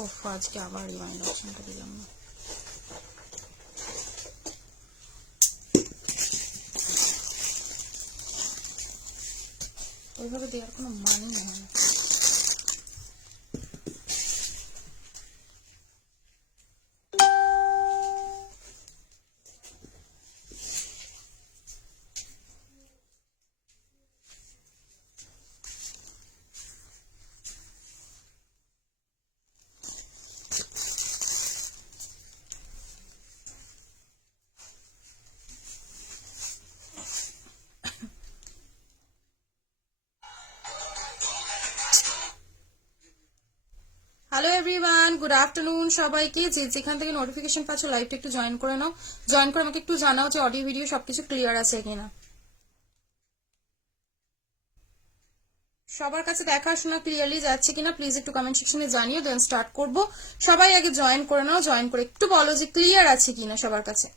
ওহ আজকে আবার রিমাইন্ড অপশনটা দিলাম না। ওইভাবে দেওয়ার কোনো মানেই হয় না। হ্যালো এভরিওয়ান, গুড আফটারনুন সবাইকে। যে যেখান থেকে নোটিফিকেশন পাচ্ছ লাইভটা একটু জয়েন করে নাও। জয়েন করে আমাকে একটু জানাও যে অডিও ভিডিও সবকিছু ক্লিয়ার আছে কিনা। সবার কাছে দেখাশোনা ক্লিয়ারলি যাচ্ছে কিনা প্লিজ একটু কমেন্ট সেকশনে জানিও, দেন স্টার্ট করব। সবাই আগে জয়েন করে নাও, জয়েন করে একটু বলো যে ক্লিয়ার আছে কিনা সবার কাছে।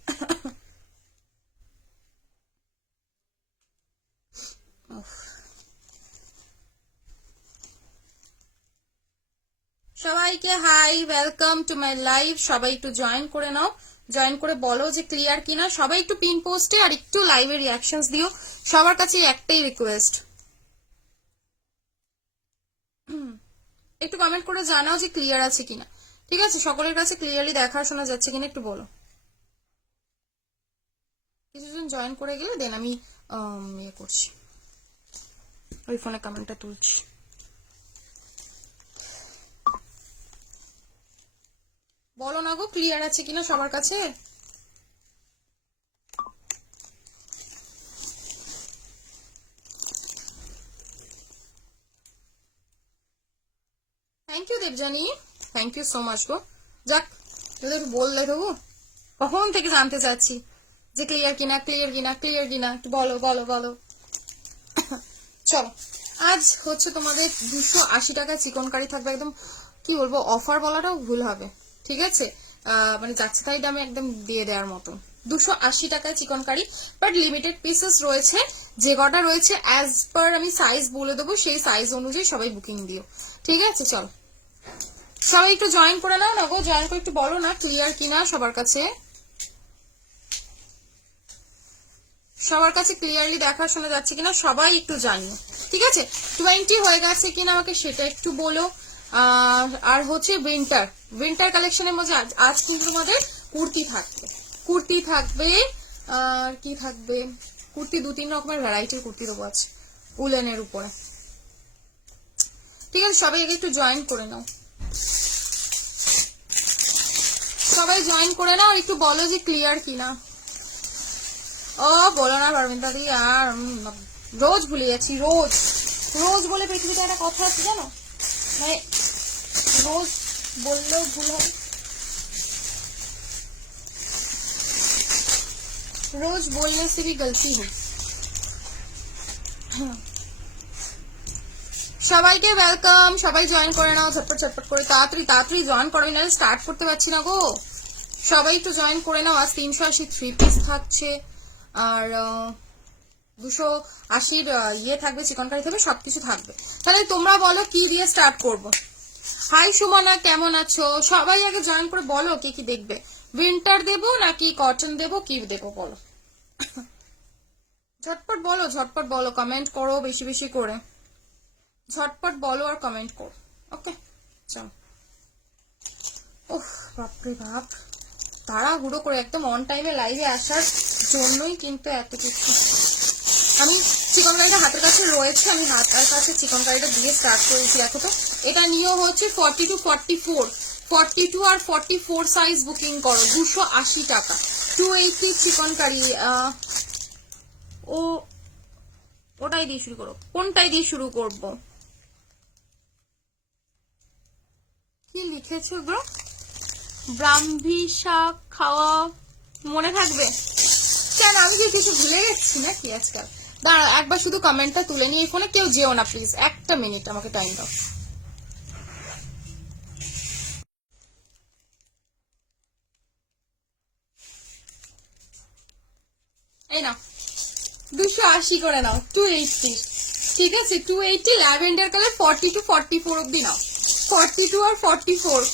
সবাইকে hi, welcome to my live. সবাই একটু জয়েন করে নাও, জয়েন করে বলো যে ক্লিয়ার কিনা। সবাই একটু পিন পোস্টে আর একটু লাইভে রিয়াকশনস দিও। সবার কাছে একটাই রিকোয়েস্ট, একটু কমেন্ট করে জানাও যে ক্লিয়ার আছে কিনা। ঠিক আছে, সকলের কাছে ক্লিয়ারলি দেখা শোনা যাচ্ছে কিনা একটু বলো। কিছুজন জয়েন করে গেলে দেন আমি ইয়ে করছি, ওই ফোনে কমেন্টটা তুলছি। বলো না গো ক্লিয়ার আছে কিনা সবার কাছে। Thank you Debjani, thank you so much গো। যাক যদি একটু বললে তবু, কখন থেকে জানতে চাচ্ছি যে ক্লিয়ার কিনা ক্লিয়ার কিনা ক্লিয়ার কিনা, একটু বলো বলো বলো। চলো, আজ হচ্ছে তোমাদের 280 টাকা চিকন কারি থাকবে। একদম কি বলবো, অফার বলাটাও ভুল হবে। ঠিক আছে, মানে যাচ্ছে তাই দামে একদম দিয়ে দেওয়ার মতো 280 টাকায় চিকন কারি, বাট লিমিটেড পিসেস রয়েছে। যে কটা রয়েছে অ্যাজ পার আমি সাইজ বলে দেবো, সেই সাইজ অনুযায়ী সবাই বুকিং দিও। ঠিক আছে, চলো সবাই একটু জয়েন করে নাও না গো, জয়েন করে একটু বলো না ক্লিয়ার কিনা সবার কাছে। সবার কাছে ক্লিয়ারলি দেখা শোনা যাচ্ছে কিনা সবাই একটু জানিও। ঠিক আছে, 20 হয়ে গেছে কিনা আমাকে সেটা একটু বলো। আর হচ্ছে উইন্টার উইন্টার কালেকশনের মধ্যে আজ কিন্তু তোমাদের কুর্তি থাকবে, কুর্তি থাকবে। আর কি থাকবে, কুর্তি 2-3 রকমের ভ্যারাইটির কুর্তি দেবো আছে উলেনের উপরে। ঠিক আছে, সবাই আগে একটু জয়েন করে নাও, সবাই জয়েন করে নাও আর একটু বলো যে ক্লিয়ার কিনা। ও বলো না পারমিতা দি, আর রোজ ভুলে যাচ্ছি। রোজ রোজ বলে পৃথিবীতে একটা কথা আছে জানো, মানে রোজ বললেও ভুল হয়। রোজ বললে সে भी गलती है। সবাইকে ওয়েলকাম, সবাই জয়েন করে নাও ঝটপট ঝটপট করে, তাড়াতাড়ি তাড়াতাড়ি জয়েন করো, নাহলে স্টার্ট করতে পারছি না গো। সবাই একটু জয়েন করে নাও। আজ 380 3 পিস থাকছে, আর 280 ইয়ে থাকবে, চিকন কারি থাকবে, সবকিছু থাকবে। তাহলে তোমরা বলো কি দিয়ে স্টার্ট করব। হাই সুমনা, কেমন আছো? সবাই আগে জয়েন করে বলো কি কি দেখবে। উইন্টার দেবো নাকি কটন দেবো, কি দেবো বলো। ঝটপট বলো, ঝটপট বলো, কমেন্ট করো বেশি বেশি করে, ঝটপট বলো আর কমেন্ট করো। ওকে চলো। ওহ বাপরে বাপ, তাড়াহুড়ো করে একদম অন টাইমে লাইভে আসার জন্যই কিন্তু এত কিছু। আমি চিকন কারিটা হাতের কাছে রয়েছে, আমি হাতের কাছে চিকন কারিটা দিয়ে স্টার্ট করেছি। দেখো তো, এটা নিয়েও হচ্ছে 40 to 44, 42 আর 44 সাইজ বুকিং করো, 280 টাকা। 280 চিকন কারি। ওটাই দিয়ে শুরু করো, কোনটাই দিয়ে শুরু করবো? কি লিখেছো গো? ব্রাহ্মী শাক খাওয়া মনে থাকবে কেন? আমি কি কিছু ভুলে গেছি নাকি আজকাল? দাঁড়া একবার শুধু কমেন্টটা তুলে নিয়ে ফোনে, কেউ যেও না প্লিজ, একটা মিনিট আমাকে টাইম দাও। এই নাও 280 করে নাও, 280। ঠিক আছে, 280 ল্যাভেন্ডার কালার, 40 to 44 অব্দি নাও, 42 আর 44।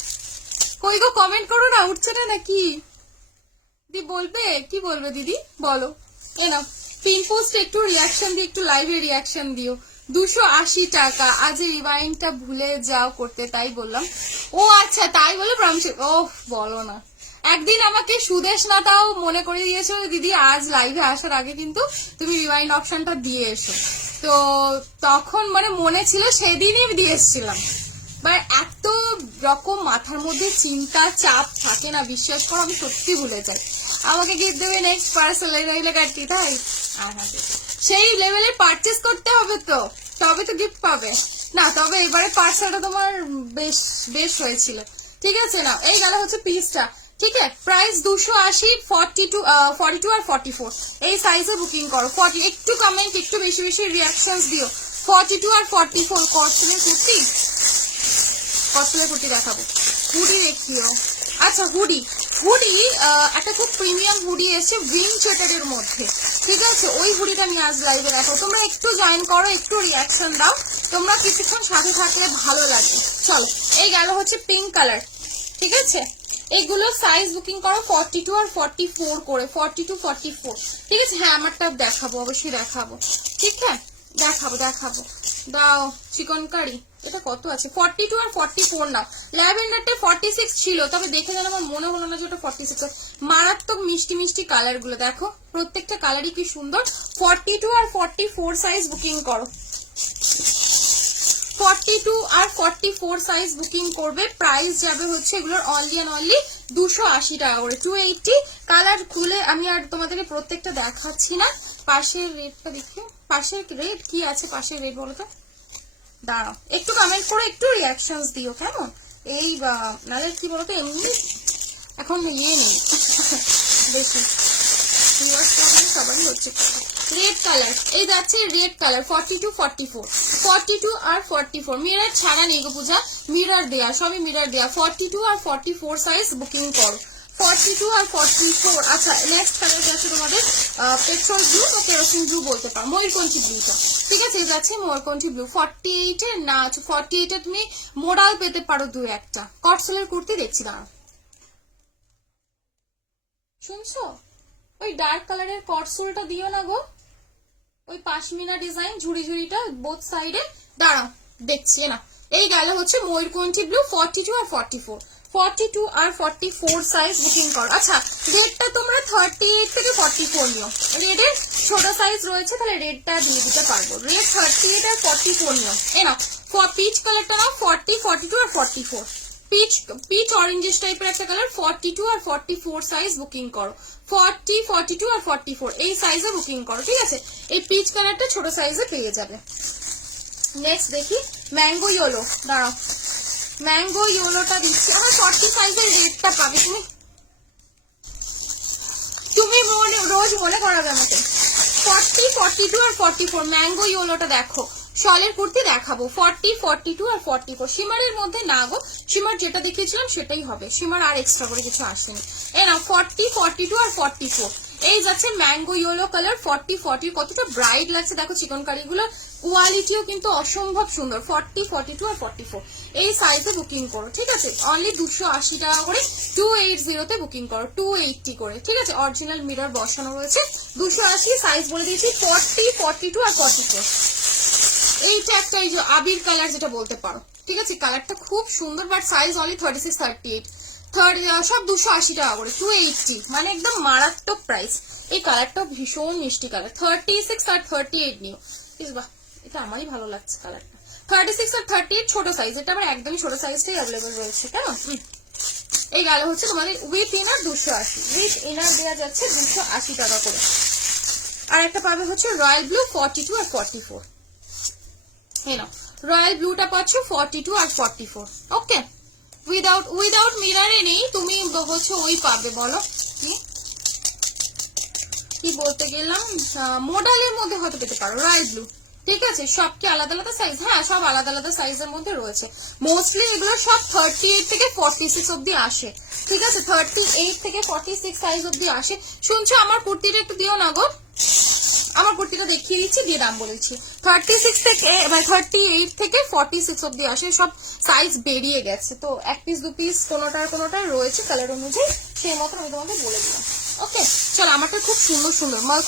কই গো কমেন্ট করো না, উঠছে না নাকি? দিদি বলবে, কি বলবে দিদি বলো। এ না পিন পোস্ট একটু রিয়াকশন দিও, একটু লাইভে রিয়াকশন দিও। 280 টাকা। আজ রিভাইন্ডটা ভুলে যাও করতে, তাই বললাম। ও আচ্ছা তাই বলে প্রমিস। ও বলো না, একদিন আমাকে সুদেশ নাটাও মনে করে দিয়েছো দিদি আজ লাইভে আসার আগে কিন্তু তুমি রিভাইন্ড অপশনটা দিয়ে এসো। তো তখন মানে মনে ছিল, সেদিনই দিয়ে এসেছিলাম। বাট এত রকম মাথার মধ্যে চিন্তা চাপ থাকে না, বিশ্বাস করো আমি সত্যি ভুলে যাই। আমাকে গিফট দেবে নেক্সট পার্সেল রইলে কাটতি, তাই সেই লেভেলে পারচেস করতে হবে তো, তবে তো গিফট পাবে না। তবে এবারে পার্সেলটা তোমার বেশ বেশ হয়েছিল, ঠিক আছে না। এই গেল হচ্ছে পিসটা, ঠিক আছে। প্রাইস 280, 42 আর 44 এই সাইজে বুকিং করো। 40 একটু কমেন্ট, একটু বেশি বেশি রিয়াকশনস দিও। 42 আর 44 কটনের কুর্তি, কটনের কুর্তি দেখাবো। হুডি দেখিও। আচ্ছা হুডি, হুডি একটা খুব প্রিমিয়াম হুডি এসেছে উইং চেটারের মধ্যে, ঠিক আছে। ওই হুডিটা নিয়ে আজ লাইভে দেখো। তোমরা একটু জয়েন করো, একটু রিয়াকশন দাও, তোমরা কিছুক্ষণ সাথে থাকলে ভালো লাগে। চলো এই গেল হচ্ছে পিঙ্ক কালার, ঠিক আছে। এগুলো সাইজ বুকিং করো 42 আর 44 করে, 42, 44, ঠিক আছে। হ্যাঁ আমারটা দেখাবো, অবশ্যই দেখাবো, ঠিক আছে। দেখাবো দেখাবো, দাও চিকন কারি। এটা কত আছে? 42 আর 44 নাও। ল্যাভেন্ডারটা 46 ছিল, তবে দেখে যেন আমার মনে হলো না যে ওটা 46। মারাত্মক মিষ্টি মিষ্টি কালার গুলো দেখো, প্রত্যেকটা কালারই কি সুন্দর। 42 আর 44 সাইজ বুকিং করো। 42 আর 44 সাইজ বুকিং করবে। প্রাইস যাবে হচ্ছে এগুলোর অনলি অ্যান্ড অনলি 280 টাকা করে, 280। কালার খুলে আমি আর তোমাদেরকে প্রত্যেকটা দেখাচ্ছি না। পাশের রেটটা দেখি, পাশের রেট কি আছে, পাশের রেট বলো তো। দাঁড়াও একটু কমেন্ট করে একটু রিয়াকশনস দিও কেমন। এই নালে কি বলতো, এমনি এখন ইয়ে নেই বেশি, সবারই হচ্ছে। রেড কালার, এই যাচ্ছে রেড কালার 42, 44, 42 আর 44। মিরর ছাড়া নেই গো পূজা, মিরর দেয়া, সবই মিরর দেয়া। 42 আর 44 সাইজ বুকিং করো। 42 আর 44। আচ্ছা নেক্সট কালার যাচ্ছে তোমাদের পেট্রোল ব্লু বা কেরোসিন ব্লু বলতে পারো, ময়ূরকণ্ঠী ব্লুটা, ঠিক আছে। এই যাচ্ছে ময়ূরকণ্ঠী ব্লু। 48 এ না, 48 এ তুমি মোডাল পেতে পারো দু একটা। কটসেলের কুর্তি দেখছি, দাঁড়াও শুনছো, ওই ডার্ক কালারের কটসোলটা দিও না গো, ওই পাশমিনা ডিজাইন ঝুড়ি ঝুড়িটা বোথ সাইডে। দাঁড়াও দেখছি না। এই গেল হচ্ছে ময়ূরকণ্ঠী ব্লু 42 আর 44, 42 আর 44 সাইজ বুকিং করো। আচ্ছা রেডটা তোমরা 38 থেকে 44 নিও। রেডের ছোট সাইজ রয়েছে, তাহলে রেডটা দিয়ে দিতে পারবো। রেড 38 আর 44 নিও। এ নাও পিচ কালারটা নাও 40, 42 আর 44। পিচ পিচ অরেঞ্জিশ টাইপের একটা কালার 42 আর 44 সাইজ বুকিং করো। 40, 42 আর 44 এই সাইজে বুকিং করো, ঠিক আছে। এই পিচ কালারটা ছোট সাইজে পেয়ে যাবে। নেক্সট দেখি ম্যাঙ্গো ইয়েলো, দাঁড়াও ম্যাঙ্গো ইয়েলোটা দিচ্ছি। আমার 40 সাইজের রেডটা পাবে তুমি, তুমি রোজ মনে করাবে আমাকে। 40, 42 আর 44 ম্যাঙ্গো ইয়েলোটা দেখো। শলের কুর্তি দেখাবো 40, 42 আর 44। শিমারের মধ্যে না গো, শিমার যেটা দেখিয়েছিলাম সেটাই হবে, শিমার আর এক্সট্রা করে কিছু আসেনি। এ না 40, 42 আর 44 এই যাচ্ছে ম্যাঙ্গো ইয়েলো কালার। 40, 40 কতটা ব্রাইট লাগছে দেখো, চিকন কারিগুলো কোয়ালিটিও কিন্তু অসম্ভব সুন্দর। 40, 42 আর 44 এই সাইজে বুকিং করো, ঠিক আছে। অনলি 280 টাকা করে, 280 তে বুকিং করো, 280 করে, ঠিক আছে। অরিজিনাল মিরর বসানো রয়েছে। 280 সাইজ বলে দিয়েছি 40, 42 আর 44। এইটা একটা এই যে আবির কালার যেটা বলতে পারো, ঠিক আছে। কালারটা খুব সুন্দর, বাট সাইজ অনলি 36, 38, সব 280 টাকা করে, 280 মানে একদম মারাত্মক প্রাইস। এই কালারটা ভীষণ মিষ্টি কালার। 36 আর 38 নিও। বাহ এটা আমারই ভালো লাগছে কালারটা। 36 আর 38 ছোট সাইজ, এটা আমার একদমই ছোট সাইজটাই অ্যাভেলেবল রয়েছে, কেমন। এই গেল হচ্ছে তোমাদের উইথ ইনার 280, উইথ ইনার দেওয়া যাচ্ছে 280 টাকা করে। আর একটা পাবে হচ্ছে রয়্যাল ব্লু 42 আর 44। রয়্যাল ব্লুটা পাচ্ছ 42 আর 44। ওকে উইদাউট মিরারে নেই, তুমি হচ্ছে ওই পাবে, বলো কি বলতে গেলাম, মোডালের মধ্যে হয়তো পেতে পারো রয়্যাল ব্লু, ঠিক আছে। সব কি আলাদা আলাদা সাইজ? হ্যাঁ সব আলাদা আলাদা সাইজের মধ্যে রয়েছে। মোস্টলি এগুলো সব 38 থেকে 46 অব্দি আসে, ঠিক আছে। 38 থেকে 46 সাইজ অব্দি আসে। শুনছো আমার কুর্তিটা একটু দিও না গো, আমার কুর্তিটা দেখিয়ে দিচ্ছি, দিয়ে দাম বলেছি। 36 থেকে 38 থেকে 46 অব্দি আসে, সব সাইজ বেরিয়ে গেছে। তো এক পিস দু পিস কোনোটার রয়েছে কালার অনুযায়ী, সেই মতো আমি তোমাকে বলে দিলাম। ওকে চলো, আমারটা খুব সুন্দর সুন্দর মাল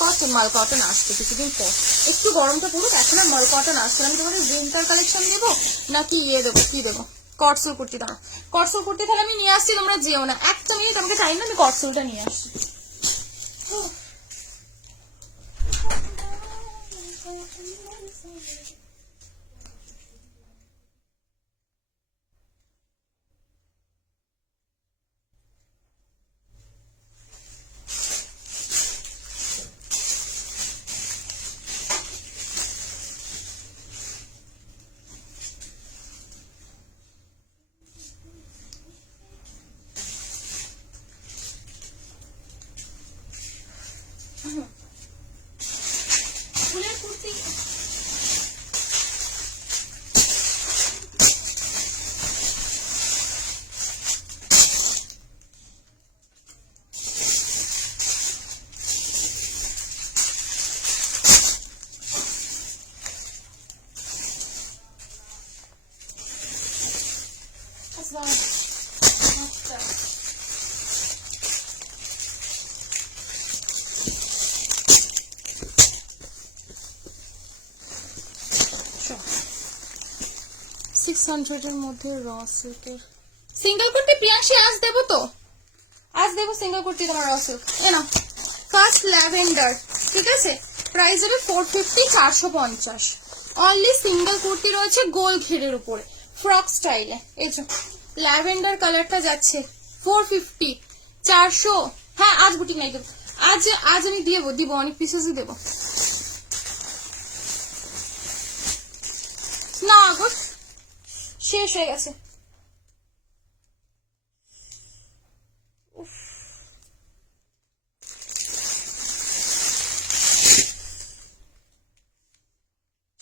কটন আসছে কিছুদিন পর, একটু গরমটা পড়ুক, এখন আর মাল কটন আসছে। আমি তোমাদের উইন্টার কালেকশন দেবো নাকি দেবো, কি দেবো? কটসুল কুর্তি দাও, কটসুল কুর্তি তাহলে আমি নিয়ে আসছি, তোমরা যেও না, একটা মিনিট আমাকে টাইম না, আমি কটসুলটা নিয়ে আসছি। ফুলের কুর্তি এর মধ্যে র সিল্কের সিঙ্গেল কুর্তি প্রিয়াংশী আজ দেবো, তো আজ দেবো সিঙ্গেল কুর্তি তোমার র সিল্ক। না ফার্স্ট ল্যাভেন্ডার, ঠিক আছে, প্রাইস হবে 450, 450 অনলি। সিঙ্গেল কুর্তি রয়েছে গোল ঘেরের উপরে ফ্রক স্টাইলে, এই যে ল্যাভেন্ডার কালারটা যাচ্ছে 450, 400। হ্যাঁ আজ বুটিক নাই দেবো, আজ আমি দিব অনেক পিসেসই দেবো না, আগস্ট শেষ হয়ে গেছে।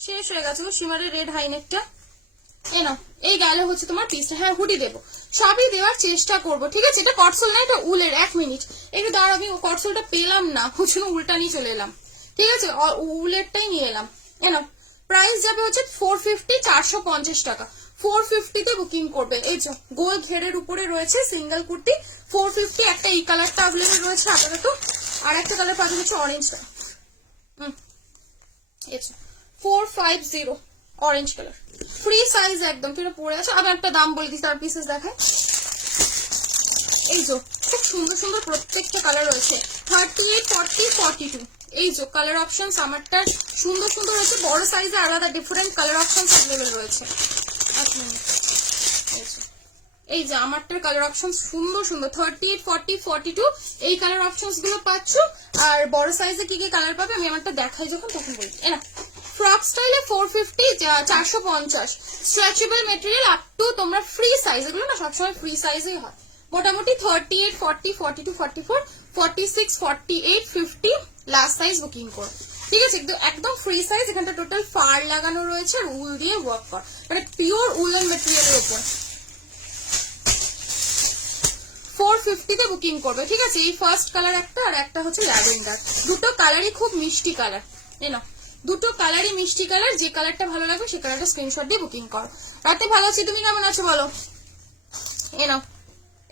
শেষ হয়ে গেছে গো সীমারের রেড হাইনেকটা। এই গেলে হচ্ছে তোমার পিসটা। হ্যাঁ হুডি দেবো, সবই দেওয়ার চেষ্টা করবো, ঠিক আছে। এটা কটসোল না, এটা উলের। এক মিনিট একটু দাঁড়া, আমি কটসোলটা পেলাম না, ওই উলটা নিয়ে চলে এলাম, ঠিক আছে, উলেরটাই নিয়ে এলাম। প্রাইস যাবে হচ্ছে 450, 450 টাকা। 450 তে বুকিং করবে। এই যে গোল ঘেরের উপরে রয়েছে সিঙ্গেল কুর্তি 450। একটা এই কালারটা अवेलेबल রয়েছে আপাতত, আর একটা কালার পাওয়া যাচ্ছে অরেঞ্জটা। এই যে 450 অরেঞ্জ কালার, ফ্রি সাইজ একদম, তুই পরে আছে। আমি একটা দাম বলে দিচ্ছি, তার পিসেস দেখায়। এই যে খুব সুন্দর সুন্দর প্রত্যেকটা কালার রয়েছে, 38, 40, 42। এই যে কালার অপশনস আমারটার সুন্দর সুন্দর রয়েছে, বড় সাইজে আলাদা ডিফারেন্ট কালার অপশনস अवेलेबल রয়েছে। এই যে আমারটার কালার অপশন সুন্দর সুন্দর, 38, 40, 42 এই কালার অপশনস গুলো পাচ্ছ। আর বড় সাইজে কি কি কালার পাবে আমি আমারটা দেখাই যখন, তখন বলি। ফ্রক স্টাইলে 450, 450 স্ট্রেচেবল মেটেরিয়াল আপ টু তোমরা ফ্রি সাইজ, এগুলো না সবসময় ফ্রি সাইজেই হয়। মোটামুটি 38, 40, 42, 44, 46, 48, 50 লাস্ট সাইজ বুকিং করো, ঠিক আছে। একদম ফ্রি সাইজ। এখানটা টোটাল ফার লাগানো রয়েছে আর উল দিয়ে ওয়ার্ক করা, মানে পিওর উলেন মেটেরিয়ালের উপর। 450 তে বুকিং করবে, ঠিক আছে। এই ফার্স্ট কালার একটা, আর একটা হচ্ছে ল্যাভেন্ডার। দুটো কালারই খুব মিষ্টি কালার, দুটো কালারই মিষ্টি কালার। যে কালারটা ভালো লাগবে সে কালারটা স্ক্রিনশট দিয়ে বুকিং করো। রাতে ভালো আছি, তুমি কেমন আছো বলো?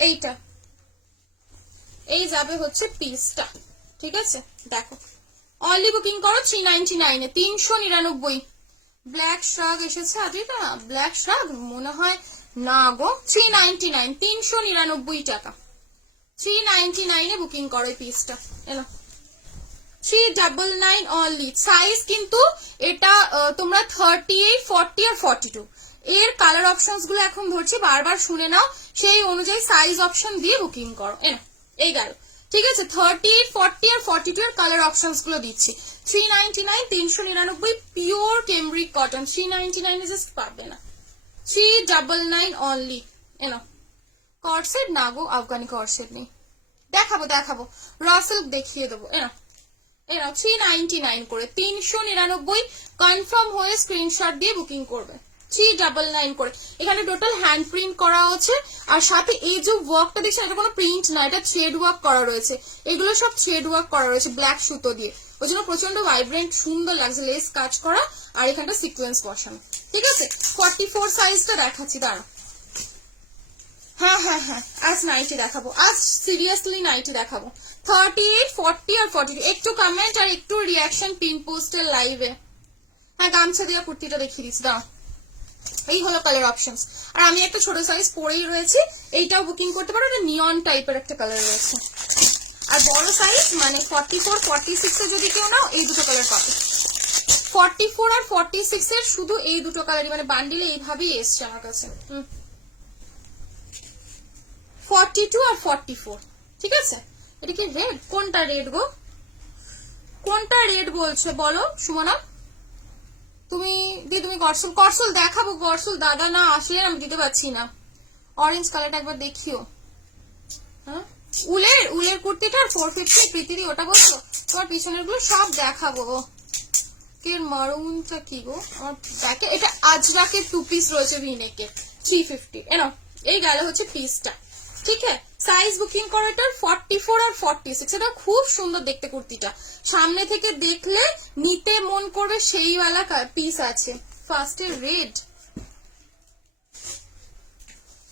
এইটা এই যাবে হচ্ছে পিসটা, ঠিক আছে। দেখো অনলি বুকিং করো 399 এ, 399। ব্ল্যাক শ্রাগ এসেছে আজ, এটা ব্ল্যাক শ্রাগ মনে হয় না গো, 399, 399 টাকা। 399 এ বুকিং করো এই পিসটা। 399 অনলি। সাইজ কিন্তু এটা তোমরা 38, 40 আর 42 এর কালার অপশনস গুলো এখন ধরছি, বারবার শুনে নাও, সেই অনুযায়ী সাইজ অপশন দিয়ে বুকিং করো। এই গেল, ঠিক আছে। 38, 40 আর 42 এর কালার অপশনস গুলো দিচ্ছি। 399, 399 পিওর কেমব্রিক কটন। 399 এ জাস্ট পারবে না। 399 অনলি। কর্সেট না গো, আফগানি কর্সেট নেই। দেখাবো রাসেল দেখিয়ে দেবো। 399 করে, 399 কনফার্ম হয়ে স্ক্রিনশট দিয়ে বুকিং করবে। 399 করে। এখানে টোটাল হ্যান্ড প্রিন্ট করা আছে, আর সাথে এই যে ওয়ার্কটা দেখছেন এটা কোনো প্রিন্ট না, এটা থ্রেড ওয়ার্ক করা রয়েছে। এগুলো সব থ্রেড ওয়ার্ক করা রয়েছে ব্ল্যাক সুতো দিয়ে। ওই জন্য প্রচন্ড ভাইব্রেন্ট সুন্দর লাগছে, লেস কাজ করা আর এখানটা সিকোয়েন্স বসানো। ঠিক আছে, 44 সাইজটা দেখাচ্ছি, দাঁড়া। হ্যাঁ হ্যাঁ হ্যাঁ, আজ নাইটি দেখাবো, আজ সিরিয়াসলি নাইটি দেখাবো। 38, 40 আর 42। একটু কমেন্ট আর একটু রিয়াকশন পিন পোস্টের লাইভে। হ্যাঁ, গামছা দেওয়া কুর্তিটা দেখিয়ে দিচ্ছি, দাঁড়া। এই হলো কালার অপশনস। আর আমি একটা ছোট সাইজ পরেই রয়েছি, এইটাও বুকিং করতে পারো, এটা নিয়ন টাইপের একটা কালার রয়েছে। আর বড় সাইজ মানে 44, 46 এ যদি কেউ নাও এই দুটো কালার পাবে। 44 আর 46 এর শুধু এই দুটো কালারই, মানে বান্ডিলে এইভাবেই এসছে আমার কাছে। 42 আর 44। ঠিক আছে, এটা কি রেড? কোনটা রেড গো? কোনটা রেড বলছে বলো সুমনা? তুমি গরসুল দেখাবো, গরসুল দাদা না আসলে আমি দিতে পারছি না। অরেঞ্জ কালারটা একবার দেখিও। হ্যাঁ, উলের কুর্তিটা 450 প্রীতিদি, ওটা বলছো? তোমার পিছনের গুলো সব দেখাবো। কের মারুনটা কি গো আমার ব্যাকে? এটা আজরাকের 2 পিস রয়েছে ভিনেকে 350। এনো, এই গেল হচ্ছে পিসটা। ঠিক আছে, সাইজ বুকিং করাটার 44 আর 46। এটা খুব সুন্দর দেখতে কুর্তিটা, সামনে থেকে দেখলে নিতে মন করবে সেই ওয়ালা পিস আছে। ফার্স্টে রেড,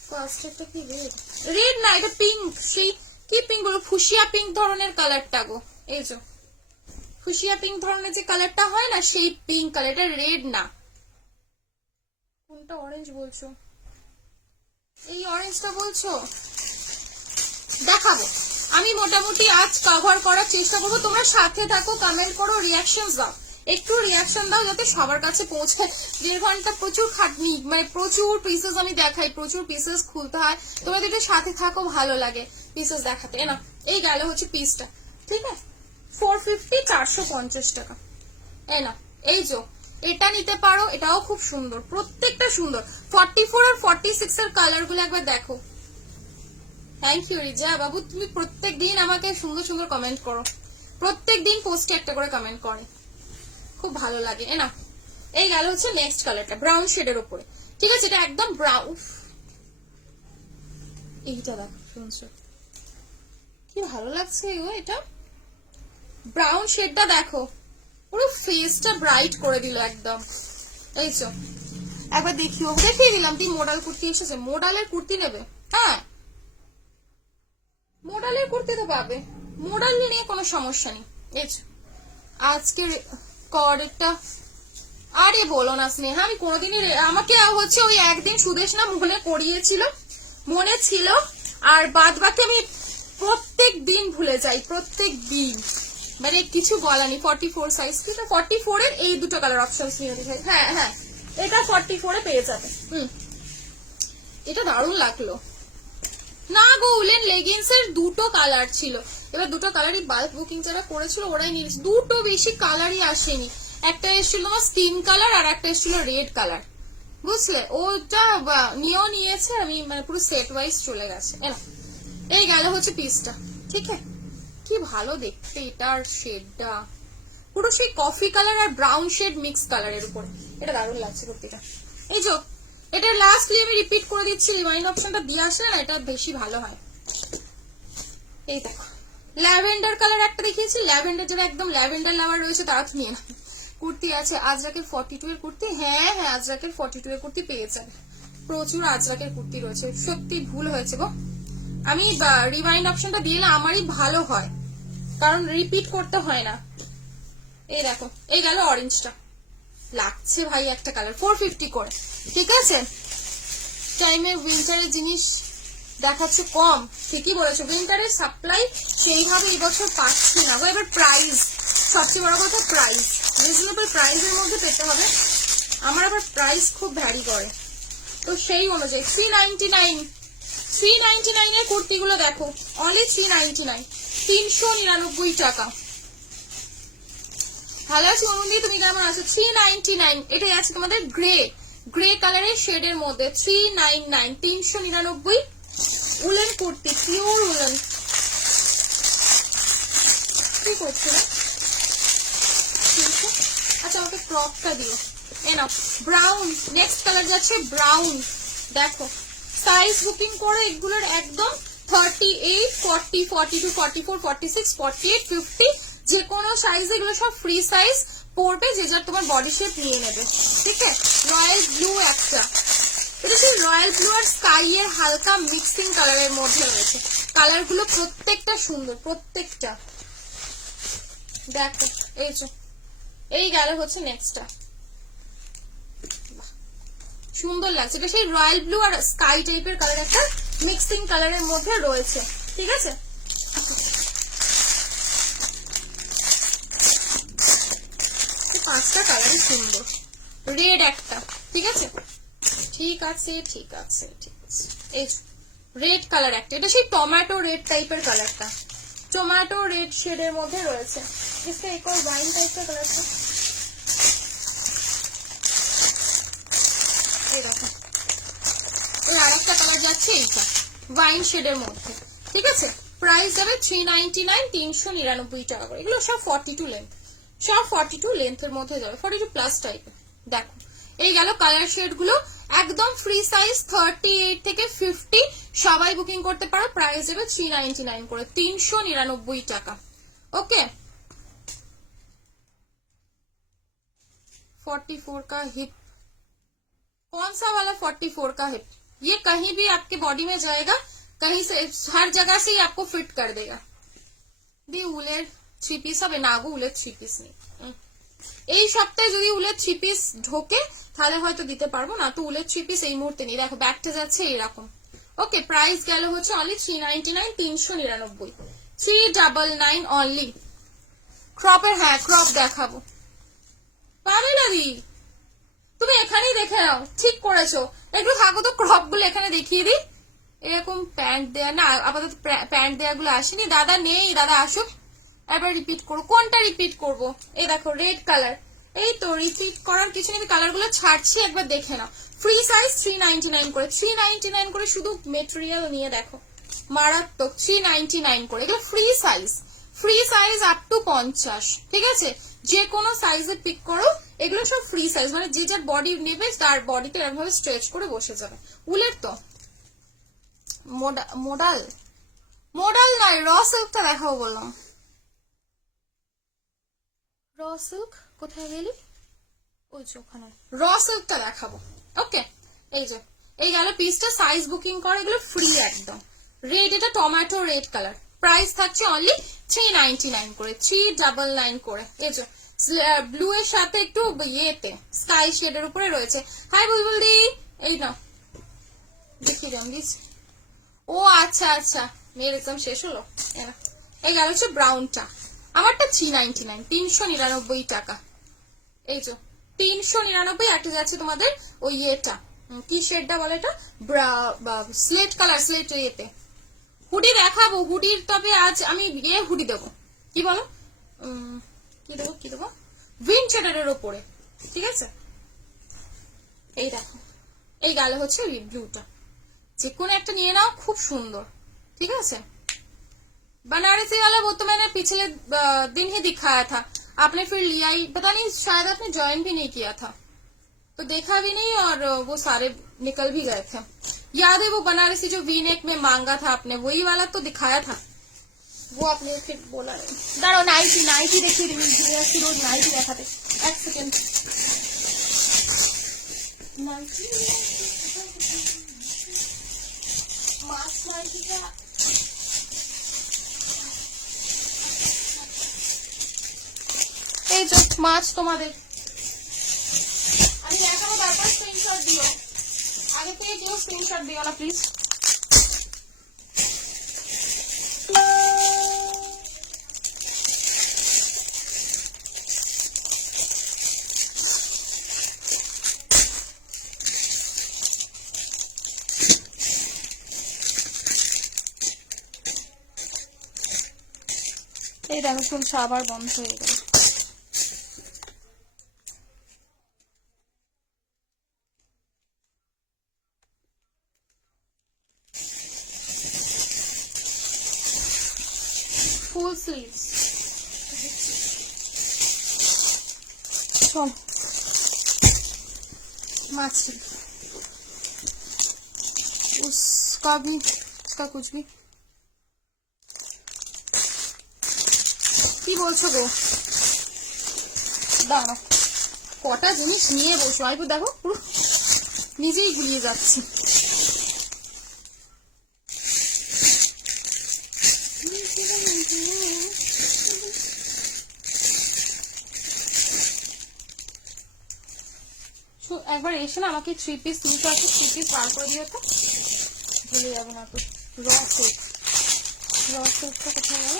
ফার্স্টেরটা কি রেড? রেড না, এটা পিঙ্ক। সেই কি পিঙ্ক বলো, ফুসিয়া পিঙ্ক ধরনের কালারটা গো। এই যে ফুসিয়া পিঙ্ক ধরনের যে কালারটা হয় না, সেই পিঙ্ক কালার, এটা রেড না। কোনটা অরেঞ্জ বলছো? এই অরেঞ্জটা বলছো? দেখাবো আমি, মোটামুটি আজ কভার করার চেষ্টা করবো। তোমরা সাথে থাকো, কমেন্ট করো, রিয়াকশন দাও, একটু রিয়াকশন দাও যাতে সবার কাছে পৌঁছায়। 1.5 ঘন্টা প্রচুর খাটনি, মানে প্রচুর পিসেস আমি দেখাই, প্রচুর পিসেস খুলতে হয়। তোমরা যদি সাথে থাকো ভালো লাগে পিসেস দেখাতে। না, এই গেল হচ্ছে পিসটা। ঠিক আছে, 450, 450 টাকা। এই না, এই যে এটা নিতে পারো, এটাও খুব সুন্দর, প্রত্যেকটা সুন্দর। 44 আর 46 এর কালার গুলো একবার দেখো। থ্যাংক ইউ রিজা বাবু, তুমি প্রত্যেক দিন আমাকে সুন্দর সুন্দর কমেন্ট করো, প্রত্যেক দিন পোস্টে একটা করে কমেন্ট করে, খুব ভালো লাগে। না, এই গেল হচ্ছে নেক্সট কালারটা, ব্রাউন শেডের উপরে। ঠিক আছে, এটা একদম ব্রাউন। এইটা দেখো, শুনছো কি ভালো লাগছে গো, এটা ব্রাউন শেডটা দেখো, পুরো ফেসটা ব্রাইট করে দিল একদম। এই চো একবার দেখিয়ে দিলাম। তুই মোডাল কুর্তি এসেছে, মোডালের কুর্তি নেবে? হ্যাঁ, মোডালের কুর্তি তো পাবে, মোডাল নিয়ে কোনো সমস্যা নেই। এই আজকের করেরটা, আরে বলো না স্নেহা, আমি কোনোদিনই আমাকে হচ্ছে ওই একদিন সুদেশ না মনে করিয়েছিল, মনে ছিল, আর বাদ বাকি আমি প্রত্যেক দিন ভুলে যাই, প্রত্যেক দিন, মানে কিছু বলা নেই। 44 সাইজ, 44 এর এই দুটো কালার অপশন নিয়ে। হ্যাঁ হ্যাঁ, এটা 44 এ পেয়ে যাবে। এটা দারুণ লাগলো না গো, উলেন লেগিংস এর দুটো কালার ছিল, এবার দুটো কালারই বাল্ক বুকিং যারা করেছিল ওরাই নিয়েছে, দুটো বেশি কালারই আসেনি। একটা এসেছিল আমার স্কিন কালার আর একটা এসেছিল রেড কালার, বুঝলে? ওটা নিয়েও নিয়েছে, আমি মানে পুরো সেট ওয়াইজ চলে গেছে। এই গেল হচ্ছে পিসটা। ঠিক আছে, কি ভালো দেখতে এটার শেডটা, পুরো সেই কফি কালার আর ব্রাউন শেড মিক্স কালারের উপরে, এটা দারুণ লাগছে কুর্তিটা। এই যে এটা লাস্টলি আমি রিপিট করে দিচ্ছি, রিমাইন্ড অপশনটা দিয়ে আসলে না, এটা বেশি ভালো হয়। এই দেখো ল্যাভেন্ডার কালার একটা দেখিয়েছি, ল্যাভেন্ডার যারা একদম ল্যাভেন্ডার লাভার রয়েছে তারা তো নিয়ে না। কুর্তি আছে আজরাকের 42 এর কুর্তি, হ্যাঁ হ্যাঁ আজরাকের 42 এর কুর্তি পেয়ে যাবে, প্রচুর আজরাকের কুর্তি রয়েছে। সত্যি ভুল হয়েছে গো, আমি রিমাইন্ড অপশনটা দিলে আমারই ভালো হয়, কারণ রিপিট করতে হয় না। এই দেখো, এই গেল অরেঞ্জটা, লাগছে ভাই একটা কালার, 450 করে। ঠিক আছে, টাইমে উইন্টারের জিনিস দেখাচ্ছে কম, ঠিকই বলেছো, উইন্টারের সাপ্লাই সেইভাবে এই বছর পাচ্ছি না গো। এবার প্রাইস, সবচেয়ে বড় কথা প্রাইস, রিজনেবল প্রাইসের মধ্যে পেতে হবে। আমার আবার প্রাইস খুব ভ্যারি করে, তো সেই অনুযায়ী 399 এর কুর্তিগুলো দেখো, অনলি 399, 399 টাকা। ভালো আছি অনুদি, তুমি কেমন আছো? 399, এটাই আছে তোমাদের গ্রে কালারের শেডের মধ্যে, 399, 399 উলেন কুর্তি, পিওর উলেন। কি করছো? আচ্ছা আমাকে ক্রপটা দিও। এনাফ, ব্রাউন, নেক্সট কালার যাচ্ছে ব্রাউন। দেখো সাইজ বুকিং করে এগুলোর একদম 38, 40, 42, 44, 46, 48, 50, যে কোনো সাইজ, এগুলো সব ফ্রি সাইজ পড়বে, যে যার তোমার বডি শেপ নিয়ে নেবে। ঠিক আছে, রয়্যাল ব্লু একটা, এটা সেই রয়্যাল ব্লু আর স্কাই এর হালকা মিক্সিং কালারের মধ্যে রয়েছে। কালার গুলো প্রত্যেকটা সুন্দর, প্রত্যেকটা। দেখো এই গেল হচ্ছে নেক্সটটা, সুন্দর লাগছে। এটা সেই রয়্যাল ব্লু আর স্কাই টাইপের কালার, একটা মিক্সিং কালারের মধ্যে রয়েছে। ঠিক আছে, পাঁচটা কালারই সুন্দর। রেড একটা, ঠিক আছে ঠিক আছে ঠিক আছে ঠিক আছে। এই রেড কালার একটা, এটা সেই টমেটো রেড টাইপের কালারটা, टोमेटो रेड शेडर मध्य रयेछे। इसका एक और वाइन टाइप का कलर था, এই দেখো এই আরেকটা কালার যাচ্ছে, এইটা ওয়াইন শেডের মধ্যে। ঠিক আছে, প্রাইস যাবে 399, 399 টাকা করে। এগুলো সব 42 লেন্থ, সব 42 লেন্থের মধ্যে যাবে, 42 প্লাস টাইপের। দেখো এই গেল কালার শেড গুলো, একদম ফ্রি সাইজ 38 থেকে 50 সবাই বুকিং করতে পারো। প্রাইস যাবে 399 করে, 399 টাকা। ओके 44 का हिप, कौन सा वाला 44 का हिप? ये कहीं भी आपके बॉडी में जाएगा, कहीं से हर जगह से ही आपको फिट कर देगा। दी उलेर 3 পিস হবে না গো, উলের 3 পিস নেই এই সপ্তাহে। যদি উলের 3 পিস ঢোকে তাহলে হয়তো দিতে পারবো, না তো উলের 3 পিস এই মুহূর্তে নেই। দেখো ব্যাগটা যাচ্ছে এইরকম। ওকে প্রাইস গেল হচ্ছে অনলি 399, 399, 399 অনলি। ক্রপের, হ্যাঁ ক্রপ দেখাবো, পাবে না দি তুমি এখানেই দেখে নাও, ঠিক করেছো। একটু থাকো তো, ক্রপ গুলো এখানে দেখিয়ে দিই। এরকম প্যান্ট দেয়া না, আপাতত প্যান্ট দেয়া গুলো আসেনি। দাদা নেই, দাদা আসুক। এবার রিপিট করবো, কোনটা রিপিট করবো? এই দেখো রেড কালার, এই তো রিপিট করার কিছু নেই, কালার গুলো ছাড়ছি, একবার দেখে নাও। ফ্রি সাইজ 399 করে, 399 করে শুধু মেটেরিয়াল নিয়ে দেখো, মারাত্মক। 399 করে, এগুলো free size, free size up two 50। ঠিক আছে, যে কোনো সাইজে পিক করো, এগুলো সব ফ্রি সাইজ, মানে যে যার বডি নেবে তার বডিতে এরকম ভাবে স্ট্রেচ করে বসে যাবে। উলের তো মোডাল, মোডাল নয়, র সিল্কটা দেখাবো বললাম। র সিল্ক কোথায় গেলি? ওই যে ওখানে র সিল্কটা দেখাবো। ওকে এই যে এই গেল পিসটা, সাইজ বুকিং করে, এগুলো ফ্রি একদম। রেড, এটা টমেটো রেড কালার, প্রাইস থাকছে অনলি 399 করে, 399 করে। এই যে ব্লু এর সাথে একটু ইয়েতে স্কাই শেডের উপরে রয়েছে। হাই বুলবুল দি, এই না দেখিয়ে দাম দিস। ও আচ্ছা আচ্ছা, মেয়ের এক্সাম শেষ হলো। এই গেল হচ্ছে ব্রাউনটা, আমারটা 399, 399 টাকা। এই যে 399। একটা যাচ্ছে তোমাদের ওই ইয়েটা, কি শেডটা বলে এটা, স্লেট কালার, স্লেট ইয়েতে। হুডি দেখাবো, হুডির তবে আজ আমি ইয়ে হুডি দেবো, কি বলো কি দেবো, কি দেবো, উইন্ড শেডারের ওপরে। ঠিক আছে, এই দেখো এই গেল হচ্ছে ব্লুটা, যে কোনো একটা নিয়ে নাও, খুব সুন্দর। ठीक है, बनारसी वाला वो तो मैंने पिछले दिन ही दिखाया था, आपने फिर लिया ही, पता नहीं शायद आपने ज्वाइन भी नहीं किया था, तो देखा भी नहीं, और वो सारे निकल भी गए थे। याद है वो बनारसी जो वी नेक में मांगा था आपने, वही वाला तो दिखाया था, वो आपने फिर बोला नहीं। दाঁড়াও, नाइटी नाइटी देखिए, रोज नाइटी देखाते। एक सेकेंड, नाइटी मास्क नाइटी का এই যে মাছ তোমাদের আমি দেখাবো, তারপর স্ক্রিনশট দিও, আগে থেকে কেউ স্ক্রিনশট দিও না প্লিজ। এই দেখো শুনছো, আবার বন্ধ হয়ে গেল। ফুল স্লিভস, চল माछी, उसका भी, उसका कुछ भी কি বলছো গো? দাঁড়াও, কটা জিনিস নিয়ে বসো, আমি দেখো পুরো নিজেই গুলিয়ে যাচ্ছি। একবার এসে না আমাকে 3 পিস নিতে আছে, 3 পিস বার করে দিও তো, ভুলে যাবো না তো। র সিল্কটা কোথায় গেল?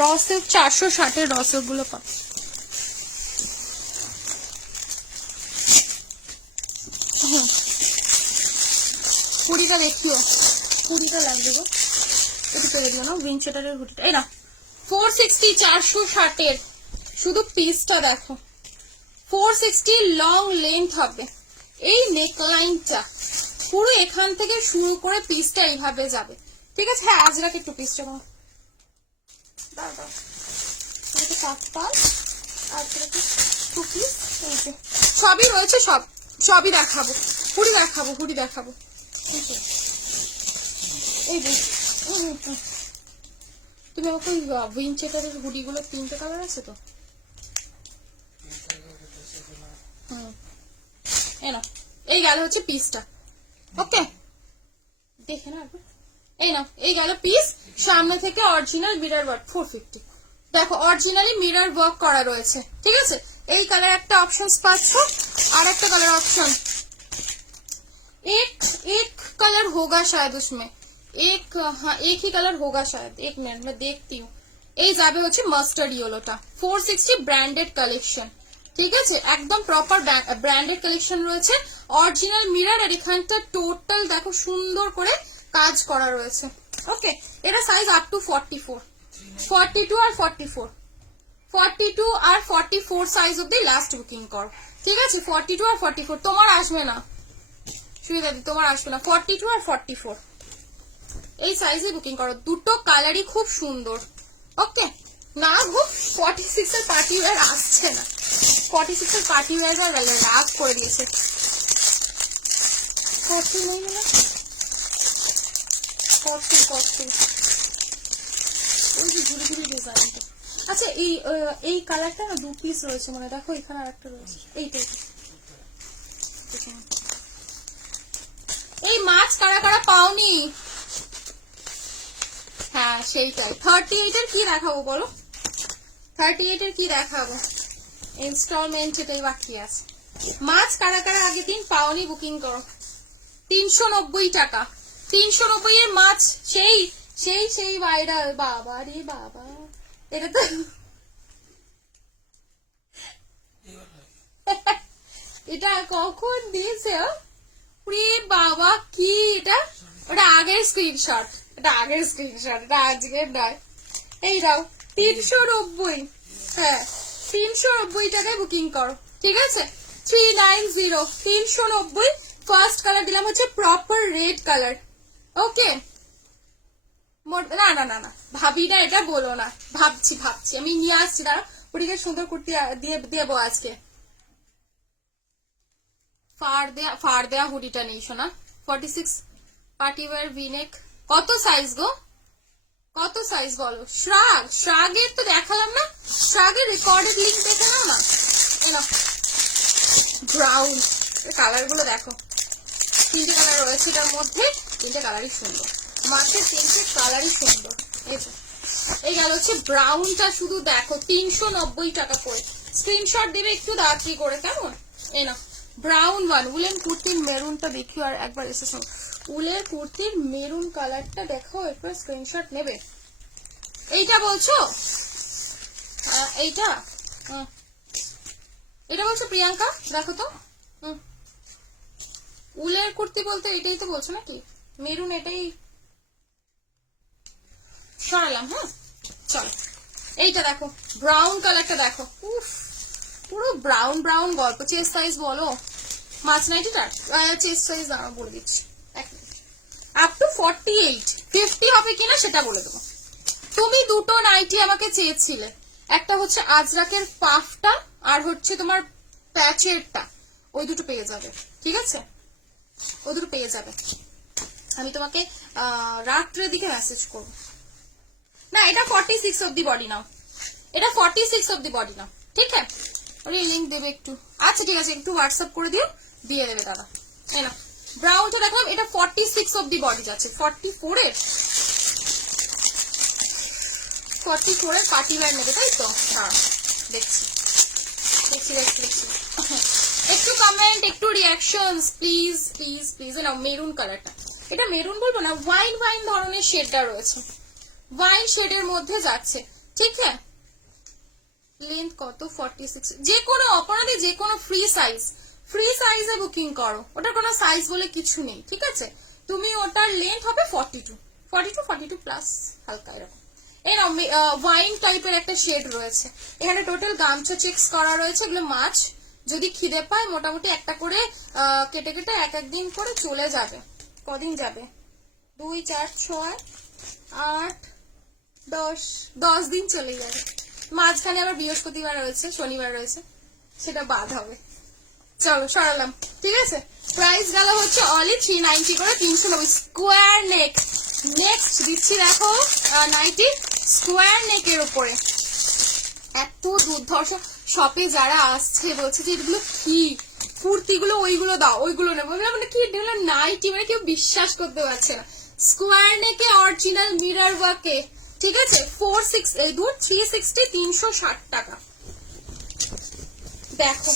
র সিল্ক 460-এর র সিল্ক গুলো পাবো। কুড়িটা দেখিও, 20টা লাগবে গো, একটু পেরে দিও না। উইনচেটারের হুডিটা এই না 460, 460-এর, শুধু পিসটা দেখো। 460 লং লেন্থ হবে। এই নেকলাইনটা পুরো এখান থেকে শুরু করে পিসটা এইভাবে যাবে, ঠিক আছে? হ্যাঁ, আজরাক একটু পিসটা সবই রয়েছে, সবই দেখাবো। হুডি দেখাবো। এই যে তুমি আমাকে ওই উইনচেটারের হুডি গুলো 3টে কালার আছে তো? এই গেল হচ্ছে পিসটা, ওকে দেখে না। এই নাও, এই গেল পিস। সামনে থেকে অরিজিনাল মিরর ওয়ার্ক 450। দেখো অরিজিনালি মিরর ওয়ার্ক করা রয়েছে, ঠিক আছে? এই কালার একটা অপশন পাচ্ছ, আর একটা কালার অপশন, एक कलर होगा शायद उसमें, हाँ एक ही कलर होगा शायद। 1 मिनट में देखती हूँ। এই যাবে হচ্ছে মাস্টার্ড ইয়েলোটা, 460 ব্র্যান্ডেড কালেকশন, ঠিক আছে? একদম প্রপার ব্র্যান্ডেড কালেকশন রয়েছে, অরিজিনাল মিরর। আর এখানটা টোটাল দেখো সুন্দর করে কাজ করা রয়েছে, ওকে? এটা সাইজ আপ টু 44, 42 আর 44, 42 আর 44 সাইজ অব্দি লাস্ট বুকিং করো, ঠিক আছে? 42 আর 44 তোমার আসবে না, সুবিধাদি তোমার আসবে না। 42 আর 44 এই সাইজে বুকিং করো, দুটো কালারই খুব সুন্দর, ওকে? না গো 46 এর পার্টি ওয়্যার আসছে না, 46 এর পার্টি ওয়্যার রাগ করে দিয়েছে। 40 নেই না, 40 ওই যে ঘুরে ঘুরে ডিজাইনটা। আচ্ছা এই কালারটা না 2 পিস রয়েছে মনে, দেখো এখানে আরেকটা রয়েছে, এইটাই। এই মাছ কারা কারা পাওনি? হ্যাঁ সেইটাই। 38 এর কি দেখাবো বলো? 38 এর কি দেখাবো? ইনস্টলমেন্ট এটাই বাকি আছে। মাছ কারা কারা আগে দিন পাওনি বুকিং করো। 390 টাকা, 390 এর মাছ। সেই সেই সেই ভাইরাল, বাবা রে বাবা, এটা তো এটা কখন দিয়েছে? বাবা কি এটা? ওটা আগের স্ক্রিনশট, এটা আজকের নয়। এই দাও 390, হ্যাঁ 390 টাকায় বুকিং করো, ঠিক আছে? 390, 390। ফার্স্ট কালার দিলাম হচ্ছে প্রপার রেড কালার, ওকে? না না না না ভাবি না, এটা বলো না, ভাবছি আমি নিয়ে আসছি, দাঁড়া ওটিকে সুন্দর কুর্তি দিয়ে দেবো আজকে। ফার দেয়া হুডিটা নেই শোনা। 46 পার্টি ওয়্যার ভিনেক, কত সাইজ গো? কত সাইজ বলো? শ্রাগের তো দেখালাম না, শ্রাগের রেকর্ডেড লিংক দেখে নাও না। এনো ব্রাউন, কালার গুলো দেখো, 3টে কালার রয়েছে এটার মধ্যে, 3টে কালারই সুন্দর, মাছের 3টে কালারই সুন্দর। এই গেল হচ্ছে ব্রাউনটা, শুধু দেখো 390 টাকা করে। স্ক্রিনশট দিবে একটু তাড়াতাড়ি করে, কেমন? এই না ব্রাউন ওয়ান, উলেন কুর্তির মেরুনটা দেখিও। আর একবার এসে শোনো, উলের কুর্তির মেরুন কালারটা দেখো, একবার স্ক্রিনশট নেবে। এইটা বলছো? এইটা এটা বলছো প্রিয়াঙ্কা? দেখো তো, উলের কুর্তি বলতে এটাই তো বলছো নাকি? মেরুন এটাই সরালাম, হ্যাঁ চলো। এইটা দেখো ব্রাউন কালারটা দেখো, উফ পুরো ব্রাউন ব্রাউন গল্প। চেস্ট সাইজ বলো মাছ নাইটিটার, চেস্ট সাইজ দাঁড়াও বলে দিচ্ছি, আপ টু 48, 50 হবে কিনা সেটা বলে দেবো। তুমি দুটো নাইটি আমাকে চেয়েছিলে, একটা হচ্ছে আজরাকের পাফটা আর হচ্ছে তোমার প্যাচেরটা, ওই দুটো পেয়ে যাবে, ঠিক আছে? ওই দুটো পেয়ে যাবে। আমি তোমাকে রাত্রের দিকে মেসেজ করবো। না, এটা 46 অব্দি বডি নাও, এটা 46 অব্দি বডি নাও, ঠিক আছে? ওরে লিঙ্ক দেবে একটু, আচ্ছা ঠিক আছে, একটু হোয়াটসঅ্যাপ করে দিও, দিয়ে দেবে দাদা। এই না ব্রাউনটা দেখলাম, এটা 46 অব্দি বডি যাচ্ছে। 44 এর পার্টি ওয়্যার নেবে তাই তো? হ্যাঁ, দেখছি দেখছি দেখছি দেখছি। একটু কমেন্ট, একটু reactions please please please. Now maroon কালারটা, এটা মেরুন বলবো না, ওয়াইন ওয়াইন ধরনের শেডটা রয়েছে, ওয়াইন শেডের মধ্যে যাচ্ছে, ঠিক আছে? লেন্থ কত? 46। যে কোনো অপরাধে যে কোনো ফ্রি সাইজে বুকিং করো, ওটার কোনো সাইজ বলে কিছু নেই, ঠিক আছে? তুমি ওটার লেন্থ হবে 42 প্লাস হালকা এরকম। এরকম ওয়াইন টাইপের একটা শেড রয়েছে। এখানে টোটাল গামছা চেকস করা রয়েছে, এগুলো মাছ যদি খিদে পায় মোটামুটি একটা করে কেটে কেটে এক একদিন করে চলে যাবে। কদিন যাবে? 2 4 6 8 10 দিন চলে যাবে। মাঝখানে আবার বৃহস্পতিবার রয়েছে, শনিবার রয়েছে, সেটা বাদ হবে। চলো সরালাম, ঠিক আছে? প্রাইস গেল হচ্ছে অনলি 390 করে, 390 স্কোয়ার নেক। নেক্সট দিচ্ছি দেখো নাইটি স্কোয়ার নেকের উপরে। এত দুর্ধর্ষ শপে যারা আসছে বলছে যে এগুলো কি কুর্তিগুলো, ওইগুলো দাও, ওইগুলো নেবো, মানে কি এগুলো নাইটি, মানে কেউ বিশ্বাস করতে পারছে না। স্কোয়ার নেকে অরিজিনাল মিরর ওয়ার্কে, ঠিক আছে? 360 360 টাকা। দেখো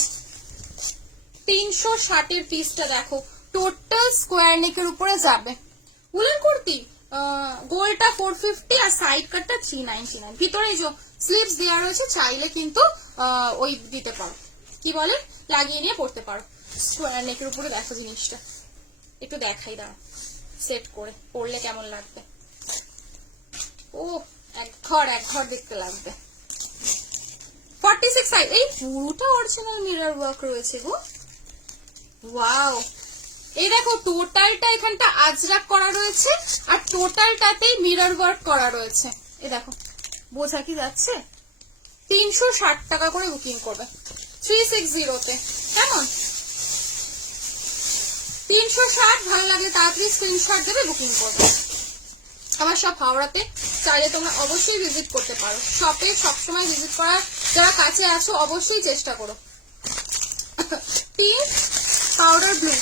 360 এর পিসটা দেখো, টোটাল স্কোয়ার নেকের উপরে যাবে। উলেন কুর্তি, গোলটা 450 আর সাইড কাটটা 399। ভিতরে যে স্লিভস দেওয়া রয়েছে, চাইলে কিন্তু ওই দিতে পারো, কি বলে, লাগিয়ে নিয়ে পড়তে পারো। স্কোয়ার নেকের উপরে দেখো জিনিসটা, একটু দেখাই দাও সেট করে পড়লে কেমন লাগবে। ও এক ঘর দেখতে লাগবে। 46 সাইজ, এই পুরোটা অরিজিনাল মিরর ওয়ার্ক রয়েছে গো, ওয়াও। এই দেখো টোটালটা এখানটা আজরাক করা রয়েছে, আর টোটালটাতেই মিরর ওয়ার্ক করা রয়েছে। এই দেখো, বোঝা কি যাচ্ছে? 360 টাকা করে বুকিং করবে 360 তে, কেমন? 360 ভালো লাগলে তাড়াতাড়ি স্ক্রিনশট দেবে, বুকিং করবে। আমার সব হাওড়াতে, চাইলে তোমরা অবশ্যই ভিজিট করতে পারো। শপে সবসময় ভিজিট করার যারা কাছে আছো অবশ্যই চেষ্টা করো। Pink powder blue,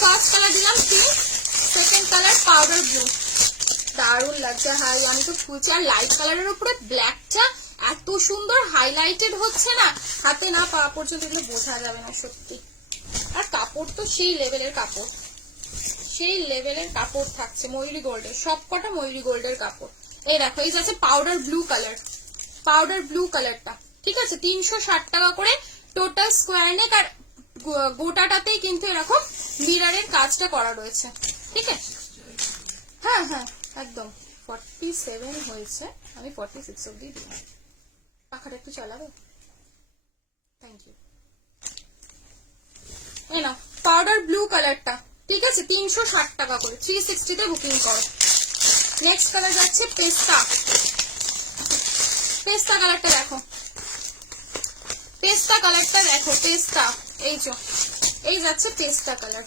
first colour দিলাম pink, second colour powder blue, দারুণ লাগছে। হাই আমি তো খুলছি, আর লাইট কালারের উপরে ব্ল্যাকটা এত সুন্দর হাইলাইটেড হচ্ছে না, হাতে না পাওয়া পর্যন্ত এগুলো বোঝা যাবে না সত্যি। আর কাপড় তো সেই লেভেলের কাপড় থাকছে, ময়ূরী গোল্ডের, সব কটা ময়ূরী গোল্ডের কাপড়। এই দেখো, এই যাচ্ছে পাউডার ব্লু কালারটা, ঠিক আছে? 360 টাকা করে টোটাল স্কোয়ার নেক, আর গোটাটাতেই কিন্তু এরকম মিররের কাজটা করা রয়েছে, ঠিক আছে? হ্যাঁ হ্যাঁ একদম 47 হয়েছে, আমি 46 অব্দি দিলাম। পাখাটা একটু চালাবে, থ্যাংক ইউ। এই না পাউডার ব্লু কালারটা, ঠিক আছে? 360 টাকা করে, 360 তে বুকিং করো। নেক্সট কালার যাচ্ছে পেস্তা কালারটা দেখো, পেস্তা এই যে এই যাচ্ছে পেস্তা কালার,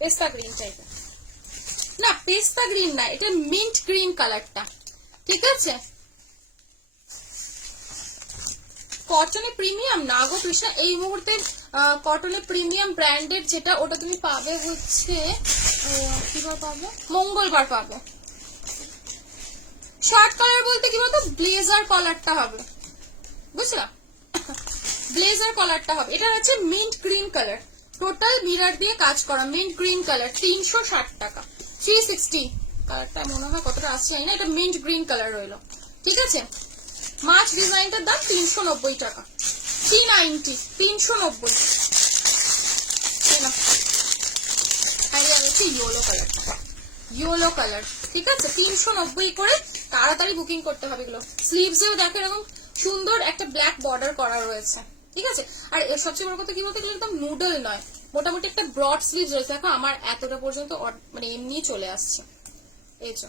পেস্তা গ্রিন টাইপের, না পেস্তা গ্রিন না, এটা মিন্ট গ্রিন কালারটা, ঠিক আছে? কটনে প্রিমিয়াম না গো কৃষ্ণা, এই মুহূর্তে কটনে প্রিমিয়াম ব্র্যান্ডেড যেটা, ওটা তুমি পাবে হচ্ছে কিবার পাবে, মঙ্গলবার পাবে। শর্ট কালার বলতে কি বলতো, ব্লেজার কলারটা হবে, বুঝলা? ব্লেজার কলারটা হবে। এটা হচ্ছে mint green colour, total mirror দিয়ে কাজ করা মিন্ট গ্রিন কালার, 360 টাকা। 360 কালারটা মনে হয় কতটা আসছে না, এটা মিন্ট গ্রিন কালার রইলো, ঠিক আছে? মাছ ডিজাইনটার দাম 390 টাকা, 390 390। ইয়েলো কালার, ঠিক আছে? 390 করে, তাড়াতাড়ি বুকিং করতে হবে এগুলো। স্লিভসেও দেখো এরকম সুন্দর একটা ব্ল্যাক বর্ডার করা রয়েছে, ঠিক আছে? আর এর সবচেয়ে বড় কথা কি বলতে গেলে একদম নুডল নয়, মোটামুটি একটা ব্রড স্লিভস রয়েছে। দেখো আমার এতটা পর্যন্ত মানে এমনি চলে আসছে, এই যে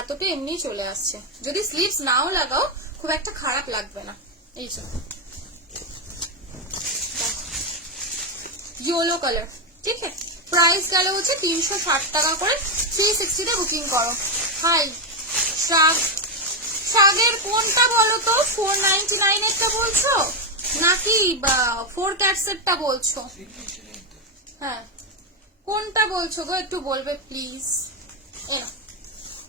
এতটা এমনি চলে আসছে। যদি স্লিভস নাও লাগাও খুব একটা খারাপ লাগবে না। এই যে ইয়েলো কালার, ঠিক আছে? প্রাইস গেল হচ্ছে 360 টাকা করে, 360 তে বুকিং করো। হাই শাগ, শাগের কোনটা বলো তো? 499 এরটা বলছো নাকি 4 ক্যাটসেরটা বলছো? হ্যাঁ কোনটা বলছো গো, একটু বলবে প্লিজ।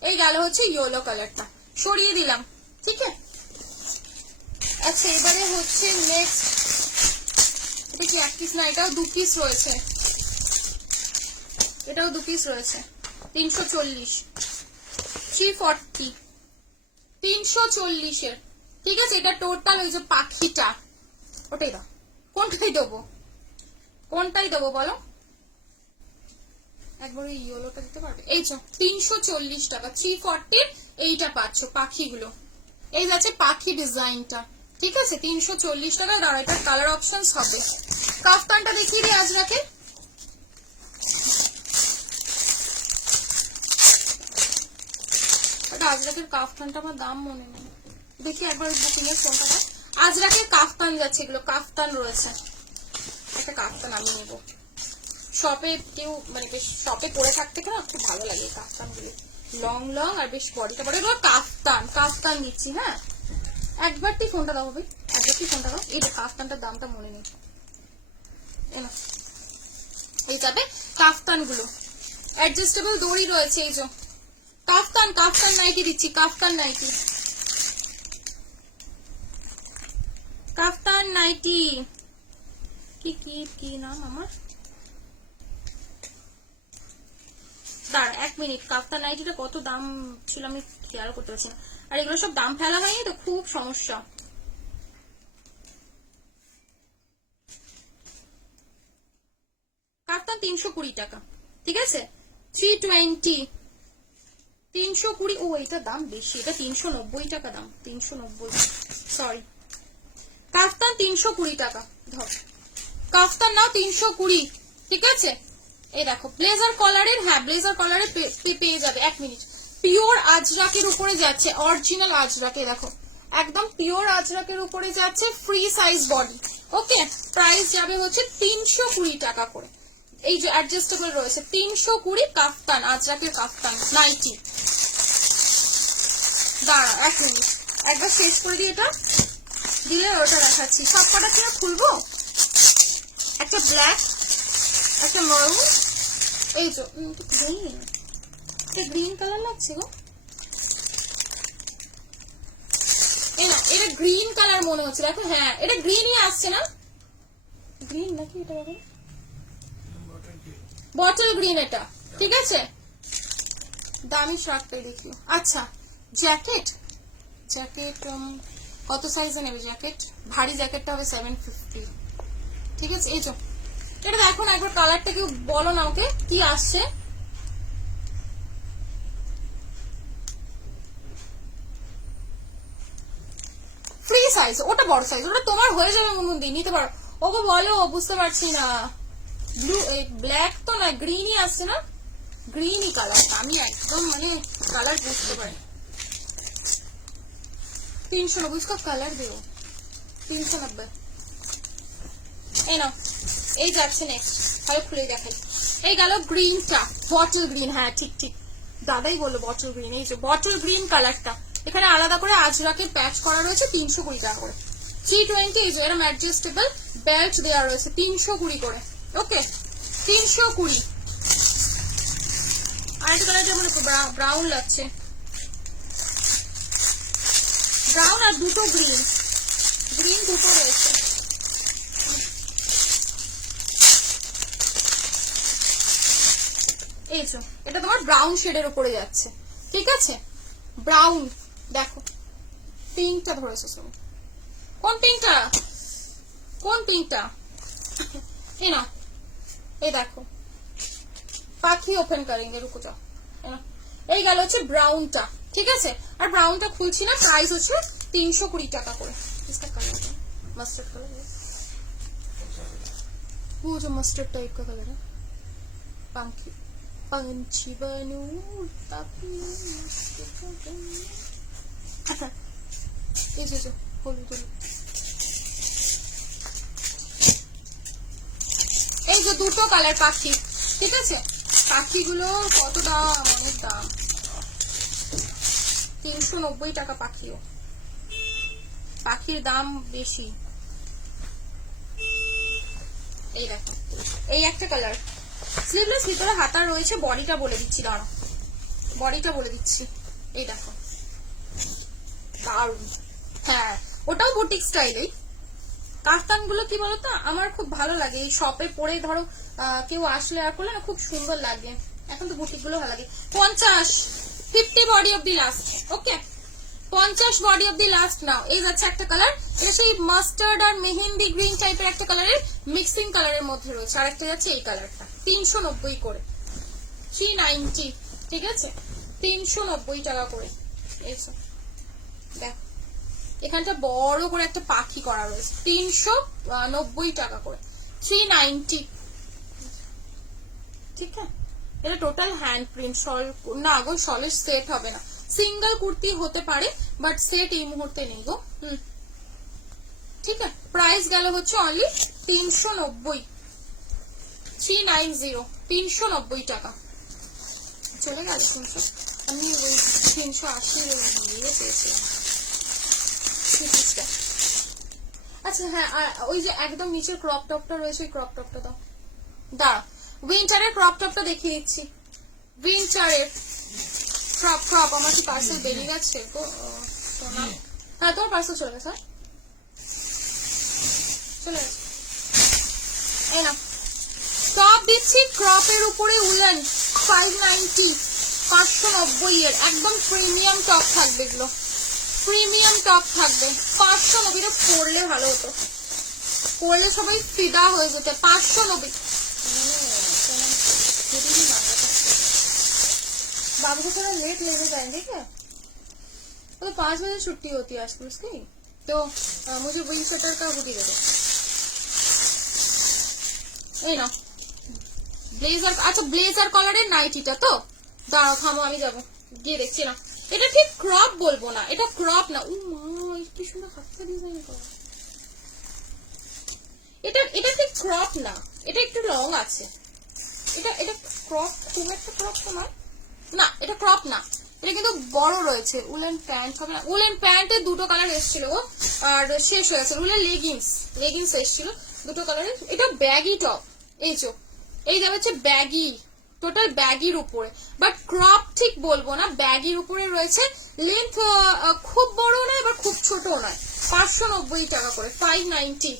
এই গেল হচ্ছে ইয়েলো কালারটা, সরিয়ে দিলাম, ঠিক আছে। আচ্ছা এবারে হচ্ছে নেক্সট, এটা কি এক পিস না, এটাও 2 পিস রয়েছে, এটাও 2 পিস রয়েছে। 340, 340, 340 এর, ঠিক আছে। এটা টোটাল ওই যে পাখিটা, ওটাই দাও। কোনটাই দেবো, কোনটাই দেবো বলো? একবার ওই ইয়েলোটা দিতে পারবে? এই যে 340 টাকা, 340 এইটা পাচ্ছ পাখিগুলো। এই যাচ্ছে পাখি ডিজাইনটা, ঠিক আছে। 340 টাকা। আর এটা কালার অপশনস হবে। কাফতানটা দেখিয়ে দিই আজরাকে। আজরাকের কাফতানটা আমার দাম মনে নেই, দেখি একবার বুকিং এর কোনটা। আজরাকের কাফতান যাচ্ছে, এগুলো কাফতান রয়েছে। একটা কাফতান আমি নেবো, শপে কেউ মানে বেশ শপে পরে থাকতে না খুব ভালো লাগে কাফতান গুলো, লং লং আর বেশ বডিটা বড়। কাফতান, কাফতান নিচ্ছি। হ্যাঁ একবার তুই ফোনটা দাও ভাই, একবার তুই ফোনটা দাও। এই কাফতানটার দামটা মনে নেই, এই যাবে কাফতান গুলো। অ্যাডজাস্টেবল দড়ি রয়েছে। এই যে কাফতান, কাফতান নাইটি দিচ্ছি, কাফতান নাইটি, কাফতান নাইটি। কি কি কি নাম আমার, দাঁড়া 1 মিনিট। কাফতান নাইটিটা কত দাম ছিল আমি খেয়াল করতে পারছি না, আর এগুলো সব দাম ফেলা হয়নি তো, খুব সমস্যা। কাফতান 320 টাকা, ঠিক আছে। 320, 320। ও এটা দাম বেশি, এটা 390 টাকা দাম, 390, সরি। কাফতান 320 টাকা, ধর কাফতান নাও 320, ঠিক আছে। এই দেখো ব্লেজার কলারের, হ্যাঁ ব্লেজার কলারে পেয়ে যাবে। 1 মিনিট। পিওর আজরাকের উপরে যাচ্ছে, অরিজিনাল আজরাকে, দেখো একদম পিওর আজরাকের উপরে যাচ্ছে, ফ্রি সাইজ বডি। ওকে, প্রাইস যাবে হচ্ছে 320 টাকা করে। এই যে অ্যাডজাস্টেবল রয়েছে 320। কাফতান, আজরাকের কাফতান নাইটি। দাঁড়া 1 মিনিট, একবার শেষ করে দিই, এটা দিলে ওটা দেখাচ্ছি। সব কটা কি খুলবো? একটা ব্ল্যাক, একটা মারুন, এই যে গ্রিন, এটা গ্রিন কালার লাগছে গো। এই না, এটা গ্রিন কালার মনে হচ্ছে, দেখো। হ্যাঁ এটা গ্রিনই আসছে না, গ্রিন নাকি এটা দেখো, বটল গ্রিন এটা, ঠিক আছে। দামি শার্টটাই দেখিও। আচ্ছা জ্যাকেট, জ্যাকেট কত সাইজে নেবে জ্যাকেট? ভারী জ্যাকেটটা হবে 750, ঠিক আছে। এই যে এটা দেখো না একবার, কালারটা কেউ বলো না ওকে কি আসছে। ফ্রি সাইজ, ওটা বড় সাইজ, ওটা তোমার হয়ে যাবে মুমুন্দি, নিতে পারো। ওকে বলো, বুঝতে পারছি না। ব্লু, ব্ল্যাক তো না, গ্রিনই আসছে না, গ্রিনই কালার। আমি একদম মানে কালার বুঝতে পারি। 390 इसका কালার দিও, 390। এই নাও, এই যাচ্ছে নেক্সট, ভালো খুলে দেখাই। এই গেল গ্রিনটা, বটল গ্রিন, হ্যাঁ ঠিক ঠিক দাদাই বললো বটল গ্রিন। এই যে বটল গ্রিন কালারটা, এখানে আলাদা করে আজরাকে প্যাচ করা রয়েছে 320 টাকা করে। 320। এই যে এরকম অ্যাডজাস্টেবল বেল্ট দেওয়া রয়েছে 320 করে। ওকে 320। আরেকটা কালার যেমন ব্রাউন লাগছে, ব্রাউন আর দুটো গ্রিন, গ্রিন দুটো রয়েছে। এই যে এটা তোমার ব্রাউন শেডের উপরে যাচ্ছে, ঠিক আছে। ব্রাউন দেখো, পিঙ্কটা ধরেছে, কোন পিঙ্কটা, কোন পিঙ্কটা? এই না, এই দেখো পাখি ওপেন করেंगे, রুকো যাও। এই গেল হচ্ছে ব্রাউনটা, ঠিক আছে। আর ব্রাউনটা খুলছি না, প্রাইস হচ্ছে 320 টাকা করে। इसका कलर है मस्टर्ड कलर है, वो जो मस्टर्ड टाइप का कलर है। पंखी पंछी बनूं এই যে হলুদ হলুদ, এই যে দুটো কালার পাখি ঠিক আছে। পাখিগুলো কত দাম, অনেক দাম, 390 টাকা পাখিও, পাখির দাম বেশি। এই দেখো, এই একটা কালার স্লিভলেস, ভিতরে হাতা রয়েছে। বডিটা বলে দিচ্ছি, দাঁড়াও বডিটা বলে দিচ্ছি। এই দেখো দারুন। হ্যাঁ, ওটাও বুটিক স্টাইলেই। কাফতানগুলো কি বলতো, আমার খুব ভালো লাগে এই শপে পরে, ধরো কেউ আসলে আর করলে না, খুব সুন্দর লাগে। এখন তো বুটিক গুলো ভালো লাগে। 50 body of the last. Okay, 50 body of the last now. এই যাচ্ছে একটা কালার, এটা সেই মাস্টার্ড আর মেহেন্দি গ্রিন টাইপের একটা কালারের মিক্সিং কালারের মধ্যে রয়েছে। আর একটা যাচ্ছে এই কালারটা, 390 করে, 390। ঠিক আছে, 390 টাকা করে। এইসো দেখ, এখানটা বড় করে একটা পাখি করা রয়েছে, 390 টাকা করে, 390। ঠিক আছে, এটা টোটাল হ্যান্ড প্রিন্ট। শল না গো, শলের সেট হবে না, সিঙ্গেল কুর্তি হতে পারে, বাট সেট এই মুহূর্তে নেই গো। ঠিক আছে, প্রাইস গেল হচ্ছে অনলি 390, 390, 390 টাকা। চলে গেল 300, আমি ওই 380 পেয়েছিলাম। আচ্ছা হ্যাঁ, আর ওই যে একদম নিচের ক্রপ টপটা রয়েছে, ওই ক্রপ টপটা দাও। দাঁড়া, উইন্টারের ক্রপ টপটা দেখিয়ে দিচ্ছি। উইন্টারের ক্রপ আমার কি পার্সেল বেরিয়ে গেছে তো? হ্যাঁ, তোমার পার্সেল চলে গেছে, চলে গেছে। এই না, টপ দিচ্ছি ক্রপের উপরে উলেন, 590, 590 এর একদম প্রিমিয়াম টপ থাকবে। এগুলো প্রিমিয়াম টপ থাকবে, 590। পরলে ভালো হতো, পরলে সবাই ফিদা হয়ে যেতে। 590। बाबू को थोड़ा लेट लेने जाएंगे क्या? तो 5 बजे छुट्टी होती है आज उसकी, तो मुझे विंग शटर का हुडी दे दो। এই নাও ব্লেজার। আচ্ছা, ব্লেজার কলারের নাইটিটা তো, দাঁড়াও থামো, আমি যাবো গিয়ে দেখছি। না, এটা ঠিক ক্রপ বলবো না, এটা ক্রপ না। ও মা, কি সুন্দর হাতটা ডিজাইন করা। এটা এটা ঠিক ক্রপ না, এটা একটু লং আছে। এটা এটা ক্রপ, খুব একটা ক্রপ তো নয় না, এটা ক্রপ না, এটা কিন্তু বড় রয়েছে। উলেন প্যান্ট হবে না, উলেন প্যান্টের দুটো কালার এসেছিল গো, আর শেষ হয়ে গেছে। উলেন লেগিংস এসেছিল দুটো কালারের। এটা ব্যাগি টপ, এই চো, এই যা হচ্ছে ব্যাগি, টোটাল ব্যাগির উপরে, বাট ক্রপ ঠিক বলবো না, ব্যাগির উপরে রয়েছে। লেন্থ খুব বড় নয়, আবার খুব ছোট নয়। 590 টাকা করে, 590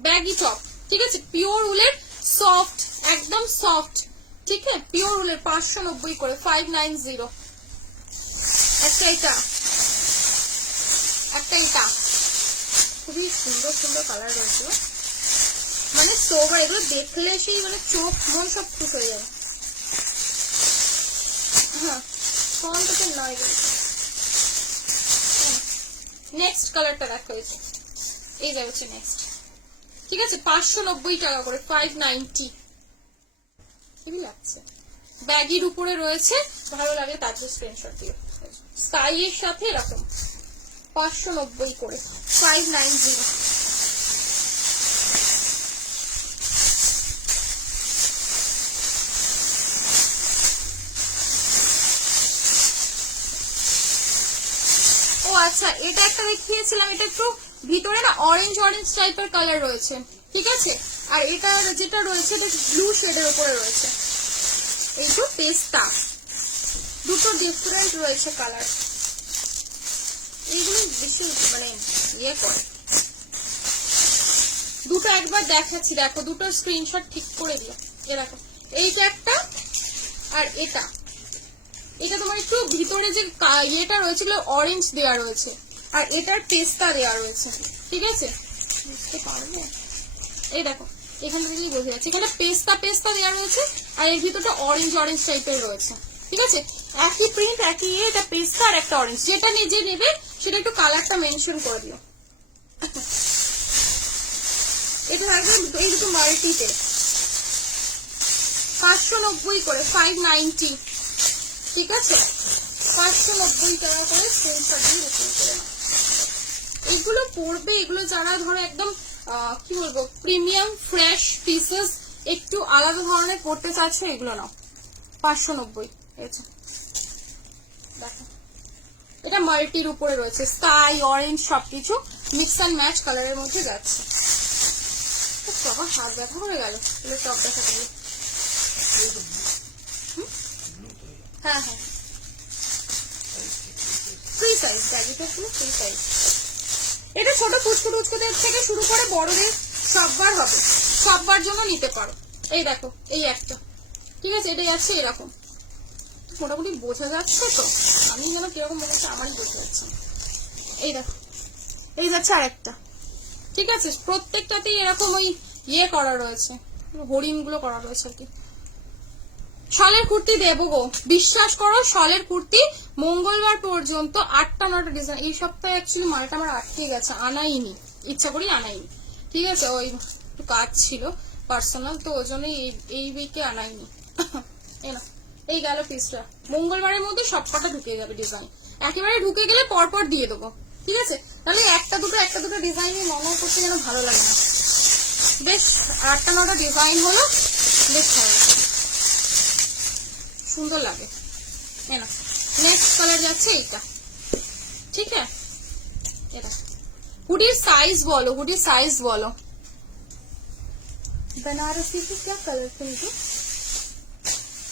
ব্যাগি টপ। ঠিক আছে, পিওর উলের, সফট, একদম সফট। ঠিক আছে, পিওর উলের, 590 করে, 590। একটা এটা, একটা এটা, খুবই সুন্দর সুন্দর কালার রয়েছে, মানে সোবার। এগুলো দেখলে সেই মানে চোখ মন সব খুশ হয়ে যাবে। হ্যাঁ, ফন্টটা নয়। নেক্সট কালারটা দেখা হয়েছে, এই যা হচ্ছে নেক্সট। ঠিক আছে, 590 টাকা করে, 590। কেমন লাগছে? ব্যাগির উপরে রয়েছে, ভালো লাগে তাদের স্ক্রিনশট দিও। স্কাই এর সাথে এরকম 590 করে, 590। ও আচ্ছা, এটা একটা দেখিয়েছিলাম, এটা একটু ভিতরে না অরেঞ্জ টাইপের কালার রয়েছে। ঠিক আছে, আর এটা যেটা রয়েছে এটা ব্লু শেডের উপরে রয়েছে। এইটা পেস্তা, দুটো ডিফারেন্ট রয়েছে কালার। এইগুলো বেশি মানে ইয়ে করে। দুটো একবার দেখাচ্ছি, দেখো, দুটো স্ক্রিনশট ঠিক করে দিও। এ দেখো, এইটা একটা, আর এটা তোমার একটু ভিতরে যে ইয়েটা রয়েছে অরেঞ্জ দেওয়া রয়েছে, আর এটার পেস্তা দেওয়া রয়েছে। ঠিক আছে, বুঝতে পারবে? এই দেখো, এখান থেকে বোঝা যাচ্ছে, এখানে পেস্তা দেওয়া রয়েছে, আর এর ভিতরটা অরেঞ্জ টাইপের রয়েছে। ঠিক আছে, একই প্রিন্ট, একই ইয়ে, এটা পেস্তা আর একটা অরেঞ্জ। যেটা নিজে নেবে সেটা একটু কালারটা মেনশন করে দিও। এটা থাকবে এই দুটো মাল্টিতে, 590 করে, 590। ঠিক আছে, 590 টাকা করে স্ক্রিনশট দিয়ে বুকিং করে নাও। এগুলো পড়বে, এগুলো যারা ধরো একদম কি বলবো, প্রিমিয়াম ফ্রেশ পিসেস একটু আলাদা ধরনের পড়তে চাচ্ছ এগুলো নাও, 590। দেখো এটা মাল্টির উপরে রয়েছে, স্কাই অরেঞ্জ সবকিছু মিক্স অ্যান্ড ম্যাচ কালারের মধ্যে যাচ্ছে। বাবা হাত ব্যথা করে গেল টপ দেখাতে গিয়ে। হ্যাঁ হ্যাঁ ফ্রি সাইজ, ব্যাগিটা পুরো ফ্রি সাইজ। এটা ছোট পুচকু টুচকুদের থেকে শুরু করে বড়দের সববার হবে, সববার জন্য নিতে পারো। এই দেখো এই একটা, ঠিক আছে, এটা যাচ্ছে এরকম, মোটামুটি বোঝা যাচ্ছে তো, আমি যেন কিরকম মনে হচ্ছে আমারই বোঝা যাচ্ছে। এই দেখো এই যাচ্ছে আরেকটা, ঠিক আছে, প্রত্যেকটাতেই এরকম ওই ইয়ে করা রয়েছে, হরিণ গুলো করা রয়েছে আর কি। শলের কুর্তি দেবো গো, বিশ্বাস করো, শলের কুর্তি মঙ্গলবার পর্যন্ত 8টা 9টা ডিজাইন। এই সপ্তাহে অ্যাকচুয়ালি মালটা আমার আটকে গেছে, আনাইনি, ইচ্ছা করি আনাইনি, ঠিক আছে, ওই একটু কাজ ছিল পার্সোনাল, তো ওই জন্য এই উইকে আনাইনি। এই গেল পিসটা, মঙ্গলবারের মধ্যে সবকটা ঢুকে যাবে ডিজাইন, একেবারে ঢুকে গেলে পরপর দিয়ে দেবো, ঠিক আছে, তাহলে একটা দুটো ডিজাইন মনে করতে যেন ভালো লাগে না। বেশ 8টা 9টা ডিজাইন হলো, বেশ ভালো লাগে, সুন্দর লাগে। নেক্সট কালার যাচ্ছে এইটা, ঠিক আছে, এটা হুডির সাইজ বলো, হুডির সাইজ বলো। बनारसी की क्या कलर थे मुझे,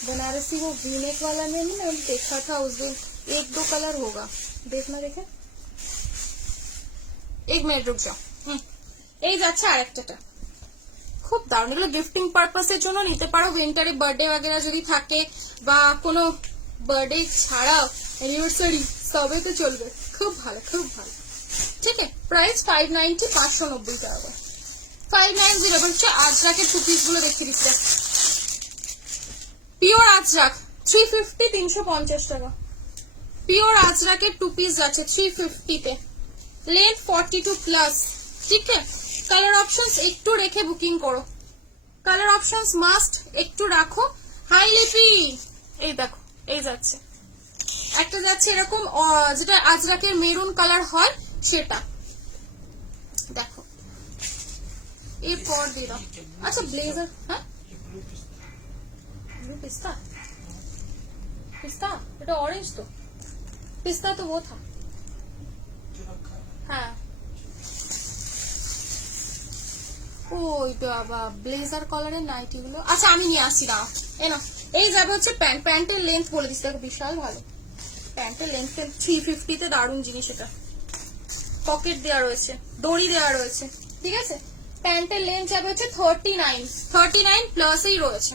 बनारसी वो वीनेक वाला में ना देखा था उस दिन, 1-2 कलर होगा, देखना देखे, 1 मिनट रुक जाओ। এই যাচ্ছে আরেকটা, খুব দারুণ, এগুলো গিফটিং পারপাসের জন্য নিতে পারো, উইন্টারে বার্থডে वगैरह যদি থাকে বা কোনো বার্থডে ছাড়াও অ্যানিভার্সারি সবে তো চলবে, খুব ভালো খুব ভালো, ঠিক আছে। প্রাইস 590, 590 টাকা, 590। হচ্ছে আজরাকের টু পিস গুলো দেখিয়ে দিচ্ছে, পিওর আজরাক 350, 350 টাকা, পিওর আজরাকের টু পিস যাচ্ছে 350 তে, লেন্থ 42 প্লাস, ঠিক আছে। কালার অপশনস একটু রেখে বুকিং করো, কালার অপশনস মাস্ট একটু রাখো। হাই লিপি, এই দেখো এই যাচ্ছে একটা, যাচ্ছে এরকম যেটা আজরাকের মেরুন কালার হয় সেটা, দেখো এরপর দিয়ে দাও। আচ্ছা ব্লেজার, হ্যাঁ ব্লু পিস্তা, পিস্তা এটা অরেঞ্জ তো, পিস্তা তো वो था, হ্যাঁ ওই বাবা ব্লেজার কালারের নাইটি গুলো, আচ্ছা আমি নিয়ে আসি না, এই যাবে হচ্ছে প্যান্ট, প্যান্টের লেন্থ বলে দিচ্ছি, দেখো বিশাল ভালো প্যান্টের লেন্থ, 350 তে দারুণ জিনিস, এটা পকেট দেওয়া রয়েছে, দড়ি দেওয়া রয়েছে, ঠিক আছে। প্যান্টের লেন্থ যাবে হচ্ছে 39 প্লাসই রয়েছে,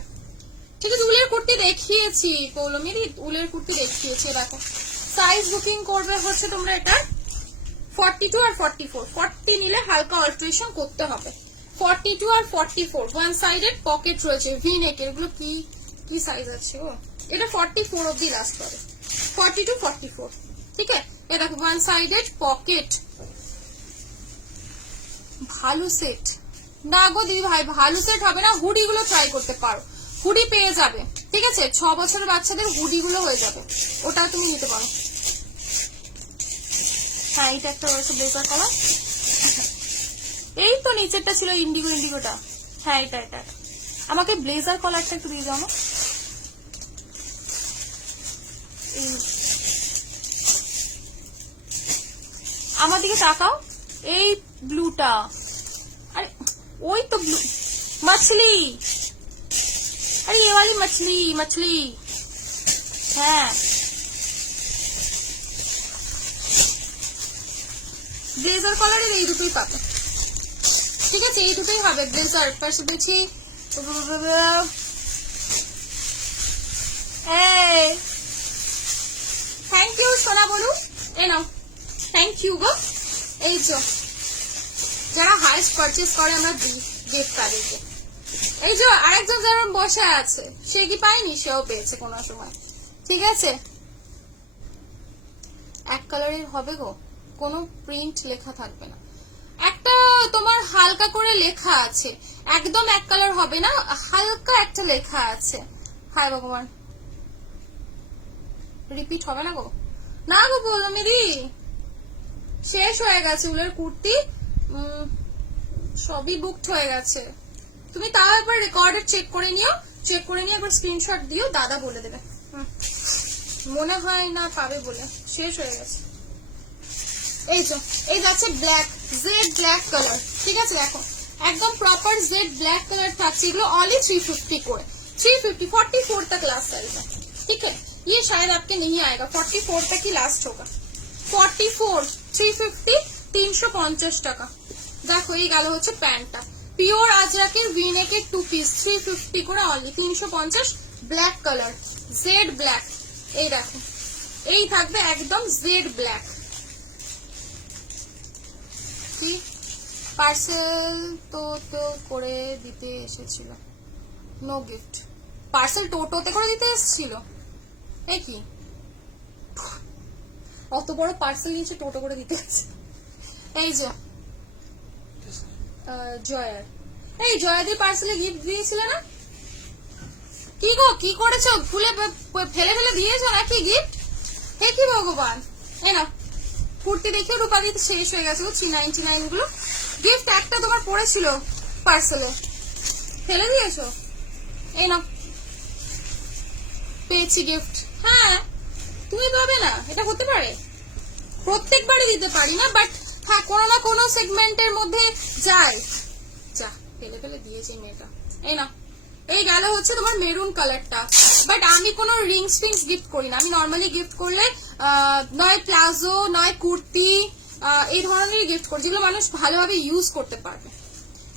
ঠিক আছে। উলের কুর্তি দেখিয়েছি পৌলমিদি, উলের কুর্তি দেখিয়েছি, দেখো সাইজ বুকিং করবে হচ্ছে তোমরা এটা 42 আর 44, 40 নিলে হালকা অল্টারেশন করতে হবে, 42 আর 44 ওয়ান সাইডেড পকেট রয়েছে ভি নেকের, এগুলো কি কি সাইজ আছে, ও এটা 44 অবধি লাস্ট করে, 42 44, ঠিক আছে। এটা দেখো ওয়ান সাইডেড পকেট, ভালো সেট না গো দিদি ভাই, ভালো সেট হবে না, হুডি গুলো ট্রাই করতে পারো, হুডি পেয়ে যাবে, ঠিক আছে, 6 বছরের বাচ্চাদের হুডি গুলো হয়ে যাবে, ওটা তুমি নিতে পারো। হ্যাঁ এটা একটা রয়েছে ব্লেজার কালার, এই তো নিচেরটা ছিল ইন্ডিগোটা, হ্যাঁ এটা এটা আমাকে ব্লেজার কালারটা একটু দিয়ে দাও না, আমার দিকে তাকাও, এই ব্লুটা, अरे वही तो ब्लू मछली, अरे ये वाली मछली है, ব্লেজার কালারের এই দুটোই পাবে, ঠিক আছে, এই দুটোই হবে ব্লেজার, পাশাপাশি থ্যাংক ইউ সোনা বলু, এ নাও থ্যাংক ইউ গো। এই যে যারা হাইস্ট পারচেজ করে আমরা গিফট তাদেরকে, এই যে আরেকজন যারা বসে আছে সে কি পায়নি, সেও পেয়েছে কোনো সময়, ঠিক আছে। এক কালারের হবে গো, কোনো প্রিন্ট লেখা থাকবে না, একটা তোমার হালকা করে লেখা আছে, একদম এক কালার হবে না, হালকা একটা লেখা আছে, হায় ভগবান রিপিট হবে না গো, না গো বললাম দিদি শেষ হয়ে গেছে উলের কুর্তি, সবই বুকড হয়ে গেছে, তুমি তাও একবার রেকর্ডে চেক করে নিও, চেক করে নিয়ে একবার স্ক্রিনশট দিও, দাদা বলে দেবে। মনে হয় না পাবে বলে, শেষ হয়ে গেছে। এই তো এই যাচ্ছে ব্ল্যাক, জেড ব্ল্যাক কালার, ঠিক আছে দেখো একদম প্রপার জেড ব্लैक कलर থাকছে। এগুলো অনলি 350 করে, 350 44 तक लास्ट साइज है, ठीक है। ये शायद आपके नहीं आएगा, 44 तक ही लास्ट होगा। 44 350 350 টাকা। দেখো এই গেল হচ্ছে প্যান্টটা, পিওর আজরাকের ভিনেকের 2 পিস 350 করে only, 350 black colour jet black. এই দেখো এই থাকবে একদম জেড ব্ল্যাক। কি পার্সেল তো করে দিতে এসেছিল, নো গিফট। পার্সেল টোটোতে করে দিতে এসেছিল, এই কি অত বড় পার্সেল নিচে টোটো করে দিতে এসেছে। এই যে জয়ার, এই জয়াদের পার্সেলে গিফট দিয়েছিল না? কি গো কি করেছো, খুলে ফেলে ফেলে দিয়েছো নাকি গিফট? হে কি ভগবান, এই না কুর্তি দেখে রূপাদি শেষ হয়ে গেছে 399 গুলো। গিফট একটা তোমার পড়েছিল পার্সেলে, ফেলে দিয়েছো? এই না পেয়েছি গিফট। হ্যাঁ তুমি পাবে না, এটা হতে পারে, প্রত্যেকবারই দিতে পারি না, বাট হ্যাঁ কোনো না কোনো সেগমেন্টের মধ্যে যায়। যা ফেলে ফেলে দিয়েছে মেয়েটা। এই না এই গেল হচ্ছে তোমার মেরুন কালারটা, বাট আমি কোনো রিংস ফিংস গিফট করি না। আমি নর্মালি গিফট করলে নয় প্লাজো নয় কুর্তি এই ধরনের গিফট করি, যেগুলো মানুষ ভালোভাবে ইউজ করতে পারবে।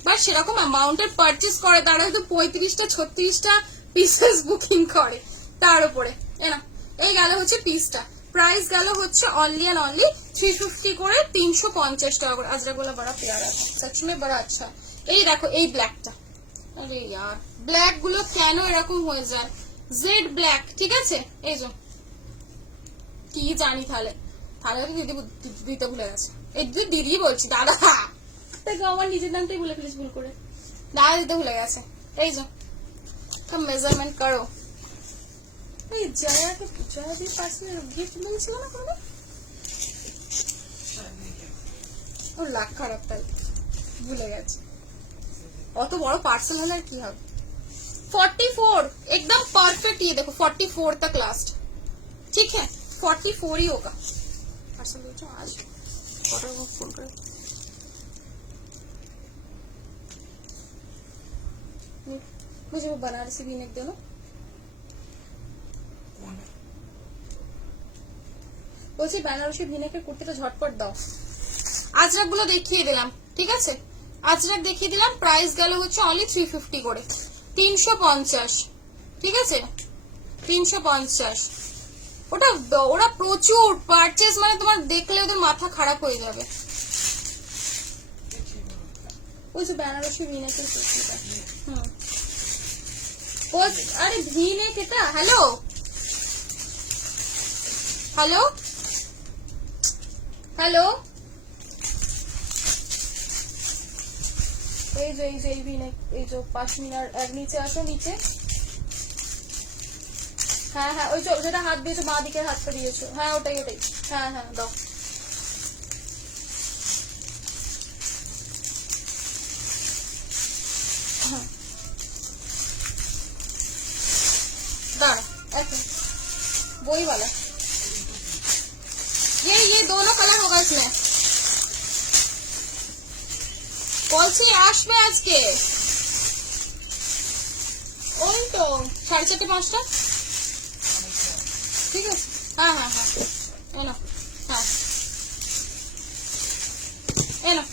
বাট সেরকম অ্যামাউন্টের পারচেস করে তারা হয়তো 35টা 36টা পিসেস বুকিং করে তার উপরে। না এই গেল হচ্ছে পিসটা, প্রাইস গেল হচ্ছে অনলি এন্ড অনলি 350 করে 350 টাকা করে। আজরাগুলা বড় প্যারা है, सच में बड़ा अच्छा। এই দেখো এই ব্ল্যাকটা, আরে यार ব্ল্যাক গুলো কেন এরকম হয়ে যায়, জেড ব্ল্যাক, ঠিক আছে। এই যে কি জানি তাহলে তাহলে দিদি দিতে ভুলে গেছে, এই দিদি বলছি দাদা, তাকে আমার নিজের নামটাই বলে ফেলিস ভুল করে, দাদা দিতে ভুলে গেছে। এই যে মেজারমেন্ট করো। এই জয়াকে জয়াদির পাশে গিফট মিলছিল না কোনো, ও লাখ খারাপ তাই ভুলে গেছে। অত বড় পার্সেল হলে আর কি হবে। 44 एकदम परफेक्ट, ये देखो 44 तक लास्ट, ठीक है 44 ही होगा। पार्सल भेजो आज, ऑर्डर को फोन करो। मुझे वो बनारसी भी नेक दे लो, বলছি বেনারসি ভিনেকের কুর্তিটা ঝটপট দাও। আজরাক গুলো দেখিয়ে দিলাম, ঠিক আছে আজরাক দেখিয়ে দিলাম। প্রাইস গেল হচ্ছে অনলি 350 করে 350, ঠিক আছে 350। ওটা ওরা প্রচুর পারচেজ, মানে তোমার দেখলে ওদের মাথা খারাপ হয়ে যাবে। ওই যে বেনারসি ভিনেকের কুর্তিটা, ও আরে ভিনেক এটা। হ্যালো হ্যালো হ্যালো, এই যে এই ভিনেক, এই যে পাশমিনার এক নিচে আসো নিচে। হ্যাঁ হ্যাঁ ওই যেটা হাত দিয়েছো বাঁ দিকের হাতটা দিয়েছো, হ্যাঁ ওটাই ওটাই, হ্যাঁ হ্যাঁ দাও। दाঁড়া ऐसे वही वाला, ये दोनों कलर होगा इसमें। বলছি আসবে আজকে, ওই তো 4:30 5টা, ঠিক আছে। হ্যাঁ হ্যাঁ হ্যাঁ এনো, হ্যাঁ এনো।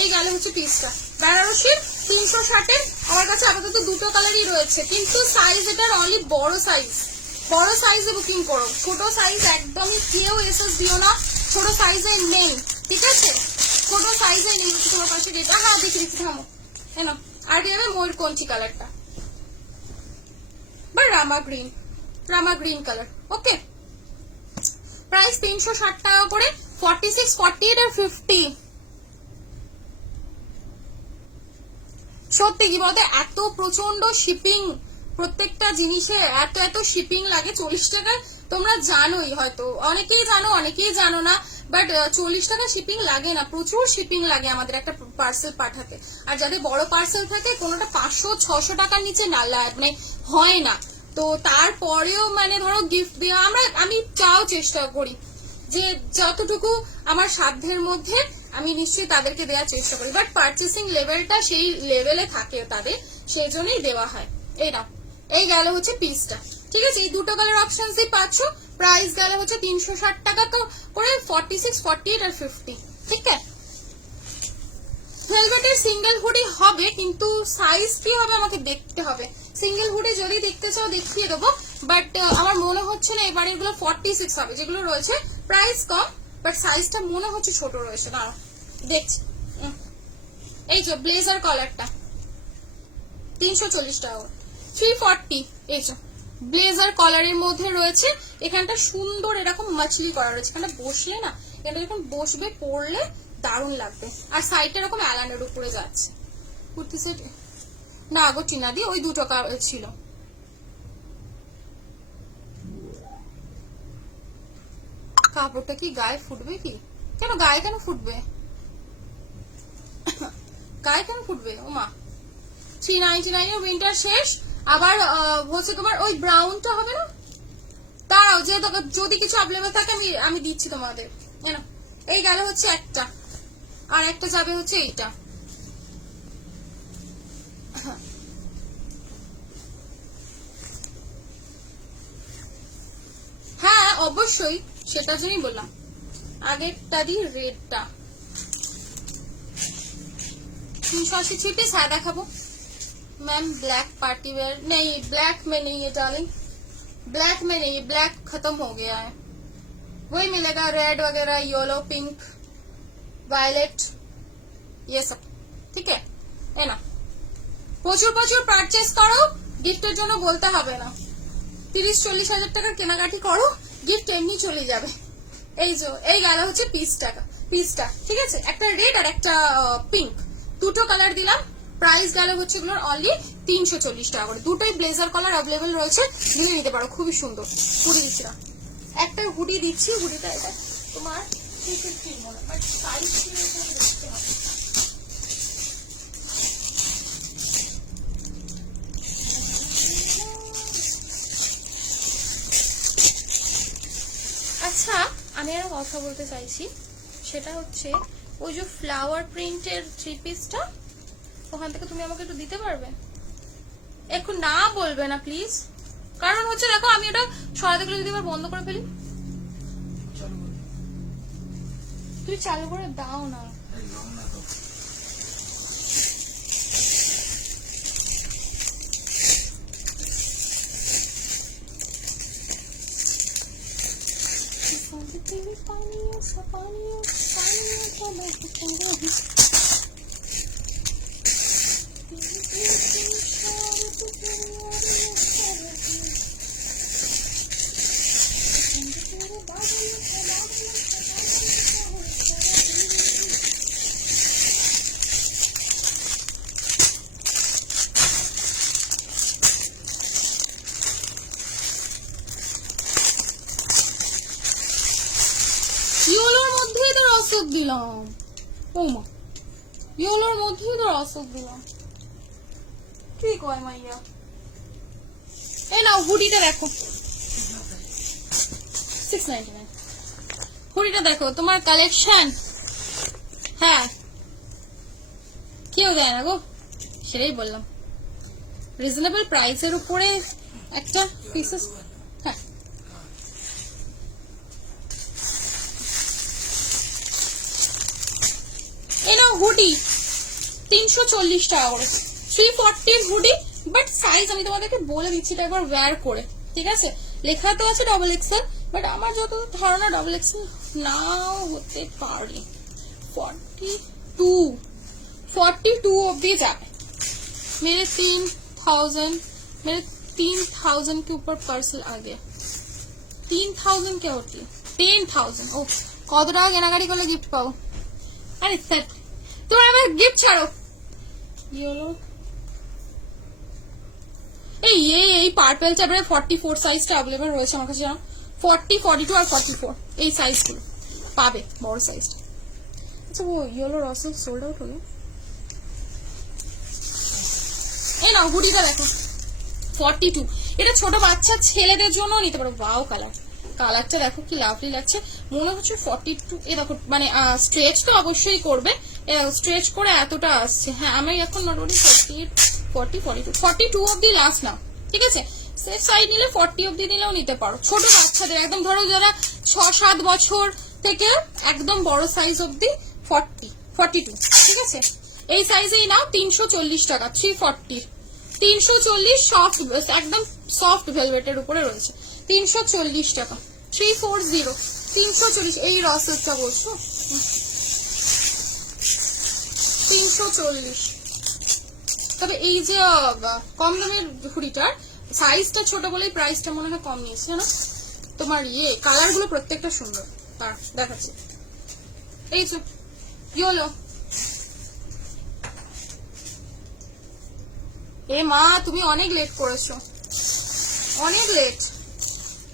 এই গেল হচ্ছে পিসটা বেনারসির 360-এর। আমার কাছে আপাতত দুটো কালারই রয়েছে, কিন্তু সাইজ এটার অনলি বড় সাইজ, বড় সাইজে বুকিং করো। ছোট সাইজ একদমই কেউ এসএস দিও না, ছোট সাইজে নেই, ঠিক আছে ছোট সাইজে নেই। তোমার পাশে যেটা, হ্যাঁ দেখি দেখি থামো, এনো। আর কি হবে ময়ূরকঞ্চি কালারটা বা রামা গ্রিন কালার, ওকে। প্রাইস 360 টাকা করে, 46 48 আর 50। সত্যি কি বলতে এত প্রচন্ড শিপিং, প্রত্যেকটা জিনিসে এত শিপিং লাগে 40 টাকায়। তোমরা জানোই হয়তো, অনেকেই জানো অনেকেই জানো না, বাট 40 টাকা শিপিং লাগে না, প্রচুর শিপিং লাগে আমাদের একটা পার্সেল পাঠাতে। আর যাদের বড় পার্সেল থাকে কোনোটা 500-600 টাকার নিচে না মানে হয় না। তো তারপরেও মানে ধরো গিফট দেওয়া আমি চাও চেষ্টা করি যে যতটুকু আমার সাধ্যের মধ্যে আমি নিশ্চয়ই তাদেরকে দেওয়ার চেষ্টা করি, বাট পার্চেসিং লেভেলটা সেই লেভেলে থাকে তাদের, সেই জন্যই দেওয়া হয়। এই নাও, এই গেল হচ্ছে পিসটা, ঠিক আছে। এই দুটো কালার অপশনসই পাচ্ছ। প্রাইস গেল হচ্ছে 360 টাকা করে, 46, 48 আর 50, ঠিক আছে। ভেলভেটের সিঙ্গেল হুডি হবে, কিন্তু সাইজ কি হবে আমাকে দেখতে হবে। সিঙ্গেল হুডি যদি দেখতে চাও দেখিয়ে দেবো, বাট আমার মনে হচ্ছে না এবার এগুলো 46 হবে যেগুলো রয়েছে। প্রাইস কম, বাট সাইজটা মনে হচ্ছে ছোট রয়েছে। না দেখছি, এই যে ব্লেজার কলারটা 340 টাকা, 340। এই যে ব্লেজার কলারের মধ্যে রয়েছে, এখানটা সুন্দর এরকম মাছলি করা রয়েছে। এখানটা বসলে না, এটা যখন বসবে পরলে দারুণ লাগবে। আর সাইডটা এরকম অ্যালানের উপরে যাচ্ছে। কুর্তি সেট না গো টিনা দি, ওই 2 টাকা ছিল। কাপড়টা কি গায়ে ফুটবে? কি কেন গায়ে কেন ফুটবে? গায়ে কেন ফুটবে? ও মা, 399 এর উইন্টার শেষ। আবার হচ্ছে তোমার ওই ব্রাউনটা হবে না, দাঁড়াও যে যদি কিছু অ্যাভেলেবল থাকে আমি দিচ্ছি তোমাদের। এই গেল হচ্ছে একটা, আর একটা যাবে হচ্ছে এইটা। হ্যাঁ অবশ্যই, সেটার জন্যই বললাম। আগেরটা দি রেডটা 380 थ्री पीस। হ্যাঁ দেখাবো मैम। ब्लैक पार्टी वेयर नहीं, ब्लैक में नहीं है डार्लिंग, ब्लैक में नहीं, ब्लैक खत्म हो गया है। वही मिलेगा, रेड वगैरह, येलो, पिंक, वायलेट, ये सब, ठीक है ना। প্রচুর প্রচুর পারচেস করো, গিফটের জন্য বলতে হবে না। 30-40 হাজার টাকা কেনাকাটি করো, গিফট এমনি চলে যাবে। এই যে এই গেল হচ্ছে পিসটা, ঠিক আছে। একটা রেড আর একটা পিঙ্ক, দুটো কালার দিলাম। প্রাইস গেল হচ্ছে এগুলোর অনলি 340 টাকা করে। দুটোই ব্লেজার কালার অ্যাভেলেবেল রয়েছে, নিয়ে নিতে পারো, খুবই সুন্দর। হুডি দিচ্ছি না, একটা হুডি দিচ্ছি। হুডিটা এটা তোমার সাইজ দেখতে হবে। আচ্ছা, আমি আর কথা বলতে চাইছি, সেটা হচ্ছে ওই যে ফ্লাওয়ার প্রিন্টের 3 পিসটা, ওখান থেকে তুমি আমাকে একটু দিতে পারবে? একটু না বলবে না প্লিজ, কারণ হচ্ছে দেখো আমি ওটা সরাতে গেলে যদি আবার বন্ধ করে ফেলি। তুমি চালু করে দাও না। ইয়েলোর মধ্যেই তো রসদ দিলাম, ও মা, ইয়েলোর মধ্যেই তো রসদ দিলাম। কি কয় মাইয়া? এই নাও হুডিটা দেখো, 699। হুডিটা দেখো, তোমার কালেকশন। হ্যাঁ কেউ দেয় না গো, সেটাই বললাম। রিজনেবল প্রাইসের উপরে একটা পিসেস। হ্যাঁ এই নাও হুডি, 340 টাকা করে, 340 হুডি। বাট সাইজ আমি তোমাদেরকে বলে দিচ্ছি, এটা একবার ওয়্যার করে, ঠিক আছে। লেখা তো আছে ডবল এক্সেল, বাট আমার যত ধারণা ডবল এক্সেল নাও হতে পারে। 42 অব্দি जाए। मेरे 3,000 के ऊपर पार्सल आ गया। 3,000 क्या होती है? 10,000। ओ কত টাকা কেনাকাটি করলে গিফট পাবো? আরে স্যার তোমরা আমার গিফট ছাড়ো। ইয়েলো এই পার্পল চ্যাপটারে 44 সাইজটা अवेलेबल রয়েছে আমার কাছে, 40, 42 আর 44 এই সাইজগুলো। পাবে বড় সাইজটা। আচ্ছা ও ইয়েলো রসেল সোল্ড আউট হলো। এই নাও হুডিটা দেখো 42, এটা ছোট বাচ্চা ছেলেদের জন্য নিতে পারো। ওয়াও কালার, কালারটা দেখো কি লাভলি লাগছে, মনে হচ্ছে 42। এ দেখো মানে স্ট্রেচ তো অবশ্যই করবে, স্ট্রেচ করে এতটা আসছে। হ্যাঁ আমি এখন মোটামুটি 48 40 42 42 অব্দি লাস্ট না, ঠিক আছে। সেফ সাইড নিলে 40 অব্দি নিলেও নিতে পারো। ছোট বাচ্চাদের একদম ধরো যারা 6-7 বছর থেকে একদম বড় সাইজ অব্দি 40 42, ঠিক আছে। এই সাইজেই নাও 340 টাকা, 340 340 সফট, একদম সফট ভেলভেটের উপরে রয়েছে 340 টাকা, 340 340। এই রসেসটা বলছো 340। তবে এই যে কম দামের হুডিটার সাইজটা ছোট বলেই প্রাইসটা মনে হয় কম নিয়েছে না তোমার। কালার গুলো প্রত্যেকটা সুন্দর, দেখাচ্ছি। এই যে ইয়েলো, এ মা তুমি অনেক লেট করেছো, অনেক লেট।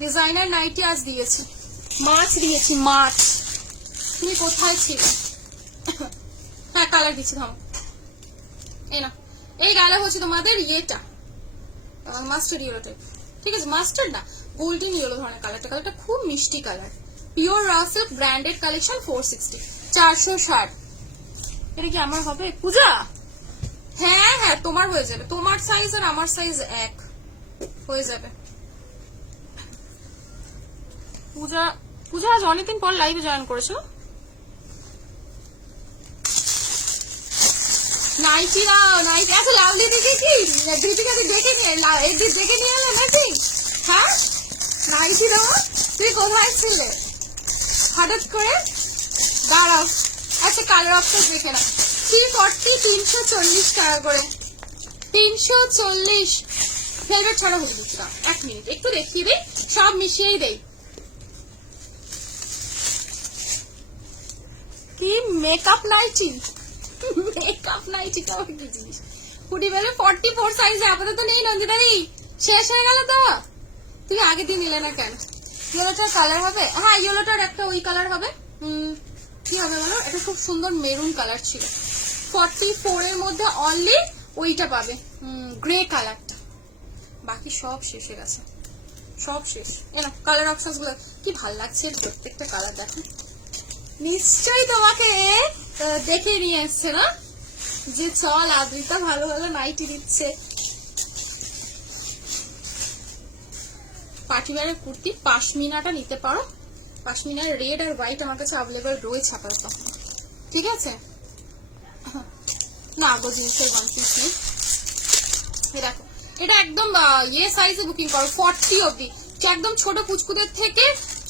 ডিজাইনার নাইটি আজ দিয়েছি, মাছ দিয়েছি, মাছ। তুমি কোথায় ছিলে? হ্যাঁ কালার দিচ্ছি, থামো। এই না, এই গেলে হচ্ছে তোমাদের ইয়েটা মাস্টার্ড ইয়েলো টাইপ, ঠিক আছে। মাস্টার্ড না, গোল্ডেন ইয়েলো ধরনের কালারটা, কালারটা খুব মিষ্টি colour. Pure raw silk branded collection 460, 460। এটা কি আমার হবে পূজা? হ্যাঁ হ্যাঁ তোমার হয়ে যাবে, তোমার সাইজ আর আমার সাইজ এক হয়ে যাবে। পূজা, পূজা আজ অনেকদিন পর লাইভে জয়েন করেছো। নাইটি দাও, নাইটি। আচ্ছা লাভলি দিকে কি দীপিকাকে দেখে নিয়ে দেখে নিয়ে এলে নাকি? হ্যাঁ নাইটি দাও। তুই কোথায় ছিলে হঠাৎ করে? দাঁড়াও, আচ্ছা কালার অপশন দেখে না। 340, 340 টাকা করে, 340। ফেভারিট ছাড়া হয়ে দিচ্ছি। এক মিনিট একটু দেখিয়ে দিই, সব মিশিয়েই দেই। কি মেকআপ নাইটি, মেকআপ নাইটি তো কি জিনিস। হুডি বেলে 44 সাইজে আপাতত নেই নন্দিতাদি, শেষ হয়ে গেল তো। তুমি আগে দিয়ে নিলে না কেন? ইয়েলোটার কালার হবে, হ্যাঁ ইয়েলোটার একটা ওই কালার হবে। কি হবে বলো, এটা খুব সুন্দর মেরুন কালার ছিল। 44 এর মধ্যে অনলি ওইটা পাবে, গ্রে কালারটা। বাকি সব শেষ হয়ে গেছে, সব শেষ। এনা কালার অপশনস গুলো কি ভাল লাগছে, প্রত্যেকটা কালার দেখো। নিশ্চয়ই তোমাকে দেখে নিয়ে এসছে না যে চল আদ্রিতা ভালো ভালো নাইটি দিচ্ছে। পার্টিওয়ারের কুর্তি পাশমিনাটা নিতে পারো। পাশমিনার রেড আর হোয়াইট আমার কাছে অ্যাভেলেবল রয়েছে আপাতত, ঠিক আছে। না গো জিন্সের ওয়ান পিস নেই। দেখো এটা একদম ইয়ে সাইজে বুকিং করো 40 অব্দি, একদম ছোট পুচকুদের থেকে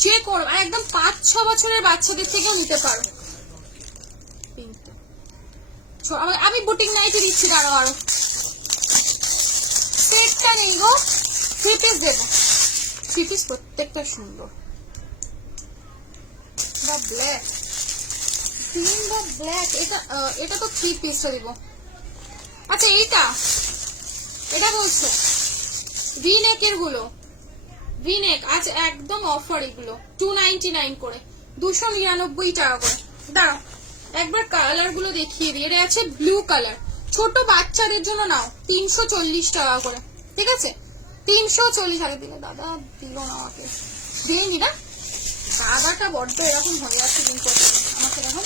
যে করো, একদম 5-6 বছরের বাচ্চাদের থেকেও নিতে পারো। আমি বুটিক নাইটি দিচ্ছি, দাঁড়াও আরো সেটটা নেই গো, 3 পিস দেবো। 3 পিস প্রত্যেকটা সুন্দর। The black, green the black, এটা তো 3 পিসটা দিব। আচ্ছা এইটা, এটা বলছো ভিনেকের গুলো, ভিনেক আজ একদম অফার, এগুলো 299 করে, 299 টাকা করে। দাঁড়াও একবার কালার গুলো দেখিয়ে দিই। এটা আছে ব্লু কালার, ছোট বাচ্চাদের জন্য নাও 340 টাকা করে, ঠিক আছে। 340 আগে দিলে দাদা দিল না আমাকে, দিইনি না দাদাটা, বড্ড এরকম হয়ে যাচ্ছে দিন কত আমাকে। দেখো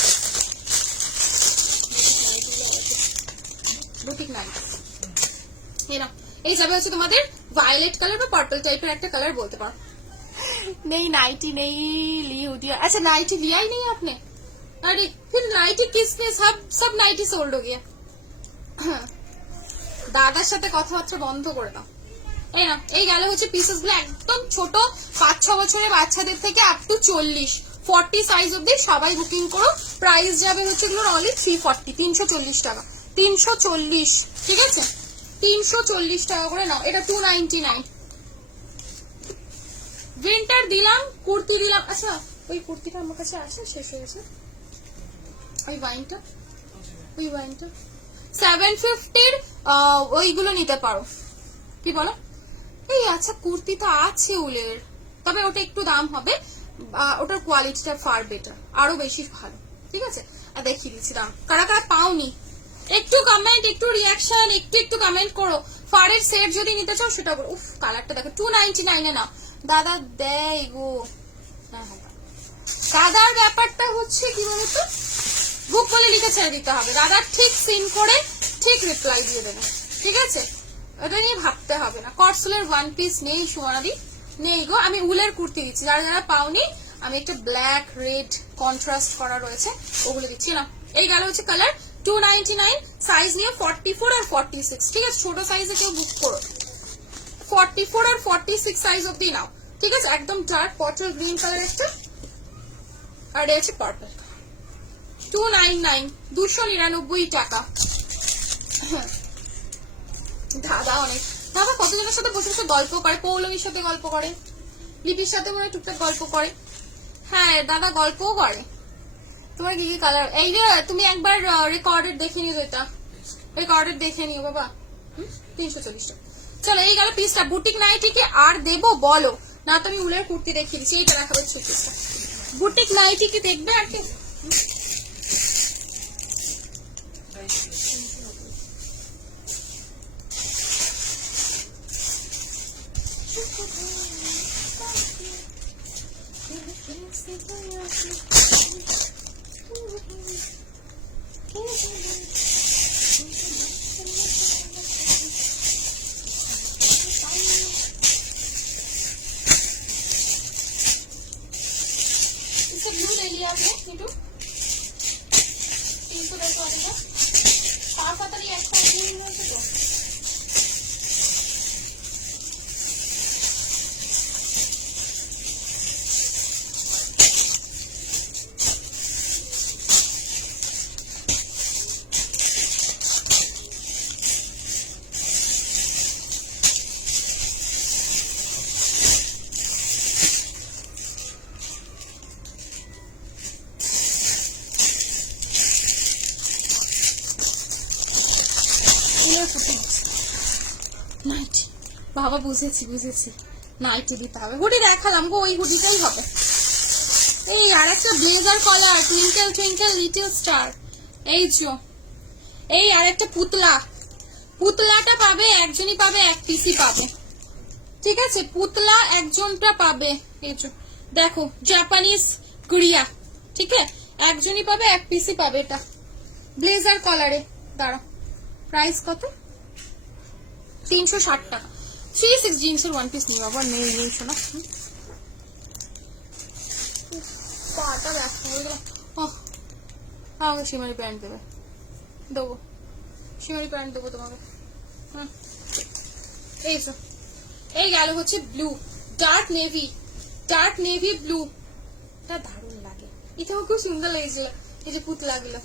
বুটিক নাইট এরা, এই যাবে হচ্ছে তোমাদের ভায়োলেট কালার বা পার্পল টাইপের একটা কালার বলতে পারো। নেই নাইটি নেই লিহুদিয়া। अच्छा नाइटी लिया ही नहीं आपने? अरे फिर नाइटी किसने, सब नाइटी सोल्ड हो गया। দাদার সাথে কথাবার্তা বন্ধ করে দাও। এই না এই গেল হচ্ছে পিসেস গুলো একদম ছোট 5-6 বছরের বাচ্চাদের থেকে আপ টু 40 সাইজ অব্দি সবাই বুকিং করো। প্রাইস যাবে হচ্ছে এগুলোর অনলি 340, 340 টাকা, 340, ঠিক আছে। 340 টাকা করে নাও। এটা 299। উইন্টার দিলাম, কুর্তি দিলাম। আচ্ছা ওই কুর্তিটা আমার কাছে আছে, শেষ হয়ে গেছে। ওই ওয়াইনটা 750 ওইগুলো নিতে পারো। কি বলো? এই আচ্ছা কুর্তি তো আছে উলের, তবে ওটা একটু দাম হবে। ওটার কোয়ালিটিটা ফার বেটার, আরো বেশি ভালো। ঠিক আছে, আর দেখিয়ে দিচ্ছি দাম। কারা কারা পাওনি একটু কমেন্ট, একটু রিয়াকশন, একটু কমেন্ট করো। ফারের সেট যদি নিতে চাও সেটা বলো। উফ কালারটা দেখো, 299 না দাদা দেয় গো। হ্যাঁ হ্যাঁ, দাদার ব্যাপারটা হচ্ছে কি বলতো, বুক বলে লিখে ছেড়ে দিতে হবে, দাদা ঠিক সিন করে ঠিক রিপ্লাই দিয়ে দেবে। ঠিক আছে, এটা নিয়ে ভাবতে হবে না। কটসলের ওয়ান পিস নেই সুমানাদি, নেই গো। আমি উলের কুর্তি দিচ্ছি, যারা যারা পাওনি আমি একটা ব্ল্যাক রেড কন্ট্রাস্ট করা রয়েছে ওগুলো দিচ্ছি না। এই গেল হচ্ছে কালার 299, সাইজ নিয়ে 44 আর 46। ঠিক আছে, ছোট সাইজে কেউ বুক করো, 44 আর 46 সাইজ অব্দি নাও। ঠিক আছে, একদম ডার্ক পটল গ্রিন কালার একটা, আর এটা হচ্ছে পার্পল। 299, 299 টাকা। দাদা অনেক, দাদা কতজনের সাথে বসে বসে গল্প করে, পৌলমীর সাথে গল্প করে, লিপির সাথে মনে হয় টুকটাক গল্প করে। হ্যাঁ দাদা গল্পও করে। তোমার কি কি কালার, এই যে তুমি একবার রেকর্ডেড দেখে নিও, এটা রেকর্ডেড দেখে নিও বাবা। 340 টাকা। চলো এই গেল পিসটা। বুটিক নাইটিকে আর দেবো বলো না, তুমি উলের কুর্তি দেখিয়ে দিচ্ছি, এইটা দেখাবে পিসটা। বুটিক নাইটিকে দেখবে আর কি, বাবা বুঝেছি বুঝেছি, নাইটি দিতে হবে। হুডি দেখালাম গো, ওই হুডিটাই হবে। এই আর একটা ব্লেজার কলার, টুইঙ্কেল টুইঙ্কেল লিটল স্টার। এই চো, এই আর একটা পুতলা, পুতলাটা পাবে একজনই পাবে, এক পিসি পাবে। ঠিক আছে, পুতলা একজনটা পাবে। এই চো দেখো, জাপানিজ গুড়িয়া। ঠিক আছে, একজনই পাবে, এক পিসি পাবে। এটা ব্লেজার কলারে, দাঁড়াও প্রাইস কত, 360 টাকা। 3-6 জিন্সের ওয়ান পিস নিয়ে আবার নেই নেই শোনা, পাটা ব্যথা হয়ে গেল। আমাকে শিমারি প্যান্ট দেবে, দেবো শিমারি প্যান্ট দেবো তোমাকে। এই তো, এই গেল হচ্ছে ব্লু, ডার্ক নেভি ব্লু, এটা দারুণ লাগে, এটাও খুব সুন্দর লেগেছিল। এই যে পুতলা গুলো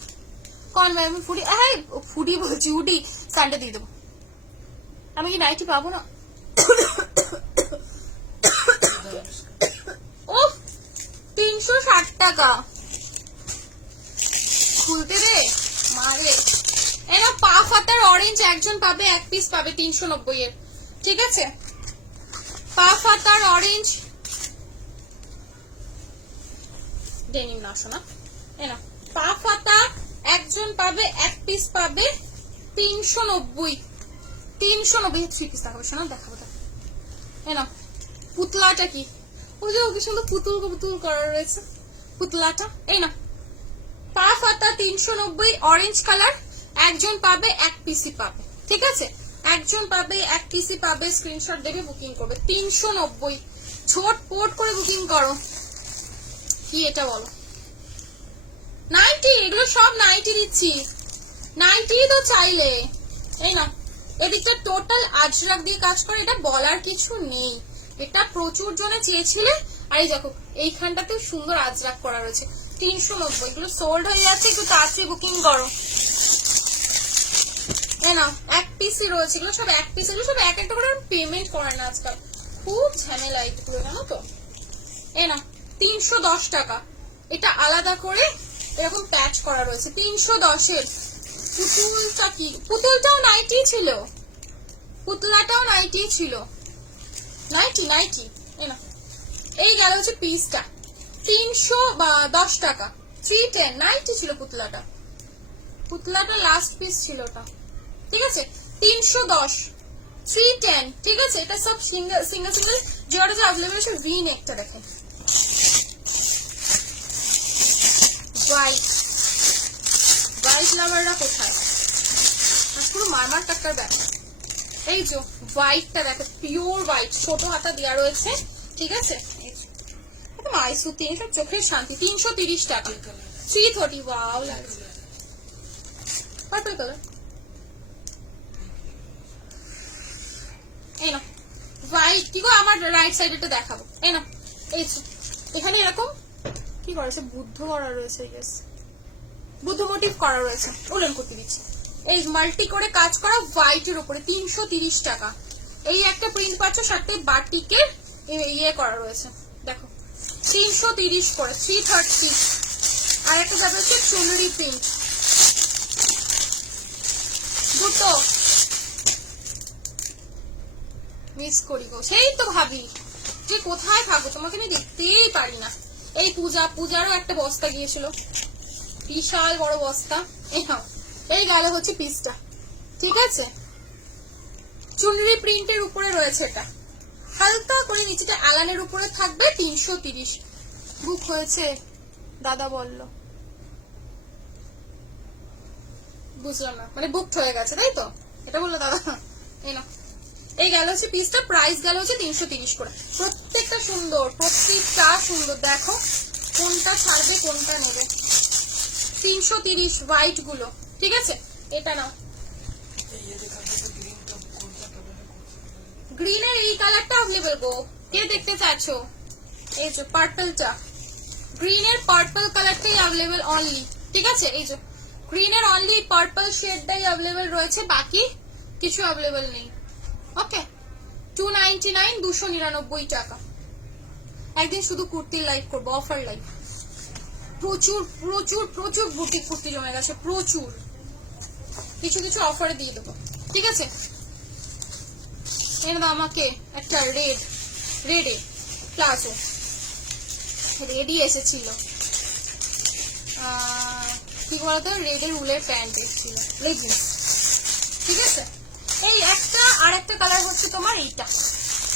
কন ভাই, আমি ফুডি, হ্যাঁ ফুডি বলছি, উডি সানডে দিয়ে দেবো। আমি কি নাইটি পাবো না? ও 360 টাকা, খুলতে দে মারে। এরা পা ফাতার অরেঞ্জ একজন পাবে, এক পিস পাবে 390 এর। ঠিক আছে, পা ফাতার অরেঞ্জ ডেনিম না শোনা, এরা পা ফাতা একজন পাবে, এক পিস পাবে 390। 390 3 পিস দেখাবো শোনা, দেখাবো না। পুতলাটা কি, ওই যে ওকে সুন্দর পুতুল পুতুল করা রয়েছে পুতলাটা। এই না, পা ফাতা 390 অরেঞ্জ কালার, একজন পাবে, এক পিসি পাবে। ঠিক আছে, একজন পাবে, এক পিসি পাবে। স্ক্রিনশট দেবে, বুকিং করবে। 390, ছোট পোট করে বুকিং করো। কি এটা বলো, নাইটি, এগুলো সব নাইটি দিচ্ছি, নাইটি তো চাইলে। এই না, এদিকটা টোটাল আজরাক দিয়ে কাজ করে, এটা বলার কিছু নেই, এটা প্রচুর জনে চেয়েছিলে। আর এই দেখো এইখানটাতেও সুন্দর আজরাক করা রয়েছে। 390, এগুলো সোল্ড হয়ে যাচ্ছে, একটু তাড়াতাড়ি বুকিং করো। এই না, এক পিসই রয়েছে, এগুলো সব এক পিস, এগুলো সব এক একটা করে পেমেন্ট করে না আজকাল, খুব ঝামেলা এইগুলো, জানো তো। এই না 310 টাকা, এটা আলাদা করে এরকম প্যাচ করা রয়েছে 310-এর। পুতুলটা কি, পুতুলটাও নাইটি ছিল, পুতলাটাও নাইটি ছিল, নাইটি নাইটি। এই গেল হচ্ছে পিসটা, 310 টাকা, 310 নাইটি ছিল পুতলাটা, পুতলাটা লাস্ট পিস ছিল ওটা, ঠিক আছে 310, 310, ঠিক আছে। এটা সব সিঙ্গেল সিঙ্গেল সিঙ্গেল যেটা যে अवेलेबल আছে। ভি নেকটা দেখেন, হোয়াইট হোয়াইট লাভাররা কোথায়, আজ পুরো মারমার টাক্কার ব্যাপার। এই যে হোয়াইটটা দেখো, পিওর হোয়াইট, ছোট হাতা দেওয়া রয়েছে, ঠিক আছে। মাইসুতি সব চোখের শান্তি, 330 টাকা, 330, ওয়াও লাগছে, পার্পল কালার। এই না হোয়াইট, কি গো আমার রাইট সাইডে দেখাবো, এই না এই এখানে এরকম কি করেছে, বুদ্ধ করা রয়েছে, বুদ্ধ মোটিভ করা রয়েছে, উলেন করতে দিচ্ছি। এই মাল্টি করে কাজ করা হোয়াইটের উপরে 330 টাকা। এই একটা প্রিন্ট পাচ্ছ, সাথে বাটিকের ইয়ে করা রয়েছে, দেখো 330 করে, 330। আর একটা ব্যাপার হচ্ছে চুনরি প্রিন্ট, দুটো মিস করি গো, সেই তো ভাবি যে কোথায় থাকো, তোমাকে আমি দেখতেই পারি না। এই পূজারও একটা বস্তা গিয়েছিল, বিশাল বড় বস্তা। এই গেল হচ্ছে পিসটা, ঠিক আছে। চুনরি প্রিন্টের উপরে রয়েছে, এটা হালকা করে নিচেটা অ্যালানের উপরে থাকবে, 330। বুক হয়েছে দাদা বললো, বুঝলাম না, মানে বুকড হয়ে গেছে তাই তো, এটা বললো দাদা। এই না এই গেল হচ্ছে পিসটা, প্রাইস গেল হচ্ছে 330 করে। প্রত্যেকটা সুন্দর, প্রত্যেকটা সুন্দর, দেখো কোনটা ছাড়বে কোনটা নেবে। 330 হোয়াইট গুলো, ঠিক আছে। এটা নাও, গ্রিনের এই কালারটা अवेलेबल গো, কে দেখতে চাচ্ছো? এই যে পার্পলটা, গ্রিনের পার্পল কালারটাই अवेलेबल অনলি, ঠিক আছে। এই যে গ্রিনের অনলি পার্পল শেডটাই अवेलेबल রয়েছে, বাকি কিছু अवेलेबल নেই। ওকে 299, 299 টাকা। একদিন শুধু কুর্তির লাইভ করবো, অফার লাইভ। প্রচুর প্রচুর প্রচুর বুটিক কুর্তি জমে গেছে, প্রচুর, কিছু কিছু অফারে দিয়ে দেবো, ঠিক আছে। এর আমাকে একটা রেডে প্লাজো, রেডি এসেছিল, কি বলতো, রেডের উলের প্যান্ট এসেছিল, লেগিংস, ঠিক আছে। এই একটা আর একটা কালার হচ্ছে তোমার এইটা,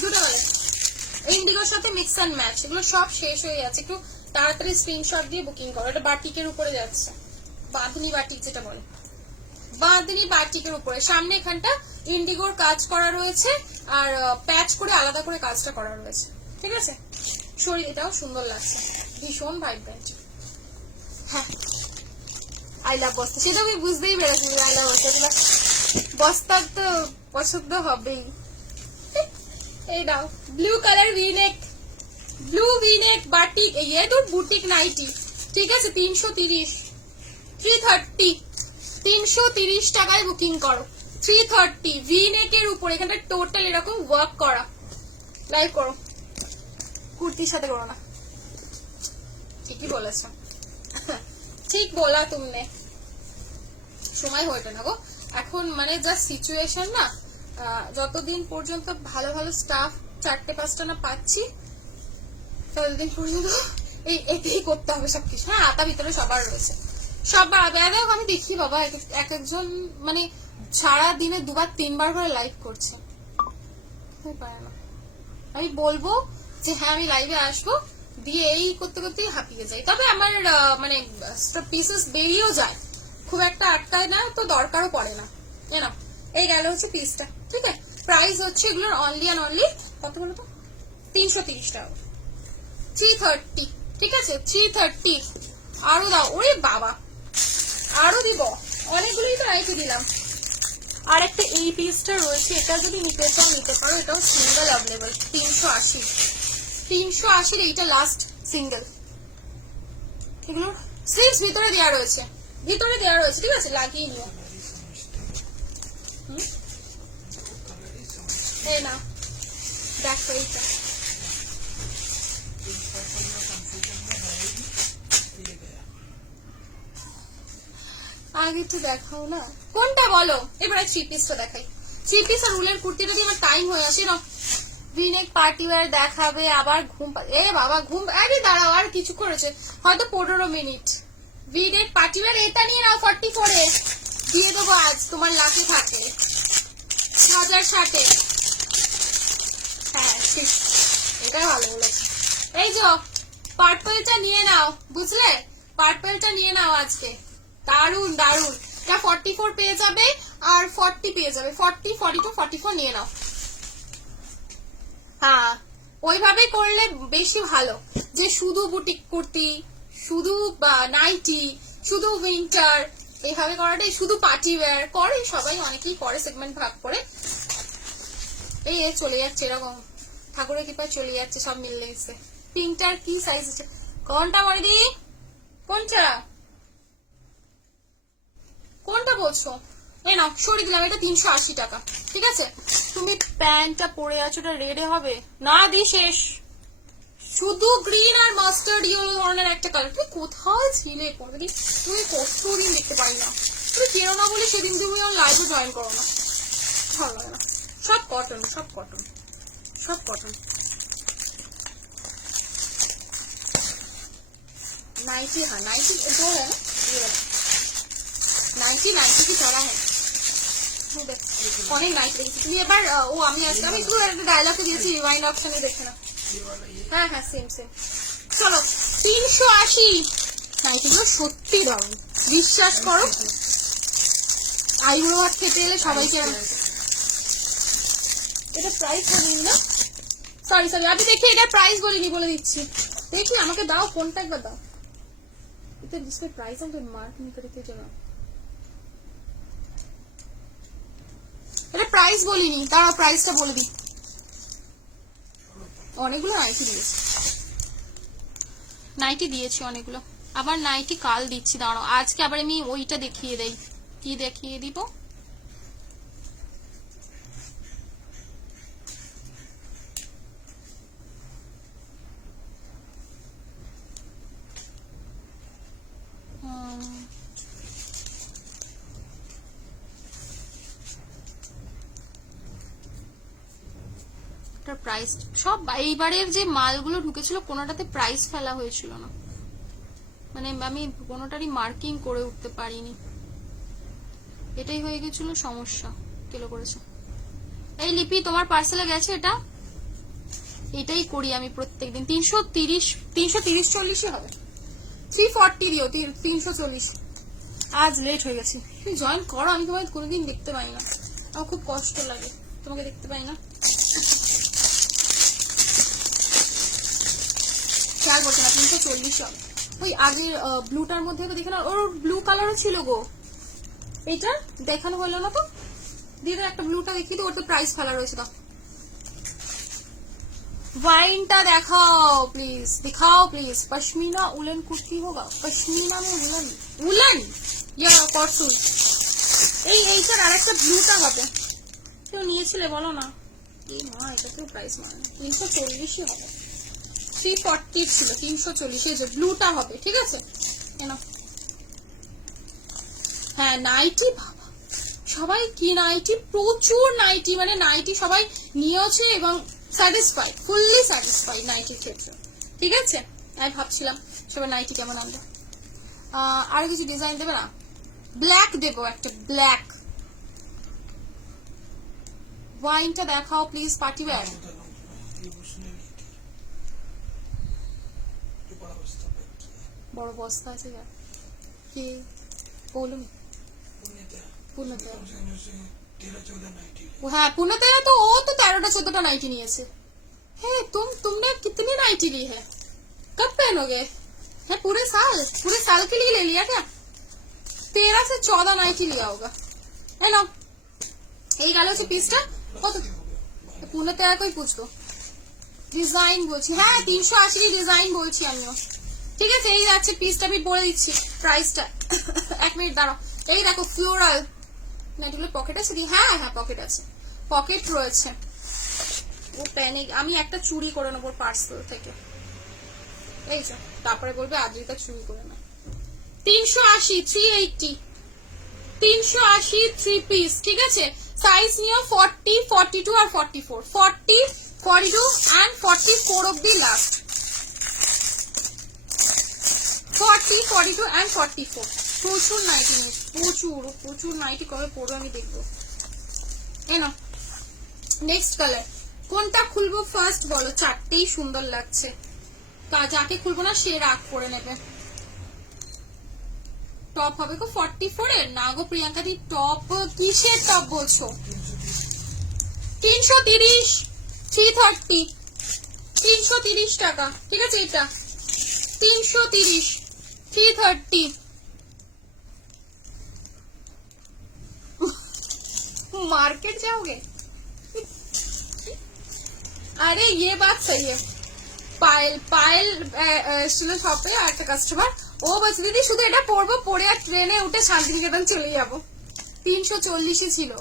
দুটো কালার ইন্ডিগোর সাথে মিক্স অ্যান্ড ম্যাচ। এগুলো সব শেষ হয়ে যাচ্ছে, একটু তাড়াতাড়ি স্ক্রিনশট দিয়ে বুকিং করো। এটা বাটিকের উপরে যাচ্ছে, বাঁধনি বাটিক যেটা বলে, বাঁধনি বাটিকের উপরে। সামনে এখানটা ইন্ডিগোর কাজ করা রয়েছে, আর প্যাচ করে আলাদা করে কাজটা করা রয়েছে, ঠিক আছে। শরীর এটাও সুন্দর লাগছে, ভীষণ ভাইব্রেন্ট। হ্যাঁ আই লাভ বস্তা, সেটা আমি বুঝতেই পেরেছি, আই লাভ বস্তা, বস্তার তো পছন্দ হবেই। এই দাও blue colour V-neck, blue V-neck batik, এই তোর বুটিক নাইটি, ঠিক আছে। 330, 330, 330 টাকায় বুকিং করো, 330 ভিনেকের উপর। এখানটা টোটাল এরকম ওয়ার্ক করা, লাইক করো, কুর্তির সাথে করো না। ঠিকই বলেছ, ঠিক বলা তুমনে। সময় হয়ে না গো এখন, মানে যা সিচুয়েশন না, যতদিন পর্যন্ত ভালো ভালো স্টাফ 4-5টা না পাচ্ছি, ততদিন পর্যন্ত এটাই করতে হবে সবকিছু। হ্যাঁ আতা ভিতরে সবার রয়েছে, সবার। আমি দেখি বাবা এক একজন মানে সারা দিনে 2-3 বার করে লাইভ করছে, পারে না। আমি বলবো যে হ্যাঁ আমি লাইভে আসবো, দিয়ে এই করতে করতেই হাঁপিয়ে যাই। তবে আমার মানে পিসেস বেরিয়েও যায়, খুব একটা আটকায় না, তো দরকারও পড়ে না। না এই গেল হচ্ছে পিসটা, ঠিক আছে। প্রাইস হচ্ছে এগুলোর অনলি অ্যান্ড অনলি কত বলো তো, 330 টাকা, 330, ঠিক আছে। 330 আরো দাও, ওরে বাবা আরো দিব, অনেকগুলোই তো রাইতে দিলাম। আর একটা এই পিসটা রয়েছে, এটা যদি নিতে চাও নিতে পারো, এটাও সিঙ্গেল অ্যাভেলেবল, 380, 380 এইটা লাস্ট সিঙ্গেল। এগুলো স্লিভস ভিতরে দেওয়া রয়েছে, ভিতরে দেওয়া রয়েছে, ঠিক আছে, লাগিয়ে নিও। এই না দেখো এইটা, আগে তো দেখাও না, কোনটা বলো। এবারে থ্রি পিসটা দেখাই, থ্রি পিস আর উলের কুর্তিটা দিয়ে আমার টাইম হয়ে আসে না, ভিনেক পার্টি ওয়্যার দেখাবে আবার এ বাবা ঘুম, আরে দাঁড়াও আর কিছু করেছে হয়তো 15 মিনিট। ভিনেক পার্টি ওয়্যার এটা নিয়ে নাও 44 এ দিয়ে দেবো আজ, তোমার লাখে থাকে 1060-এ। হ্যাঁ ঠিক, এটা ভালো বলেছে। এই যে পার্পলটা নিয়ে নাও, বুঝলে, পার্পলটা নিয়ে নাও আজকে, দারুন দারুন। এটা 44 পেয়ে যাবে আর 40 পেয়ে যাবে, 40, 42, 44 নিয়ে নাও। হ্যাঁ ওইভাবে করলে বেশি ভালো, যে শুধু বুটিক কুর্তি, শুধু নাইটি, শুধু উইন্টার, এইভাবে করাটাই, শুধু পার্টি ওয়্যার করে সবাই, অনেকেই করে সেগমেন্ট ভাগ করে। এই চলে যাচ্ছে এরকম, ঠাকুরের কৃপায় চলে যাচ্ছে, সব মিললে গেছে। পিঙ্কটার কি সাইজ আছে, কোনটা মরিদি, কোনটা কোনটা বলছো? এই নাও সরিয়ে দিলাম, এটা 380 টাকা, ঠিক আছে। তুমি প্যান্টটা পরে আছো, ওটা রেডে হবে না, দি শেষ। শুধু গ্রিন আর মাস্টার্ড ইয়েলো ধরনের একটা কালার। তুমি কোথায় ছিলে পরে, তুমি কতদিন দেখতে পাই না, তুমি কেন না বলে সেদিন তুমি আমার লাইভে জয়েন করো না, ভালো লাগে না। সব কটন, সব কটন, সব কটন। नाइटी, हाँ नाइटी दो है ना, ये वाला नाइटी, नाइटी की चौड़ा है অনেক নাইটি দেখেছি তুমি এবার। ও আমি আজকে আমি শুধু একটা ডায়লগে দিয়েছি, রিওয়াইন্ড অপশনে দেখে না। হ্যাঁ হ্যাঁ সেম সেম। চলো 380 নাইটিগুলো সত্যি দারুণ, বিশ্বাস করো। আইবুড়ো ভাত খেতে এলে সবাইকে, এটা প্রাইস বলিনি না, সরি সরি আমি দেখি এটা প্রাইস বলিনি, বলে দিচ্ছি। দেখি আমাকে দাও, কোনটা একবার দাও, এটা जिसपे प्राइस हम तो मार्क नहीं करते चलो। এটা প্রাইস বলিনি, দাঁড়াও প্রাইসটা বলে দিই। অনেকগুলো নাইটি দিয়েছি, নাইটি দিয়েছি অনেকগুলো, আবার নাইটি কাল দিচ্ছি, দাঁড়াও আজকে আবার আমি ওইটা দেখিয়ে দেই। কি দেখিয়ে দিব, প্রাইস সব এইবারের যে মালগুলো ঢুকেছিল কোনোটাতে প্রাইস ফেলা হয়েছিল না, মানে আমি কোনোটারই মার্কিং করে উঠতে পারিনি, এটাই হয়ে গেছিল সমস্যা। কেলো করেছে এই লিপি, তোমার পার্সেলে গেছে এটা, এটাই করি আমি প্রত্যেকদিন। 330 40 হবে, 340 দিও, 340। আজ লেট হয়ে গেছে, তুমি জয়েন করো, আমি তোমায় কোনোদিন দেখতে পাই না, আমার খুব কষ্ট লাগে তোমাকে দেখতে পাই না। খেয়াল করছে না, 340 হবে। ওই আগের ব্লুটার মধ্যে দেখে না, ওর ব্লু কালারও ছিল গো, এটা দেখানো হলো না তো, দিয়ে একটা ব্লুটা দেখিয়ে তো, ওর তো প্রাইস ফেলা রয়েছে। তো वाइनটা দেখাও প্লিজ, दिखाओ प्लीज। पश्मीना उलन कुर्ती होगा, पश्मीना में उलन, उलन या কটন। এইটার আরেকটা ব্লুটা হবে, কেউ নিয়েছিলে বলো না, এই মা এটাতেও প্রাইস মানে 340 হবে, 340 ছিল 340, এই যে ব্লুটা হবে, ঠিক আছে। কেন হ্যাঁ নাইটি, বাবা সবাই কি নাইটি, প্রচুর নাইটি, মানে নাইটি সবাই নিয়েছে এবং স্যাটিসফাইড, ফুললি স্যাটিসফাইড নাইটির ক্ষেত্রে, ঠিক আছে। আমি ভাবছিলাম সবাই নাইটি কেমন আনবে, আর কিছু ডিজাইন দেবে না, ব্ল্যাক দেবো একটা, ব্ল্যাক। ওয়াইনটা দেখাও প্লিজ, পার্টি ওয়্যার। বড় বস্তা আছে কি বলুন, हाँ पुणे तो वो तो 13-14 नाइटी नहीं है। तुमने कितनी नाइटी ली है, कब पहनोगे, है पूरे साल के लिए ले लिया क्या, 13 से 14 नाइटी लिया होगा, है ना। এই গেল হচ্ছে পিসটা, কত পুনেতে আর কই পুছবো, ডিজাইন বলছি, হ্যাঁ 380 ডিজাইন বলছি আমিও, ঠিক আছে। এই যাচ্ছে পিসটা, আমি বলে দিচ্ছি প্রাইসটা, 1 মিনিট দাঁড়াও। এই দেখো ফ্লোরাল নাইটিগুলো, পকেট আছে, হ্যাঁ হ্যাঁ পকেট আছে, পকেট রয়েছে। ও প্যানে আমি একটা চুরি করে নেবো পার্সেল থেকে, এই যে তারপরে বলবে আদ্রিতা চুরি করে না। 380, 380, 380 3 পিস, ঠিক আছে। সাইজ নিও 40, 42 আর 44, 40, 42 and 44 অব্দি লাস্ট। 40, 42 and 44। প্রচুর নাইটি নিয়েছি, প্রচুর নাইটি। কবে পরবো আমি দেখবো। এনো নেক্সট কালার কোনটা খুলবো ফার্স্ট বলো? চারটেই সুন্দর লাগছে, যাকে খুলবো না সে রাগ করে নেবে। টপ হবে গো 44 এর? না গো প্রিয়াঙ্কা দি, টপ কিসের টপ বলছো? 330, 330, 330 টাকা। ঠিক আছে, এটা 330, 330। मार्केट जाओगे? अरे ये बात सही है। পায়েল ছিল শপে আর একটা কাস্টমার, ও বলছে দিদি শুধু এটা পরবো, পরে আর ট্রেনে উঠে শান্তিনিকেতন চলে যাবো। 340 ছিল,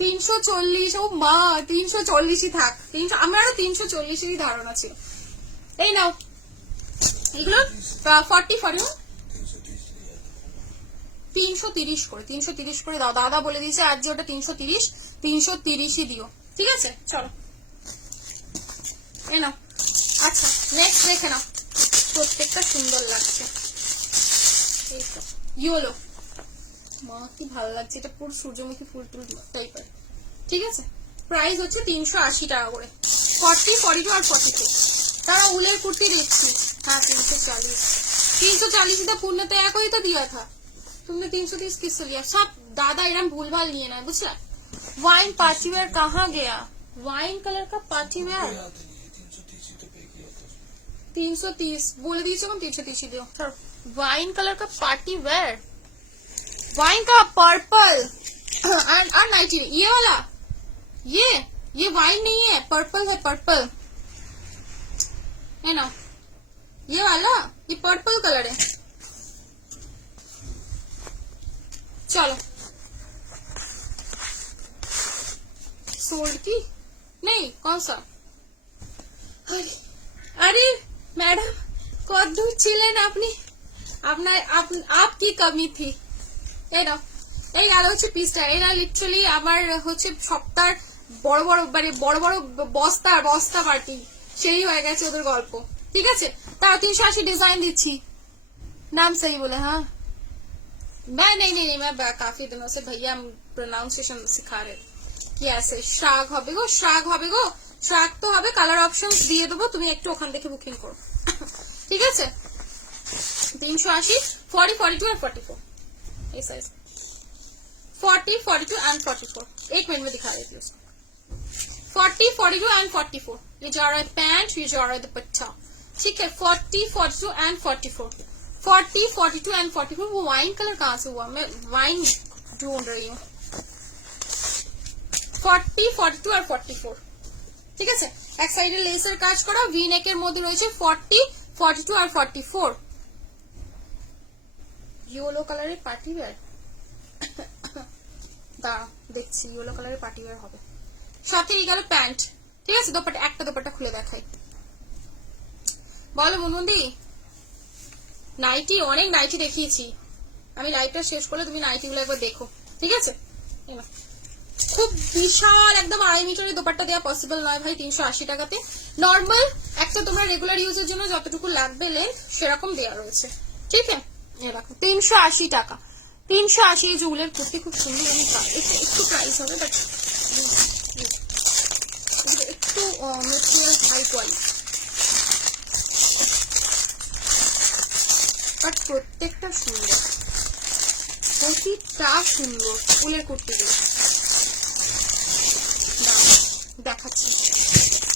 340। ও মা, 340 থাক। আমার আরো 340 ধারণা ছিল। এই নাও এগুলো 40, 330 করে, 330 করে দাও। দাদা বলে দিয়েছে আজ যে ওটা 330, 330ই দিও। ঠিক আছে, চলো এই নাও। আচ্ছা নেক্সট দেখে নাও, প্রত্যেকটা সুন্দর লাগছে। এই তো ইয়েলো, মা কি ভালো লাগছে, এটা পুরো সূর্যমুখী ফুল টুল টাইপের। ঠিক আছে, প্রাইস হচ্ছে 380 টাকা করে। 40, 42 আর 42। তারা উলের কুর্তি দেখছি। हाँ 340, 340 था पूर्ण तो एक ही तो दिया था तुमने। 330 किससे लिया? सब दादा इरम भूल भाल लिए ना, बुझला। वाइन पार्टी वेयर कहाँ गया? वाइन कलर का पार्टी वेयर 330 बोले दीजिए, 330 दियो। वाइन कलर का पार्टी वेयर, वाइन का पर्पल और नाइटी। ये वाला, ये वाइन नहीं है, पर्पल है, पर्पल है ना। ये वाला, ये पर्पल कलर है। चलो सोल्ड की नहीं, कौन सा? अरे मैडम कत दूर ছিলেন আপনি? आपकी कमी थी। এই নাও, এই গেল হচ্ছে পিসটা। এরা লিটারালি আমার হচ্ছে সপ্তাহ বড় বড় মানে বড় বড় বস্তা পার্টি সেই হয়ে গেছে ওদের গল্প। ঠিক আছে, তারা 380 ডিজাইন দিচ্ছি। नाम सही बोले? हाँ नहीं मैं काफी दिनों से भैया प्रोनाउंसिएशन सिखा रहे कि ऐसे श्राग হবে গো, শ্রাগ হবে গো, শ্রাগ তো হবে। কালার অপশনস দিয়ে দেবো, তুমি একটু ওখান থেকে বুকিং করো। ঠিক আছে, 380, 40, 42 और 44 এই সাইজ। 40, 42 एंड 44 एक मिनट में दिखा देती हूँ उसको। 40, 42 एंड 44 ये जा रहा है पैंट, ये जा रहा है दुपट्टा। ठीक है, 40, 42 एंड 44, 40, 42 एंड 44। वो वाइन कलर कहाँ से हुआ? मैं वाइन ढूंढ रही हूँ। 40, 42 और 44। ঠিক আছে, এক সাইডে লেসের কাজ করা, ভি নেকের মধ্যে রয়েছে 40, 42 আর 44। ইয়েলো কালারের পার্টি ওয়্যার, দাঁড়া দেখছি ইয়েলো কালারের পার্টি ওয়্যার হবে। সাথে এই গেল প্যান্ট। ঠিক আছে, দোপাট্টা, একটা দোপাট্টা খুলে দেখাই। বলো মুনমুন্দি। নাইটি, অনেক নাইটি দেখিয়েছি আমি। লাইভটা শেষ করলে তুমি নাইটি গুলো একবার দেখো। ঠিক আছে, খুব বিশাল একদম 2.5 মিটারের দোপাট্টা দেওয়া পসিবল নয় ভাই 380 টাকাতে। নর্মাল একটা তোমরা রেগুলার ইউজের জন্য যতটুকু লাগবে লেন্থ সেরকম দেওয়া রয়েছে। ঠিক আছে, এরকম 380 টাকা। 380 জুলের কুর্তি খুব সুন্দর। আমি একটু প্রাইস হবে, বাট একটু মেটেরিয়াল হাই কোয়ালিটি, বাট প্রত্যেকটা সুন্দর, প্রতিটা সুন্দর ফুলের কুর্তিগুলো। দেখাচ্ছি,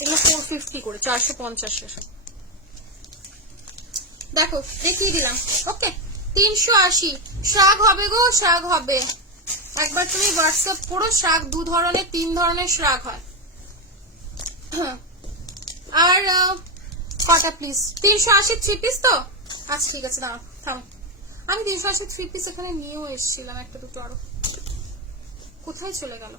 এগুলো 450 করে, 450। দেখো দেখিয়ে দিলাম। ওকে, 380। শ্রাগ হবে গো, শ্রাগ হবে। একবার তুমি হোয়াটসঅ্যাপ করো, শ্রাগ 2 ধরনের 3 ধরনের শ্রাগ হয়। আর কটা প্লিজ? 380 3 পিস তো? আচ্ছা ঠিক আছে, দাঁড়াও থাম। আমি 380 3 পিস এখানে নিয়েও এসেছিলাম, একটা দুটো আরো কোথায় চলে গেল?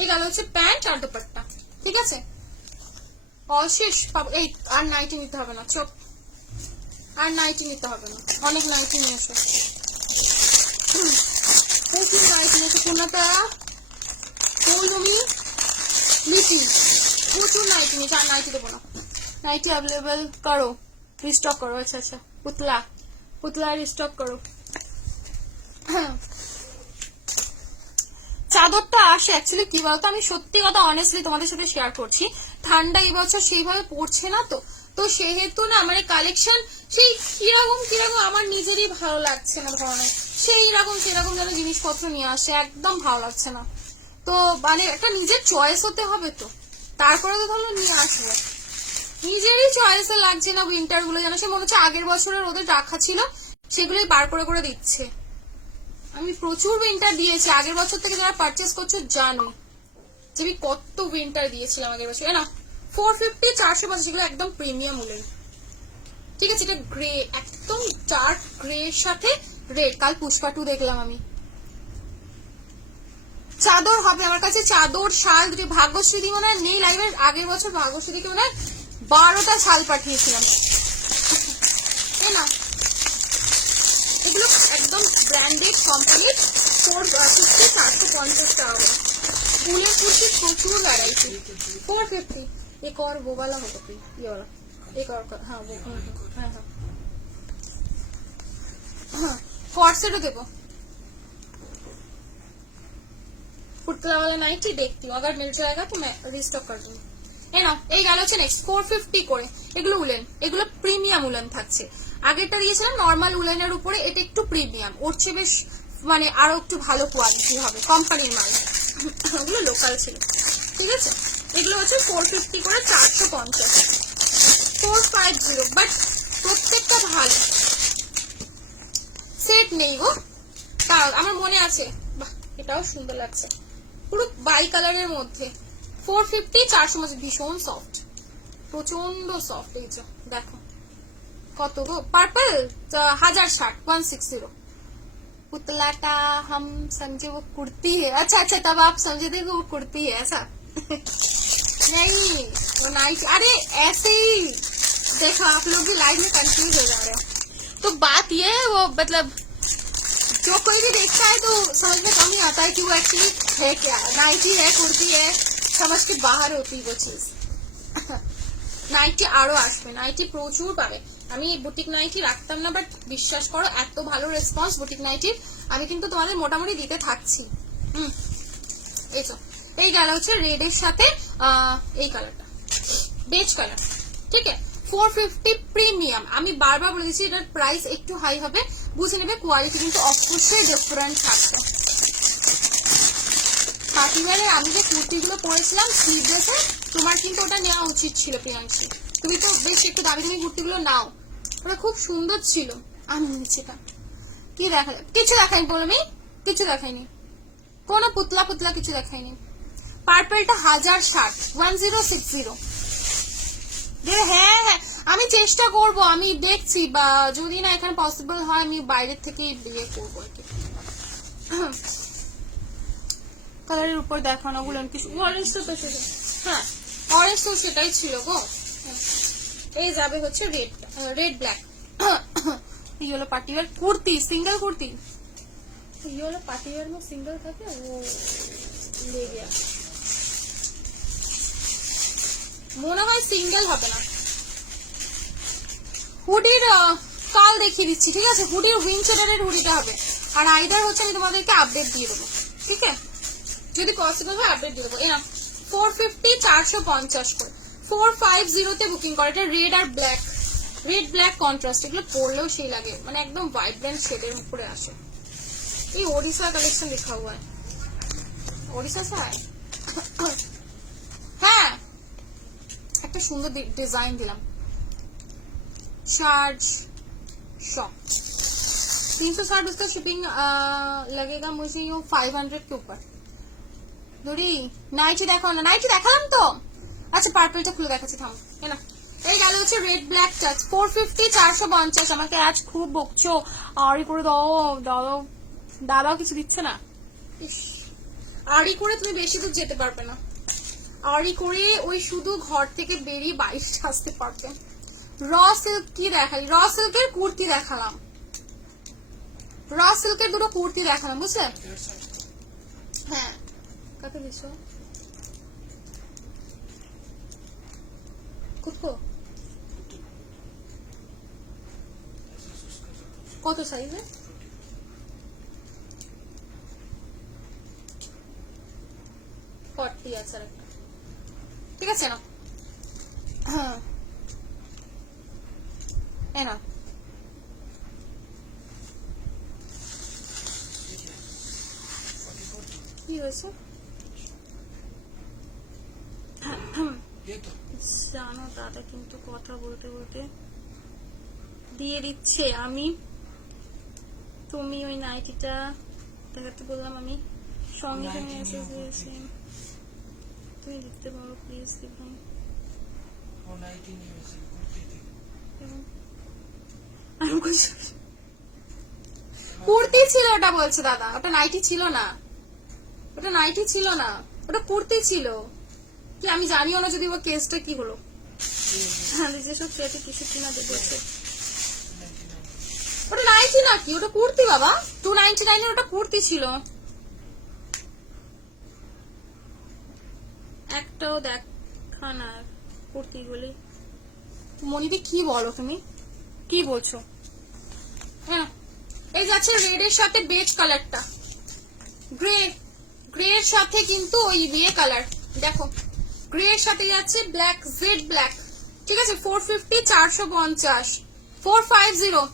এই গেল হচ্ছে প্যান্ট আর দুপাট্টা। ঠিক আছে, অশেষ পাবো। এই আর নাইটি নিতে হবে না, চোখ আর নাইটি নিতে হবে না, অনেক নাইটি নিয়ে এসো। নাইটি নিয়েছো পূর্ণতা, মৌলমি লিচি, প্রচুর নাইটি নিয়েছে, আর নাইটি দেবো না, নাইটি অ্যাভেলেবেল করো, রিস্টক করো। আচ্ছা আচ্ছা, পুতলা রিস্টক করো। চাদরটা আসে অ্যাকচুয়ালি কি বলতো, আমি সত্যি কথা অনেস্টলি তোমাদের সাথে শেয়ার করছি, ঠান্ডা এই বছর সেইভাবে পড়ছে না, তো সেহেতু না মানে কালেকশন সেই কিরকম আমার নিজেরই ভালো লাগছে না ধরনের, সেরকম যেন জিনিসপত্র নিয়ে আসে, একদম ভালো লাগছে না। তো মানে একটা নিজের চয়েস হতে হবে, তো তারপরে তো ধরো নিয়ে আসবো, নিজেরই চয়েসে লাগছে না। উইন্টার গুলো যেন সে মনে হচ্ছে আগের বছরের ওদের রাখা ছিল, সেগুলোই বার করে দিচ্ছে। আমি প্রচুর উইন্টার দিয়েছি আগের বছর থেকে, যারা পারচেস করছো জানো যে আমি কত উইন্টার দিয়েছিলাম আগের বছর। না 450 450 এগুলো একদম প্রিমিয়াম উলেন, ঠিক আছে। এটা গ্রে, একদম ডার্ক গ্রে এর সাথে রেড। কাল পুষ্পা 2 দেখলাম আমি। চাদর হবে আমার কাছে, চাদর শাল দুটো। ভাগ্যশ্রী মনে হয় নেই লাইভের, আগের বছর ভাগ্যশ্রীকে মনে হয় 12টা শাল পাঠিয়েছিলাম। না এগুলো একদম ব্র্যান্ডেড কোম্পানির, 450 450 টাকা। फूलें कुर्ती प्रचुर वैरायटी 450। एक और वो वाला होगा फिर, ये वाला एक और हाँ वो हाँ कॉर्सेट देवो। पुतला वाला नाइटी देखती हूँ, अगर मिल जाएगा तो मैं रिस्टॉक कर दूंगी। এই নাও, এই গেল হচ্ছে নেক্সট 450 করে। এগুলো উলেন, এগুলো প্রিমিয়াম উলেন থাকছে। আগেরটা দিয়েছিলাম নর্মাল উলেনের উপরে, এটা একটু প্রিমিয়াম, ওর চেয়ে বেশ মানে আরো একটু ভালো কোয়ালিটি হবে, কোম্পানির মাল, ওগুলো লোকাল ছিল, ঠিক আছে। এগুলো হচ্ছে 450 করে 450, 450, বাট প্রত্যেকটা ভালো, সেট নেই গো। তাও আমার মনে আছে, বাহ এটাও সুন্দর লাগছে, পুরো বাই কালারের মধ্যে 450 450, ভীষণ সফট, প্রচন্ড সফট। এই যে দেখো কত গো, পার্পল 1060 160। पुतलाटा हम समझे वो कुर्ती है, अच्छा तब आप समझे थे कि वो कुर्ती है, ऐसा नहीं वो नाइट। अरे ऐसे ही देखो, आप लोग भी लाइव में कंफ्यूज हो जा रहे हो। तो बात ये है, वो मतलब जो कोई भी देखता है तो समझ में कम ही आता है कि वो एक्चुअली है क्या, नाइटी है कुर्ती है, समझ के बाहर होती वो चीज। নাইটি আরো আসবে, নাইটি প্রচুর পাবে। আমি বুটিক নাইটি রাখতাম না, বাট বিশ্বাস করো এত ভালো রেসপন্স বুটিক নাইটির, আমি কিন্তু তোমাদের মোটামুটি দিতে থাকছি। এই তো এই গেল হচ্ছে রেড এর সাথে এই কালারটা, বেজ কালার, ঠিক আছে। 450 প্রিমিয়াম, আমি বারবার বলে দিচ্ছি এটার প্রাইস একটু হাই হবে, বুঝে নেবে, কোয়ালিটি কিন্তু অবশ্যই ডিফারেন্ট থাকবে। পার্টিওয়ারে আমি যে কুর্তিগুলো পরেছিলাম স্লিভলেসে, তোমার কিন্তু ওটা নেওয়া উচিত ছিল প্রিয়াংশী, তুমি তো বেশ একটু দামি দামি কুর্তিগুলো নাও, ওটা খুব সুন্দর ছিল। আমি নিচ্ছি না, কি দেখা যায়, কিছু দেখাইনি বলো, আমি কিছু দেখাইনি, কোনো পুতলা কিছু দেখাইনি। পার্পলটা 1060 1060। হ্যাঁ আমি চেষ্টা করব, আমি দেখছি, বা যদি না এখানে পসিবল হয় আমি বাইরের থেকে বিয়ে করবো আর কি। কালারের উপর দেখানো গুলো কিছু, অরেঞ্জ তো সেটা, হ্যাঁ অরেঞ্জ তো সেটাই ছিল গো। এই যাবে হচ্ছে রেড ব্ল্যাক। ये वाला पार्टीवेयर कुर्ती, सिंगल कुर्ती, ये वाला पार्टीवेयर में सिंगल था क्या, वो ले गया মনে হয় সিঙ্গেল হবে না। হুডির কাল দেখিয়ে দিচ্ছি, ঠিক আছে। হুডির উইন্ডশেডারের হুডিটা হবে, আর আইদার হচ্ছে আমি তোমাদেরকে আপডেট দিয়ে দেবো, ঠিক আছে, যদি পসিবল হয় আপডেট দিয়ে দেবো। এ না 450 450 করে 450 তে বুকিং করে। এটা রেড আর ব্ল্যাক, রেড ব্ল্যাক কন্ট্রাস্ট, এগুলো পরলেও সেই লাগে, মানে একদম ভাইব্রেন্ট শেডের উপরে আসে। এই ওড়িশা কালেকশন লেখা हुआ है, ওড়িশা সাই। হ্যাঁ একটা সুন্দর ডিজাইন দিলাম, चार्ज शॉप 360 उसका शिपिंग लगेगा मुझे यूं 500 के ऊपर। দুরি নাইটি দেখো না, নাইটি দেখালাম তো। আচ্ছা পার্পলটা খুলে দেখাচ্ছি, থাম। না এই গেল হচ্ছে রেড ব্ল্যাক টাচ 450 450। আমাকে আজ খুব বকছো, আড়ি করে দাও, দাদাও কিছু দিচ্ছে না। আড়ি করে তুমি বেশি দূর যেতে পারবে না, আড়ি করে ওই শুধু ঘর থেকে বেরিয়ে বাইরে আসতে পারবে। র সিল্ক কি দেখাই, র সিল্কের কুর্তি দেখালাম, র সিল্কের দুটো কুর্তি দেখালাম, বুঝলে। হ্যাঁ কত দিছো? खुद को কত সাইজে? ফর্টি আছে একটা, ঠিক আছে না? হ্যাঁ এ না কি হয়েছে জানো দাদা কিন্তু কথা বলতে বলতে দিয়ে দিচ্ছে। আমি তুমি ওই নাইটিটা দেখাতে বললাম, আমি সঙ্গে সঙ্গে মেসেজ দিয়েছি, তুমি লিখতে পারো প্লিজ দিভাই। কুর্তি ছিল ওটা, বলছে দাদা ওটা নাইটি ছিল না, ওটা নাইটি ছিল না, ওটা কুর্তি ছিল। কি আমি জানিও না যদি ওর কেসটা কি হলো। হ্যাঁ যেসব পেটে কিছু কিনা দেখেছে ওটা নাইটি নাকি, ওটা কুর্তি বাবা, 299 এর ওটা কুর্তি ছিল। একটাও দেখা না কুর্তি বলে। মনিদি কি বলো তুমি, কি বলছো? হ্যাঁ এই যাচ্ছে রেড এর সাথে বেজ কালারটা, গ্রে, গ্রে এর সাথে কিন্তু ওই ইয়ে কালার দেখো, গ্রে এর সাথে যাচ্ছে ব্ল্যাক, জেড ব্ল্যাক, ঠিক আছে 450, 450, 450।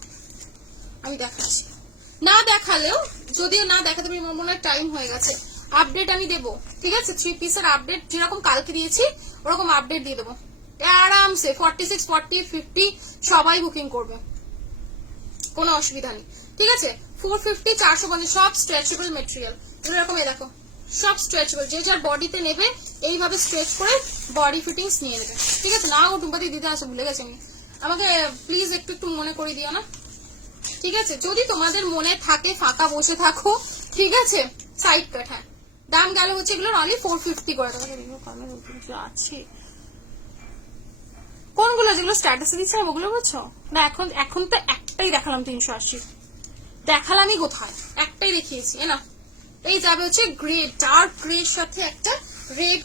আমি দেখাচ্ছি, না দেখালেও, যদিও না দেখাতে পারি, মনে হয় টাইম হয়ে গেছে, আপডেট আমি দেবো, ঠিক আছে? 3 পিসের আপডেট যেরকম কালকে দিয়েছি ওরকম আপডেট দিয়ে দেবো আরামসে। 46, 40, 50 সবাই বুকিং করবে, কোনো অসুবিধা নেই, ঠিক আছে? 450, 450 সব স্ট্রেচেবল মেটেরিয়াল, এরকম দেখো সব স্ট্রেচেবল, যে যার বডিতে নেবে এইভাবে স্ট্রেচ করে বডি ফিটিংস নিয়ে নেবে, ঠিক আছে? না ও টুম্পাদি দিতে আসে, ভুলে গেছে আমি, আমাকে প্লিজ একটু একটু মনে করে দিও না, ঠিক আছে? যদি তোমাদের মনে থাকে ফাঁকা বসে থাকো, ঠিক আছে? সাইড কাট, হ্যাঁ দাম গেল হচ্ছে এগুলো অনলি 450 করে। তোমাদের আছে কোনগুলো যেগুলো স্ট্যাটাসে দিচ্ছে ওগুলো বলছো না? এখন তো একটাই দেখালাম 380, দেখালামই কোথায়, একটাই দেখিয়েছি না। এই যাবে হচ্ছে গ্রে, ডার্ক গ্রে এর সাথে একটা রেড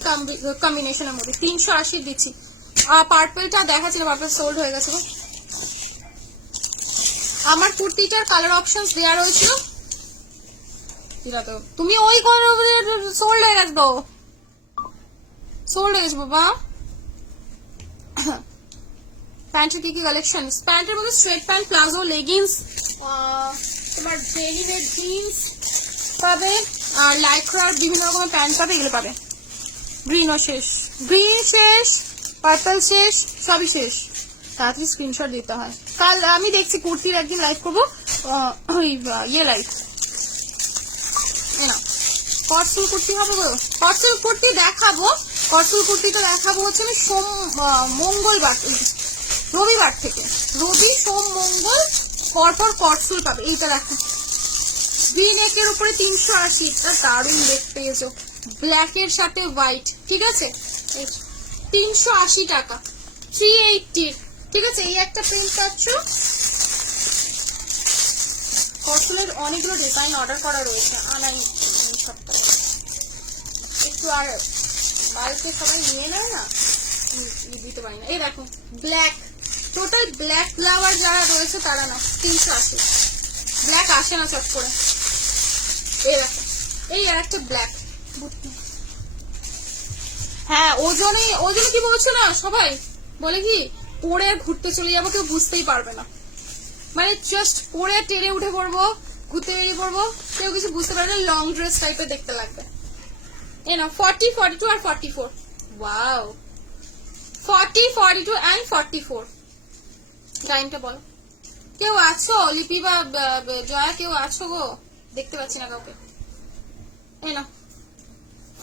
কম্বিনেশনের মধ্যে 380 দিচ্ছি। পার্পলটা দেখাচ্ছিল, পার্পল সোল্ড হয়ে গেছে। আমার কুর্তিটার কালার অপশনস দেওয়া রয়েছিল, তুমি ওই সোল্ড হয়ে গেছে, তো সোল্ড হয়ে গেছে বাবা। প্যান্টের কি কি কালেকশন? প্যান্টের মধ্যে স্ট্রেট প্যান্ট, প্লাজো, লেগিংস, তোমার ডেনিমের জিন্স পাবে, আর লাইক্রার বিভিন্ন রকমের প্যান্ট পাবে, এগুলো পাবে। গ্রিনও শেষ, গ্রিন শেষ, পার্পল শেষ, সবই শেষ, তাড়াতাড়ি স্ক্রিনশট দিতে হয়। কাল আমি দেখছি কুর্তির একদিন লাইভ করবো, ইয়ে লাইভ, না কটসুল কুর্তি হবে গো, কটসুল কুর্তি দেখাবো, কটসুল কুর্তিটা দেখাবো হচ্ছে আমি মঙ্গলবার, রবিবার থেকে, রবি সোম মঙ্গল পরপর কটসুল পাবে। এইটা দেখো ভি নেকের উপরে 380, এটা দারুণ দেখতে, এসো ব্ল্যাক এর সাথে হোয়াইট, ঠিক আছে 380 টাকা, 380, ঠিক আছে? এই একটা প্রিন্ট পাচ্ছ। কটসুলের অনেকগুলো ডিজাইন অর্ডার করা রয়েছে, আনাই সবটা একটু, আর বাড়িতে সবাই নিয়ে নেয় না, দিতে পারি না। এই দেখো ব্ল্যাক, টোটাল ব্ল্যাক ফ্লাওয়ার যারা রয়েছে তারা না 380, ব্ল্যাক আসে না চট করে। এই দেখো এই আর একটা ব্ল্যাক, হ্যাঁ ওজনে কি বলছো না সবাই, বলে কি পরে আর ঘুরতে চলে যাবো, কেউ বুঝতেই পারবে না, মানে জাস্ট পরে টেনে উঠে পড়বো, ঘুরতে বেরিয়ে পড়বো, কেউ কিছু বুঝতে পারবে না, লং ড্রেস টাইপের দেখতে লাগবে। এই না 40, 42 আর 44, ওয়াও 40, 42 and 44, টাইমটা বলো। কেউ আছো লিপি বা জয়া, কেউ আছো গো? দেখতে পাচ্ছি না কাউকে। এই না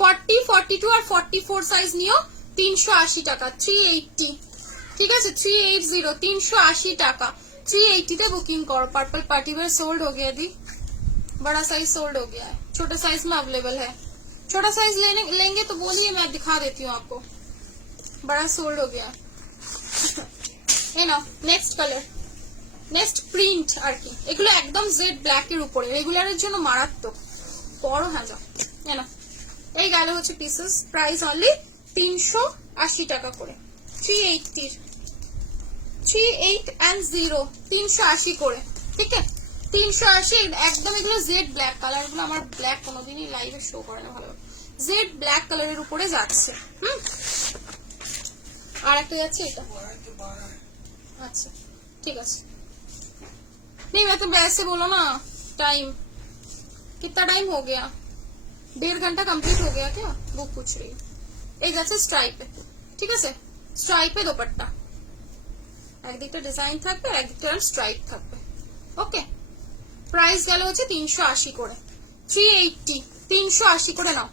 40, 42 আর 44 সাইজ নিও, 380 টাকা, 380, ঠিক আছে 380, 380 টাকা, 380 তে बुकिंग करो। पर्पल पार्टी वेयर सोल्ड हो गया दी, बड़ा साइज सोल्ड हो गया है, छोटा साइज में अवेलेबल है। छोटा साइज लेंगे तो बोलिए, मैं दिखा देती हूँ आपको, बड़ा सोल्ड हो गया। ये ना नेक्स्ट कलर, नेक्स्ट प्रिंट আর কি, এগুলো একদম জেড ব্ল্যাক এর উপরে, রেগুলারের জন্য মারাত্মক বড়। হ্যাঁ যাও এই না, এই গেল হচ্ছে পিসেস, প্রাইস অনলি 380 টাকা করে, 380 38 and 0 380 করে, ঠিক আছে 380 একদম। এগুলো জেড ব্ল্যাক কালার, গুলো আমার ব্ল্যাক কোনোদিনই লাইভে শো করে না ভালো, জেড ব্ল্যাক কালারের উপরে যাচ্ছে। আর একটা যাচ্ছে এটা, अच्छा ठीक है। नहीं मैं तो वैसे बोलो ना, टाइम कितना टाइम हो गया, 1.5 घंटा कंप्लीट हो गया क्या, वो पूछ रही है। एक जाচ্ছে স্ট্রাইপে, ঠিক আছে স্ট্রাইপে দোপাট্টা, একদিকটা ডিজাইন থাকবে আর একদিকটা স্ট্রাইপ থাকবে। ওকে, প্রাইস গেল হচ্ছে 380 করে, 380 380 করে নাও।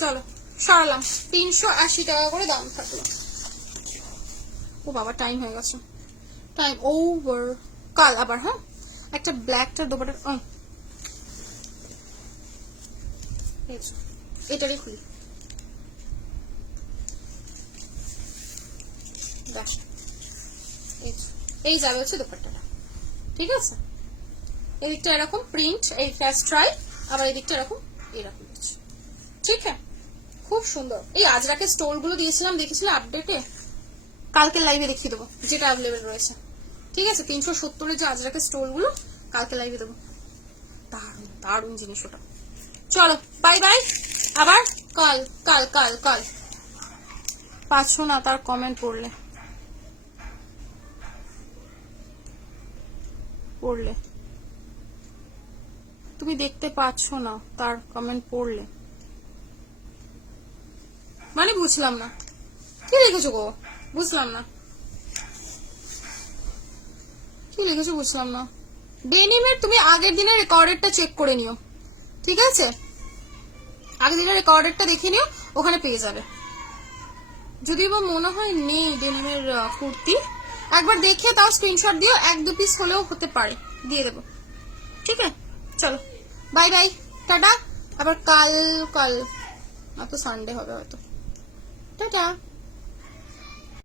চলো সরালাম, 380 টাকা করে দাম থাকলো। ও বাবা টাইম হয়ে গেছে, টাইম ওভার। কাল আবার হ্যাঁ একটা ব্ল্যাকটার দোপাট্টা, এটারই খুলি দেখ, এই যাবে হচ্ছে দোপাট্টাটা, ঠিক আছে এদিকটা এরকম প্রিন্ট, এই স্ট্রাইপ, আবার এদিকটা এরকম এরকম, ঠিক আছে খুব সুন্দর। এই আজরাকে স্টোল গুলো দিয়েছিলাম, দেখেছিলাম আপডেটে, কালকে লাইভে দেখিয়ে দেবো যেটা অ্যাভেলেবেল রয়েছে, ঠিক আছে 370-এর যে আজরাকে স্টোল গুলো কালকে লাইভে দেবো, দারুণ দারুণ জিনিস ওটা। চলো বাই বাই, আবার কাল কাল কাল কাল। পাচ্ছ না তার কমেন্ট পড়লে, পড়লে তুমি দেখতে পাচ্ছ না তার কমেন্ট পড়লে, মানে বুঝলাম না কি লিখেছো গো, বুঝলাম না কি লিখেছো, বুঝলাম না। ডেনিমের তুমি আগের দিনের রেকর্ডেরটা চেক করে নিও, ঠিক আছে আগের দিনের রেকর্ডেরটা দেখে নিও, ওখানে পেয়ে যাবে। যদি বা মনে হয় নেই ডেনিমের কুর্তি, একবার দেখে তাও স্ক্রিনশট দিও, 1-2 পিস হলেও হতে পারে, দিয়ে দেবো, ঠিক আছে চলো বাই বাই টাটা। আবার কাল কাল না তো সানডে হবে হয়তো, টাটা।